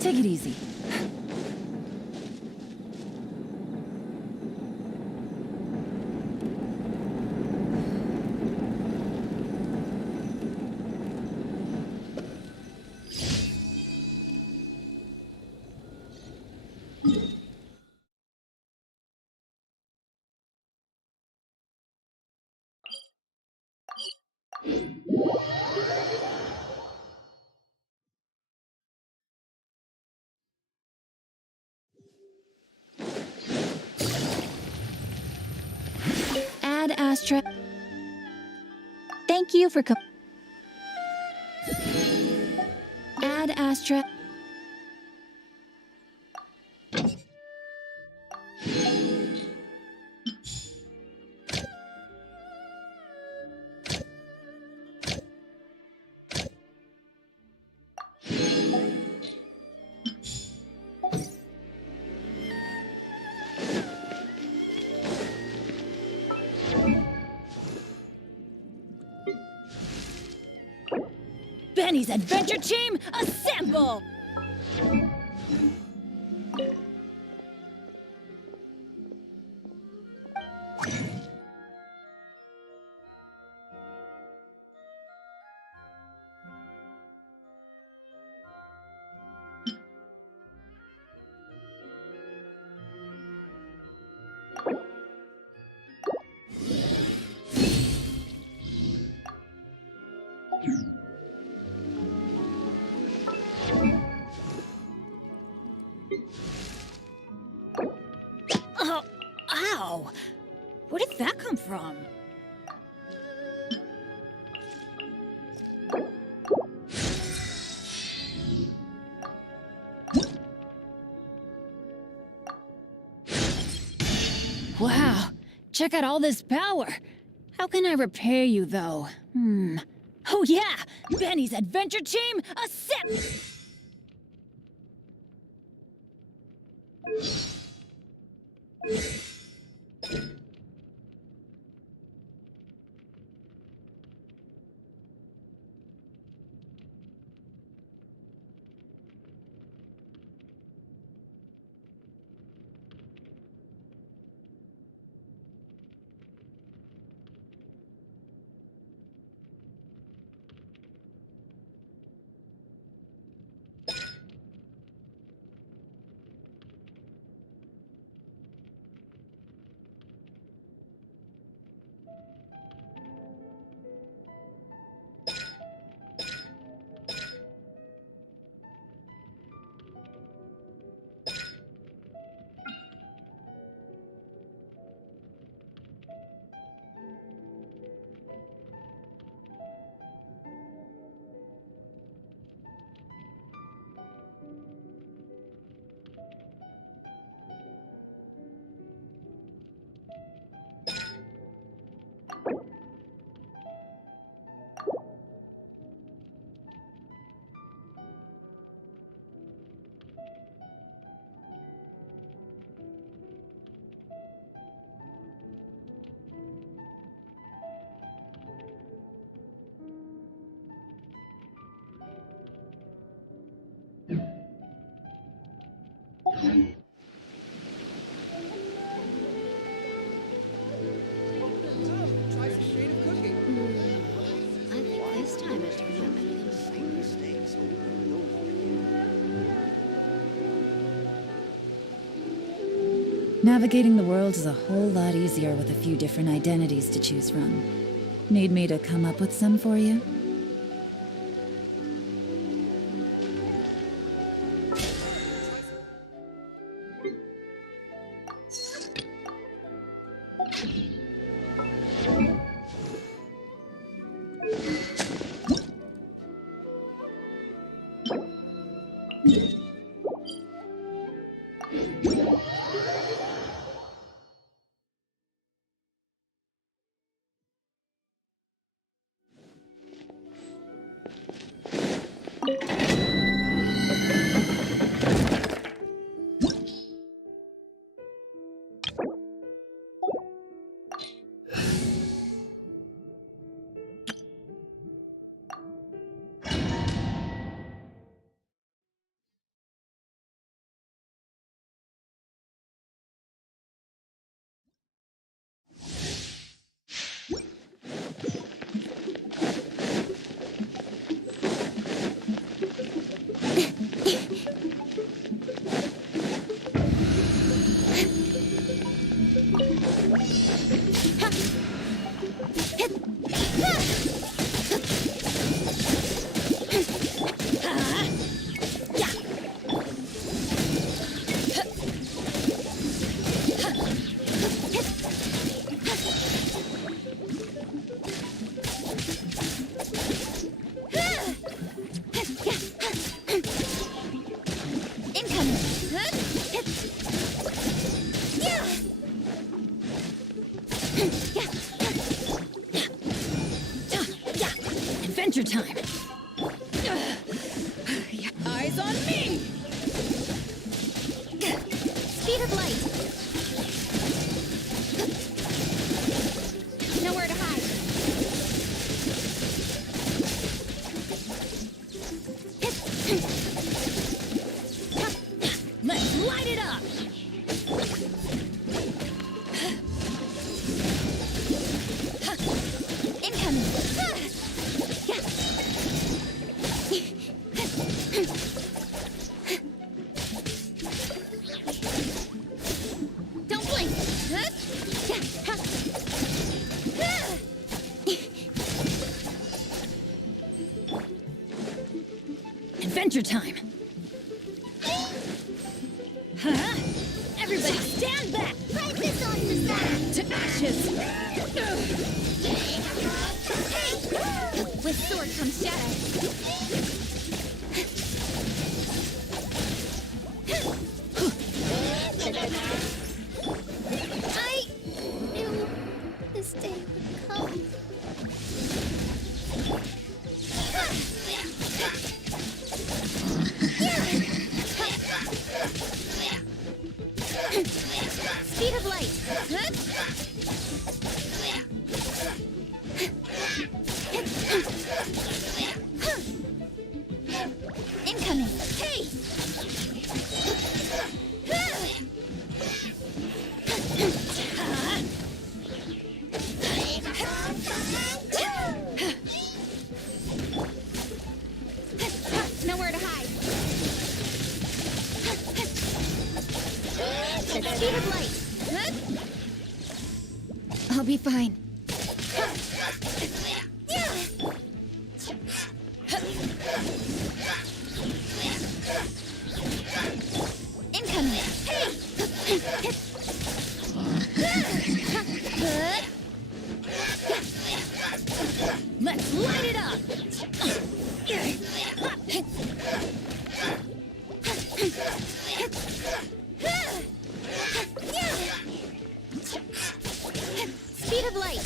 Take it easy. Ad Astra. Thank you for Ad Astra. Benny's adventure team, assemble! Oh, ow! Where did that come from? Wow, check out all this power. How can I repair you, though? Oh yeah, Benny's adventure team, assemble! Navigating the world is a whole lot easier with a few different identities to choose from. Need me to come up with some for you? Adventure time! Eyes on me! Speed of light. Nowhere to hide. Let's light it up! Incoming. Don't blink. Adventure time! Huh? Everybody stand back! Fight this off the side. To ashes! With sword comes shadow. I knew this day would come. Speed of light. Incoming. Hey! Nowhere to hide. Speed of light. I'll be fine. Incoming. Hey! Let's light it up! Speed of light.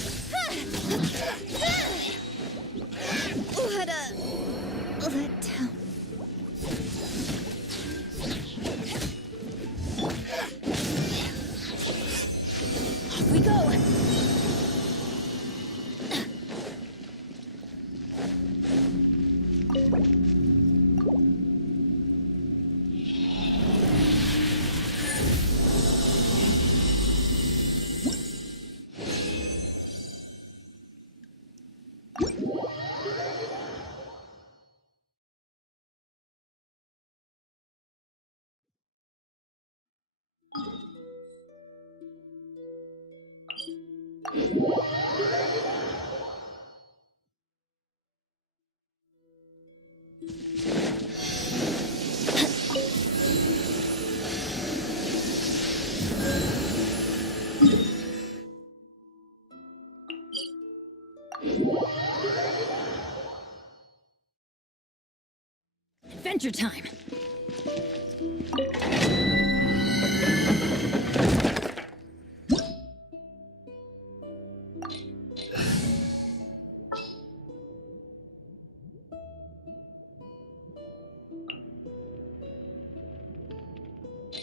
Let down. Off we go! Adventure time!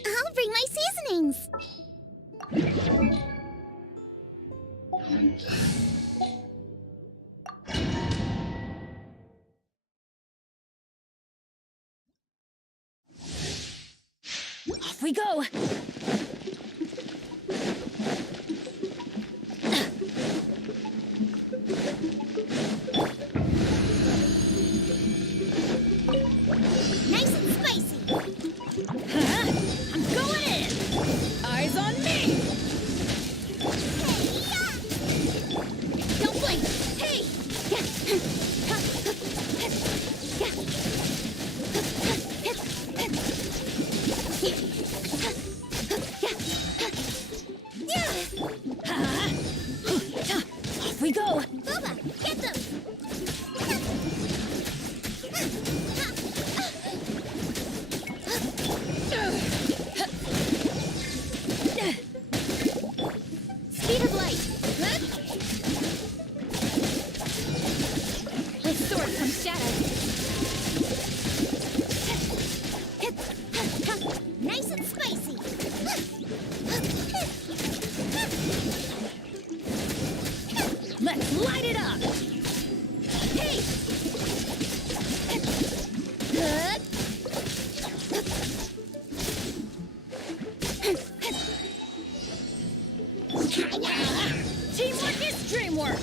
I'll bring my seasonings. Off we go! Nice and spicy. Huh? I'm going in! Eyes on me! Don't blink. Hey! Off we go! Boba, get them! Speed of light. With sword comes Shadow. Nice and spicy. Let's light it up! Hey! Teamwork is dreamwork!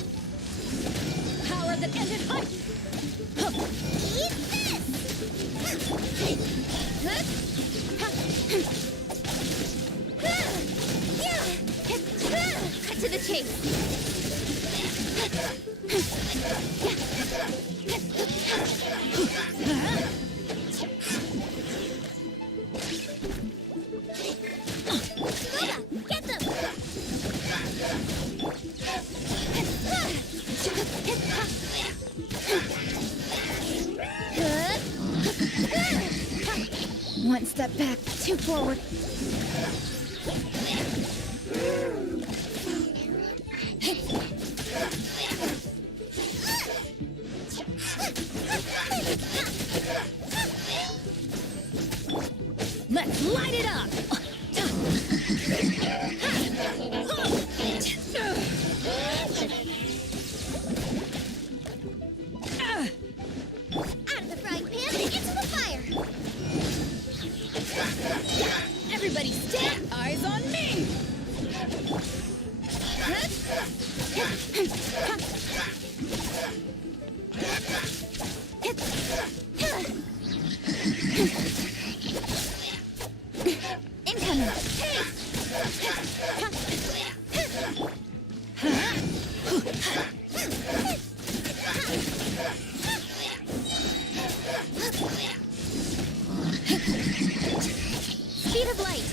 Power that ended hunt! Eat this! Cut to the chase. Luda, get them! One step back, two forward. Let's light it up! Out of the frying pan, into the fire! Everybody stand, eyes on me! Incoming. Speed of light.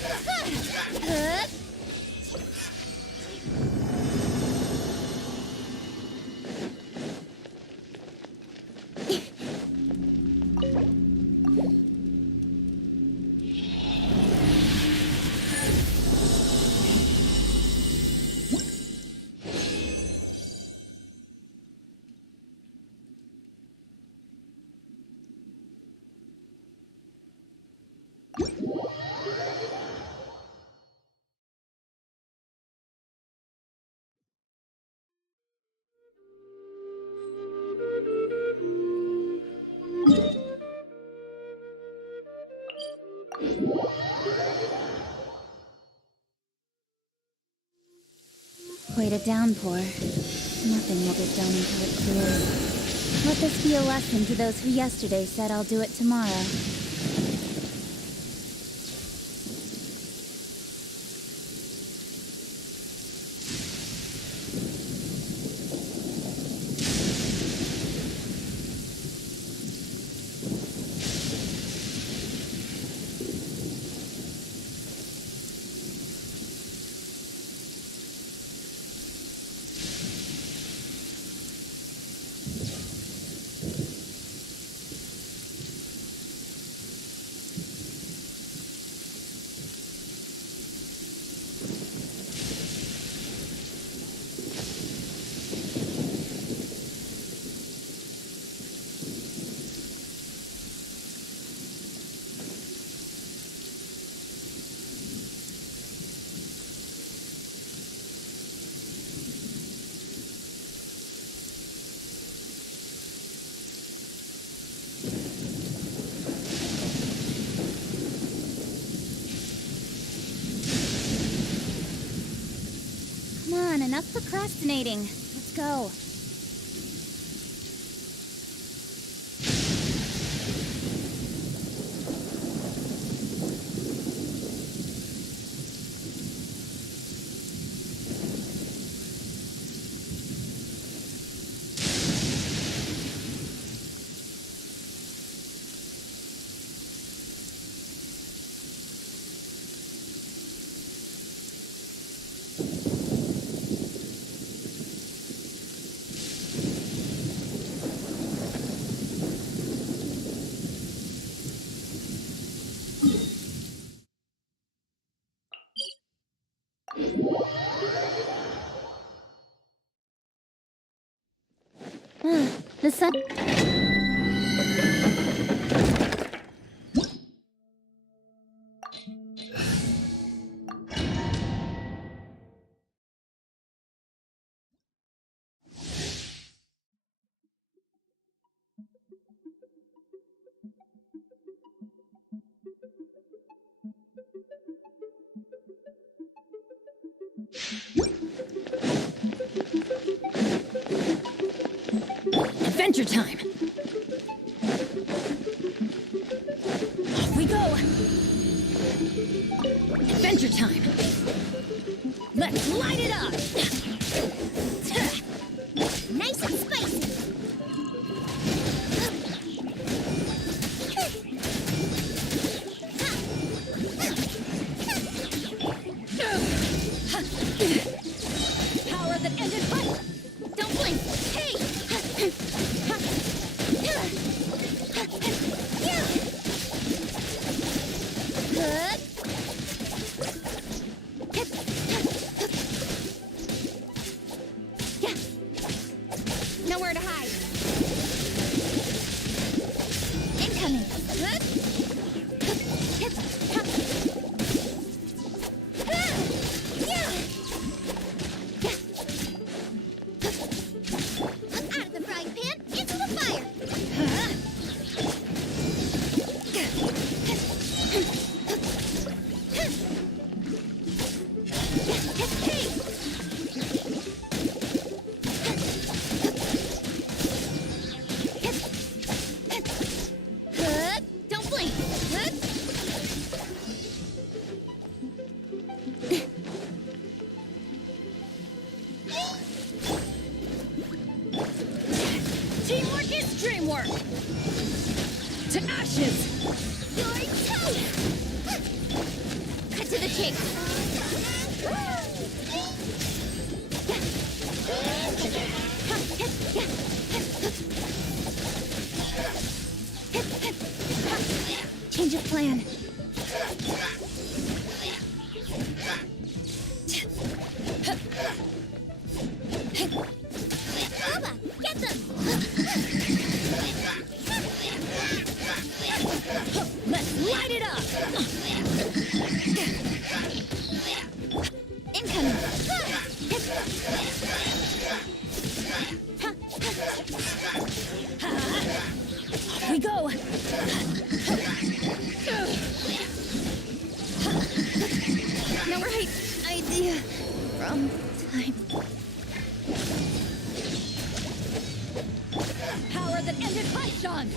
Quite a downpour. Nothing will get done until it clears. Let this be a lesson to those who yesterday said I'll do it tomorrow. Come on, enough procrastinating. Let's go. The sun. Adventure time! Off we go! Adventure time! Let's light it up! Nice and spicy. Power that ended fight! Don't blink. Hey! Nowhere to hide. Incoming. Out of the frying pan, into the fire. Don't blink. Teamwork is dreamwork! To ashes! Your toast. Cut to the chase. Change of plan. Baba, get them. Let's light it up! Incoming. Off we go! No right idea from time. Power that ended fight, Sean!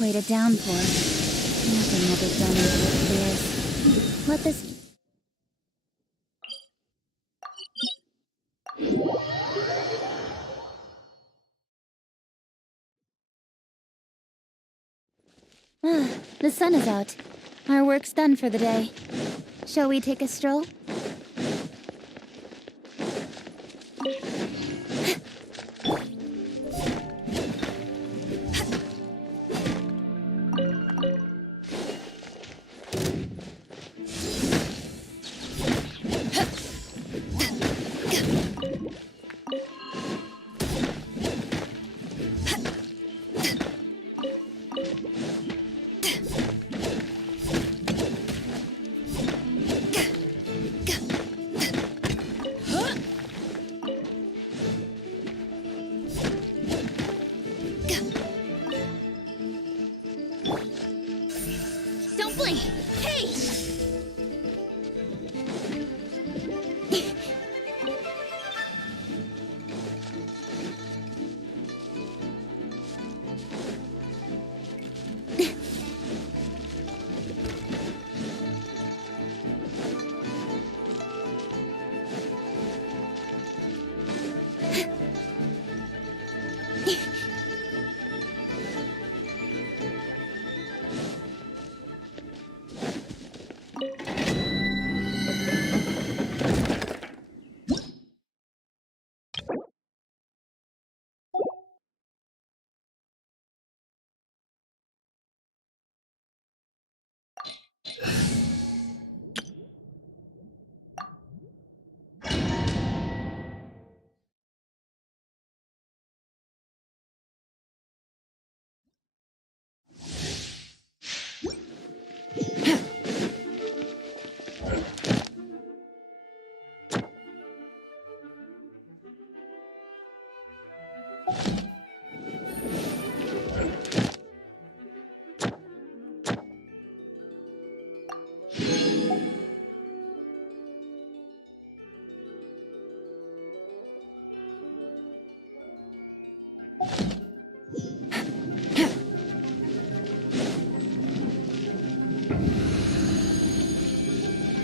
Wait a downpour. Nothing will get done until it clears. Let this... The sun is out. Our work's done for the day. Shall we take a stroll? Don't blink! Hey!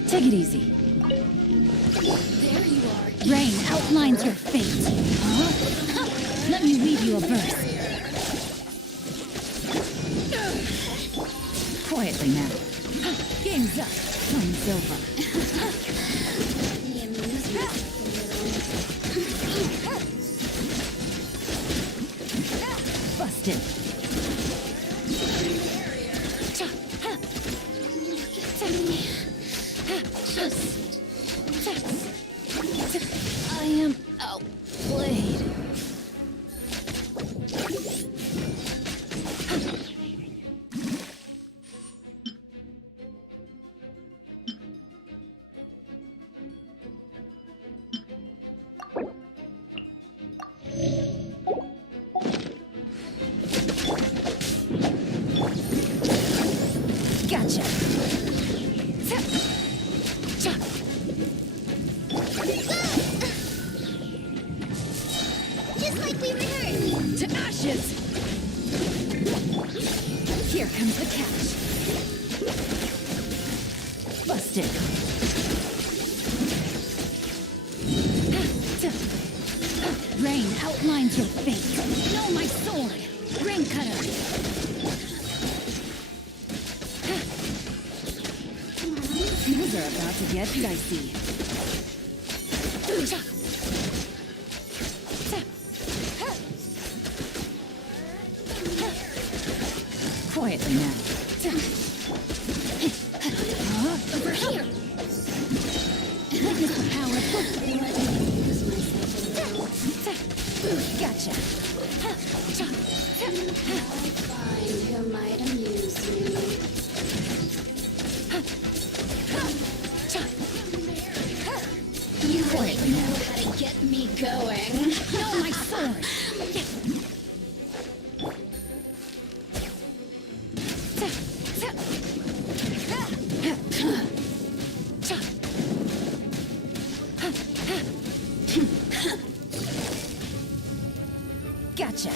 Take it easy. There you are. Rain outlines your fate. Huh? Let me read you a verse. Quietly now. Game's up. Time's over. Busted. Gotcha. Just like we rehearsed. To ashes! Here comes the catch. Busted. Rain outlines your fate. No, my sword! Rain cutter! Things are about to get dicey. Quietly now. Over here! Witness the power. Gotcha. You might amuse me. You quietly now. How to get me going. No, my sword! Gotcha.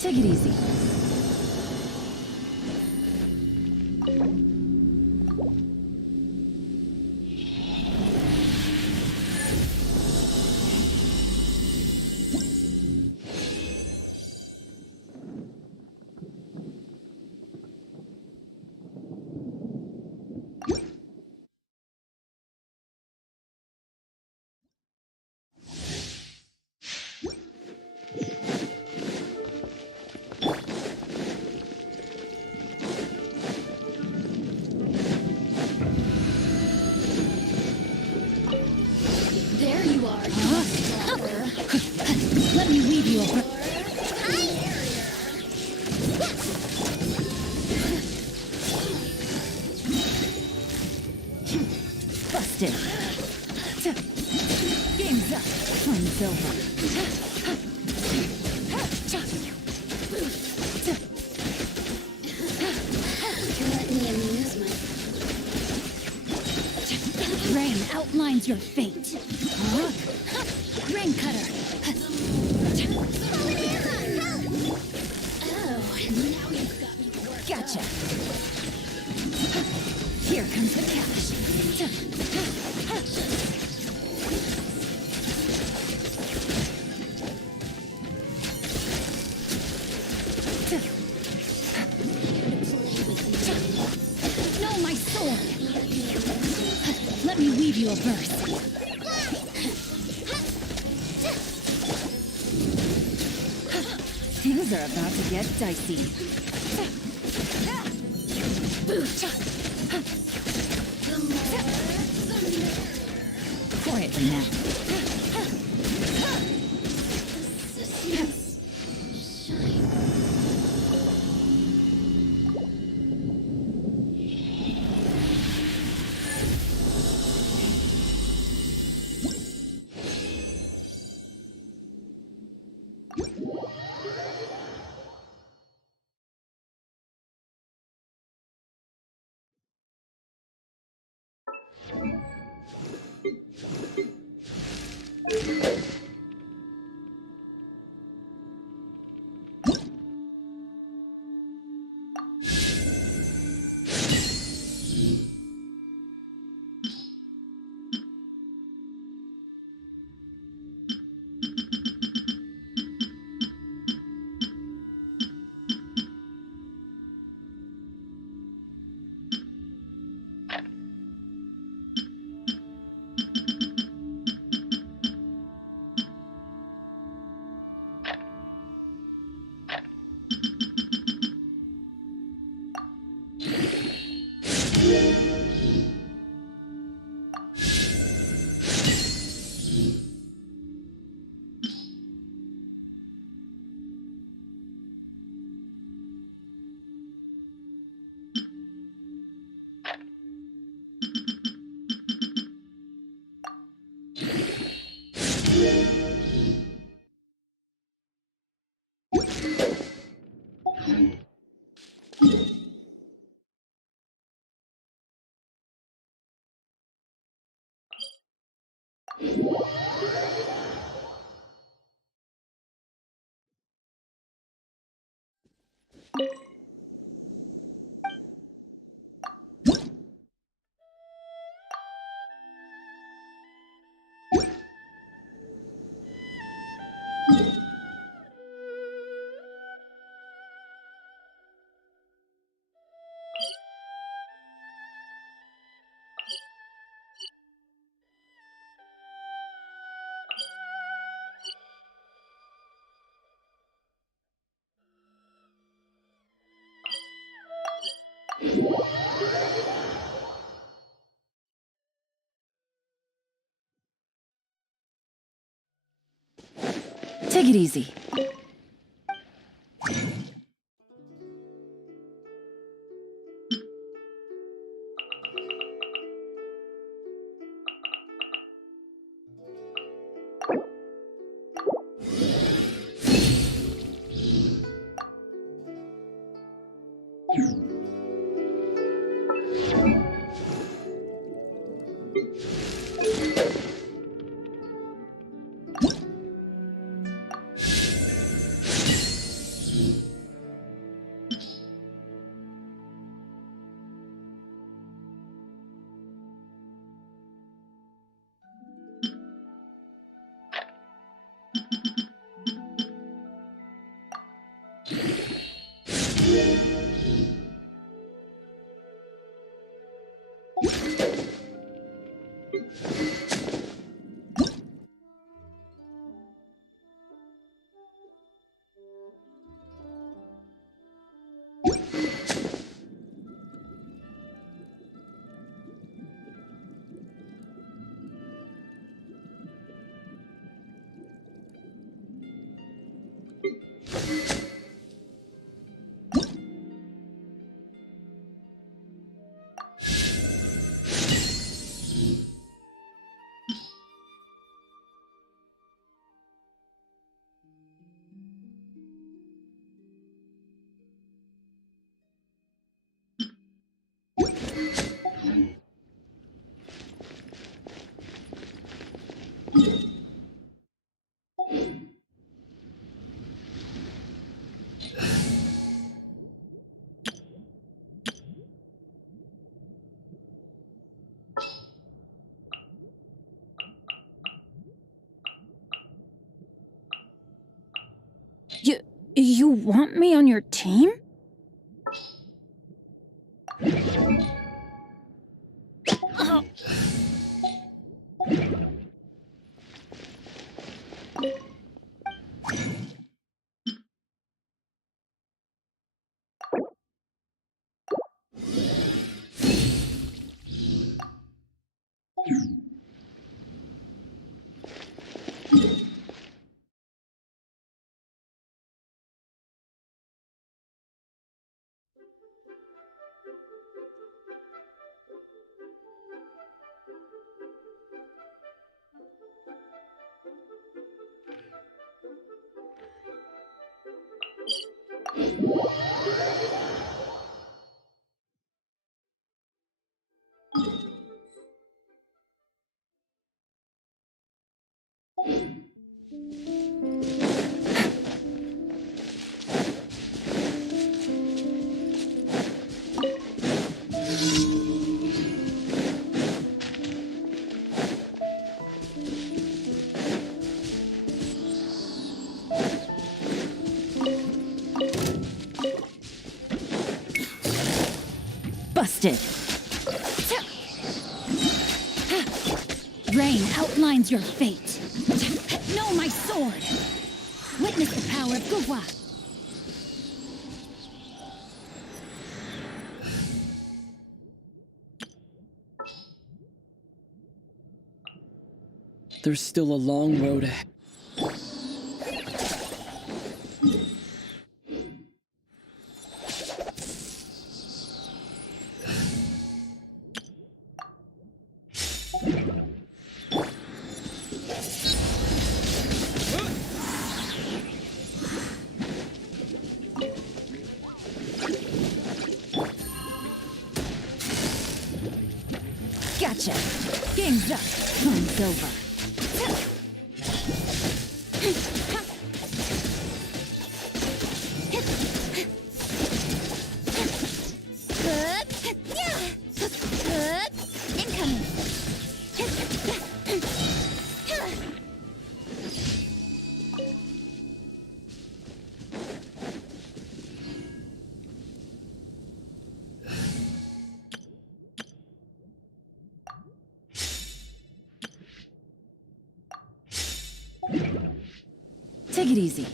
Take it easy. There you are. Let me weave you a... Busted. Game's up. Flame's over. Let me amuse myself. Rain outlines your fate. Rain cutter. Oh, now you've got me worked. Gotcha. Here comes the cash. No, my sword. Let me weave you a verse. Things are about to get dicey. Quietly now. Take it easy. You want me on your team? Oh. Busted. Rain outlines your fate. Know my sword. Witness the power of Gugwa. There's still a long road ahead. Gotcha. Game's up. Time's over. Take it easy.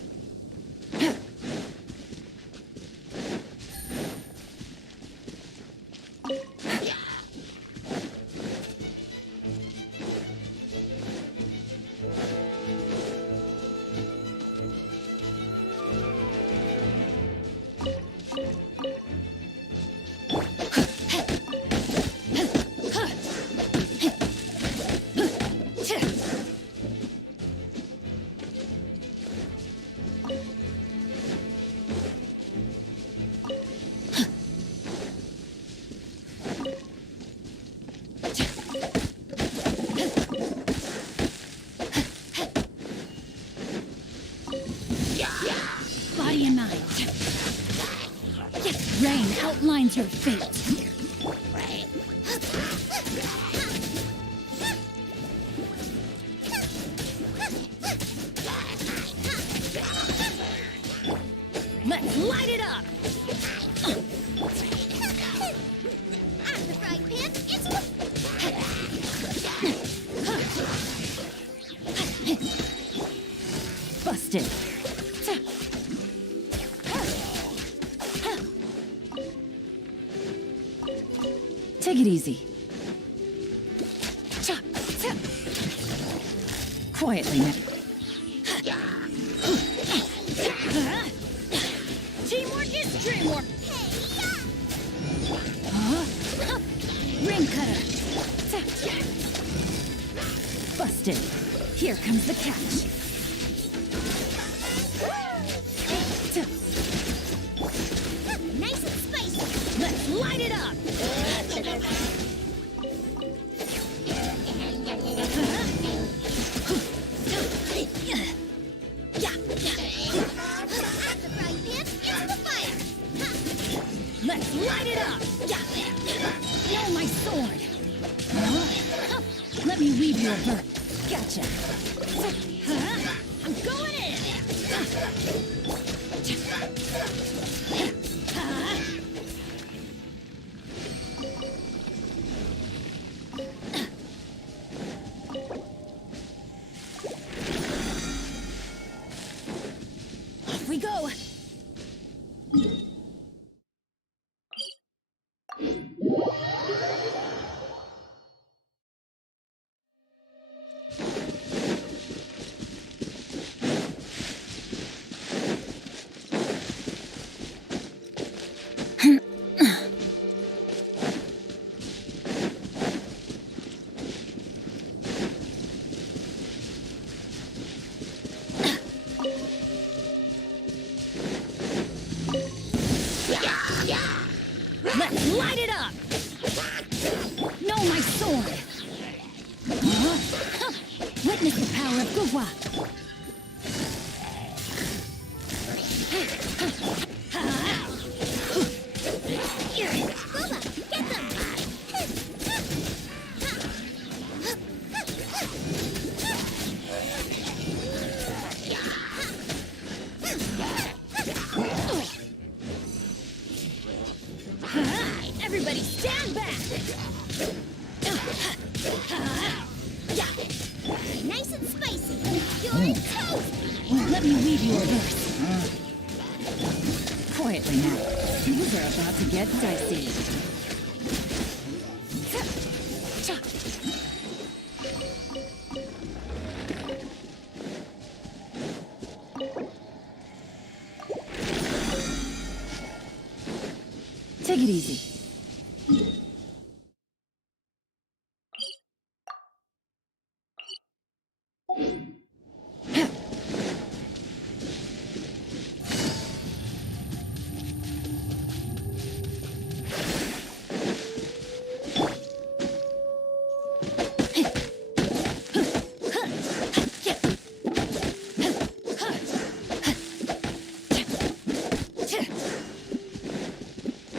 Body and mind. Rain outlines your fate. Let's light it up! I'm the frying pan. It's the... Busted. Take it easy. Quietly now. Teamwork is dreamwork! Ring cutter! Busted. Here comes the catch. Nice and spicy. Let's light it up! I'm the frying pan. It's the fire. Let's light it up! No, my sword! Let me weave you a bird. Gotcha. I'm going in! Off we go! Let's light it up! No, my sword! Witness the power of Gugwa! Booba, get them! Everybody stand back! Nice and spicy. You're in toast. Let me weave you a verse. Quietly now. Things are about to get dicey. Take it easy.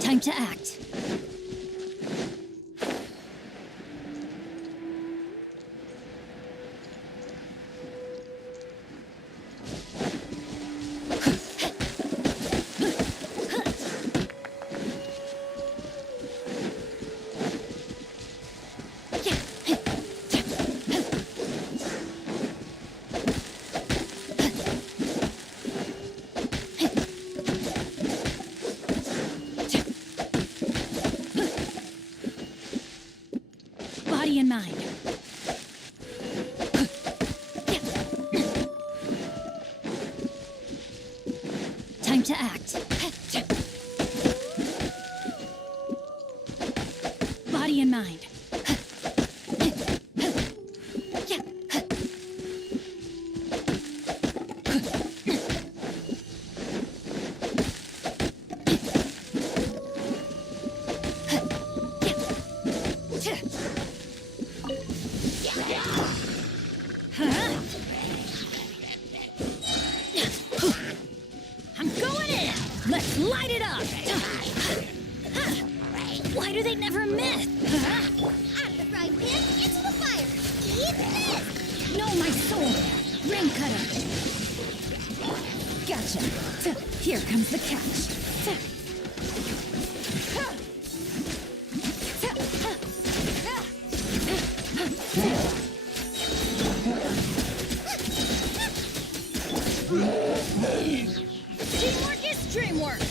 Time to act. Body and mind. Time to act. Body and mind. I'm going in! Let's light it up! Why do they never miss? Out of the frying pan, into the fire! Eat this! No, my soul! Ring cutter! Gotcha! Here comes the catch. Teamwork is dreamwork!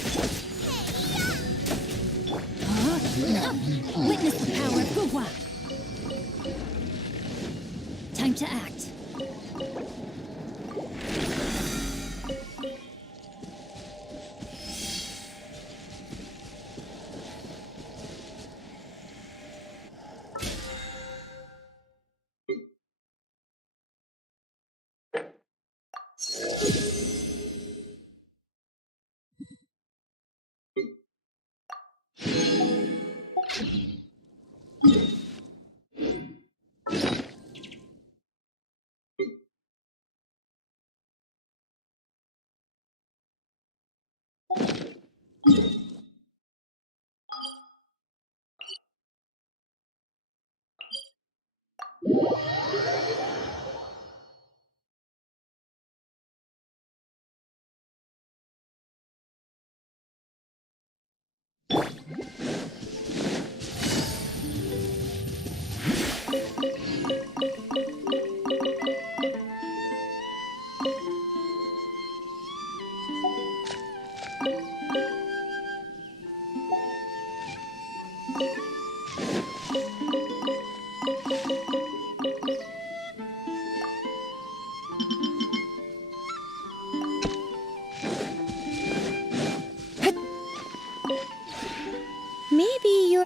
Witness the power of Guhua! Time to act. Maybe you're...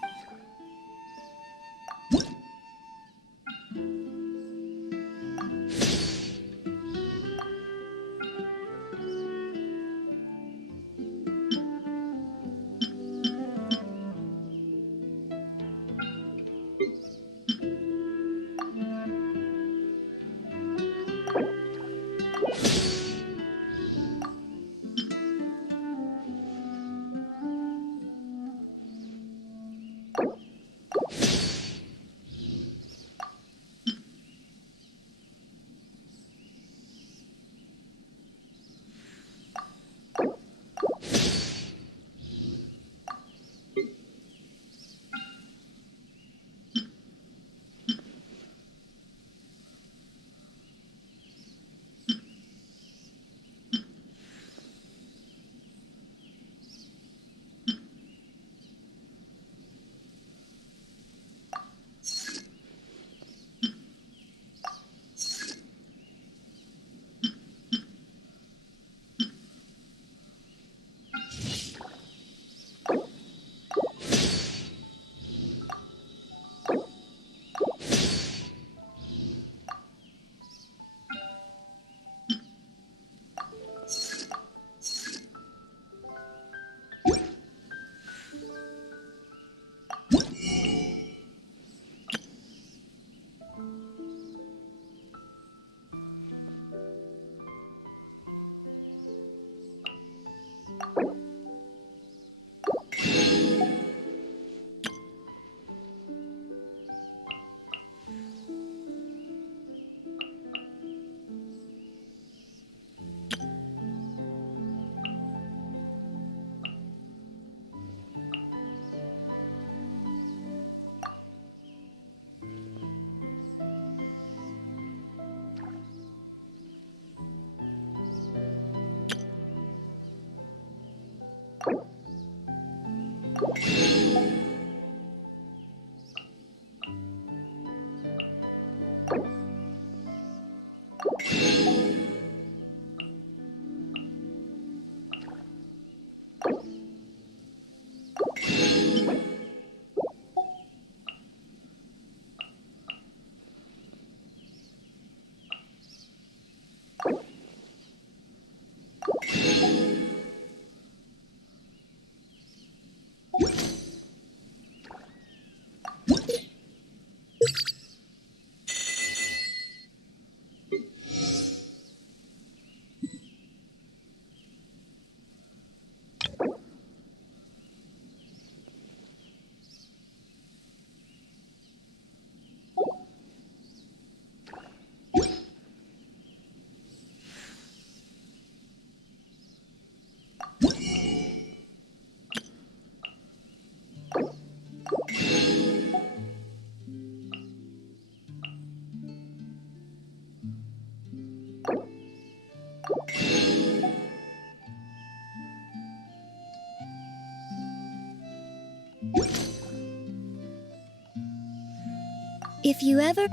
If you ever...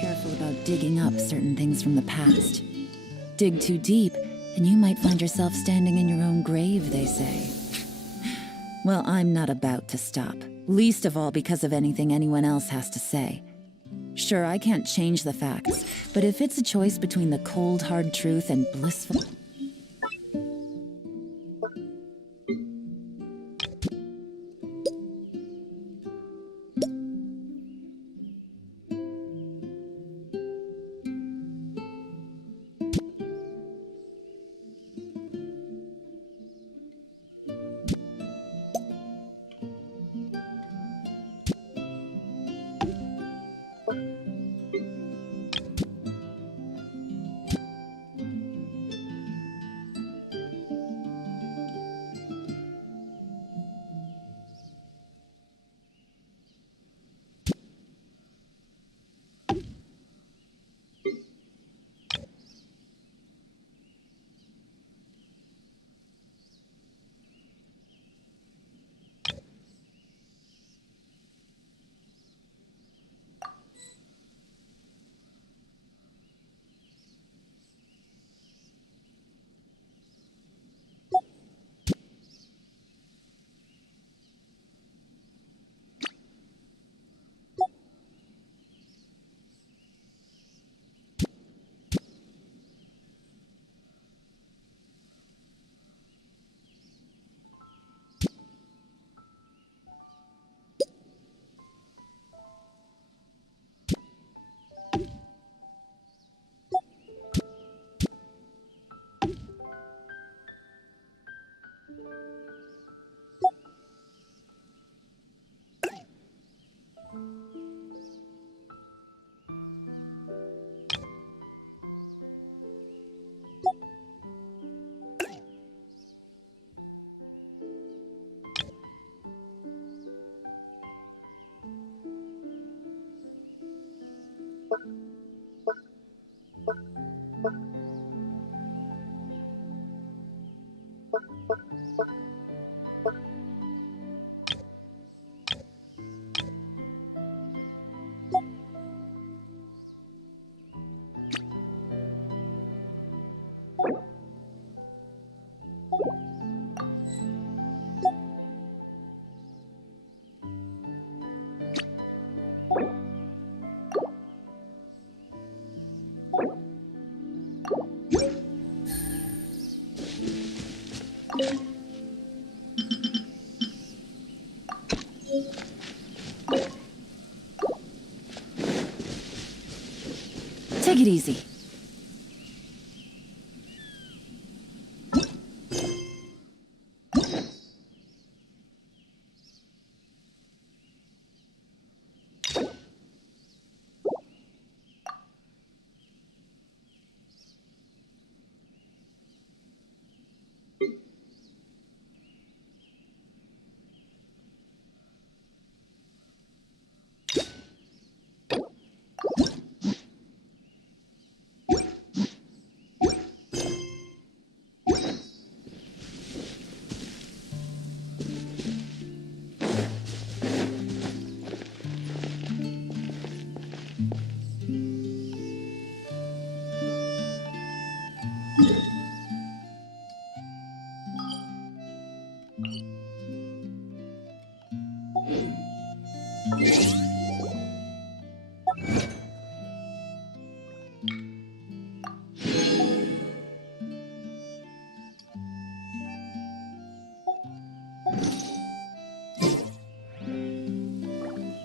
Careful about digging up certain things from the past. Dig too deep, and you might find yourself standing in your own grave, they say. Well, I'm not about to stop. Least of all because of anything anyone else has to say. Sure, I can't change the facts, but if it's a choice between the cold, hard truth and blissful... Take it easy. Yeah.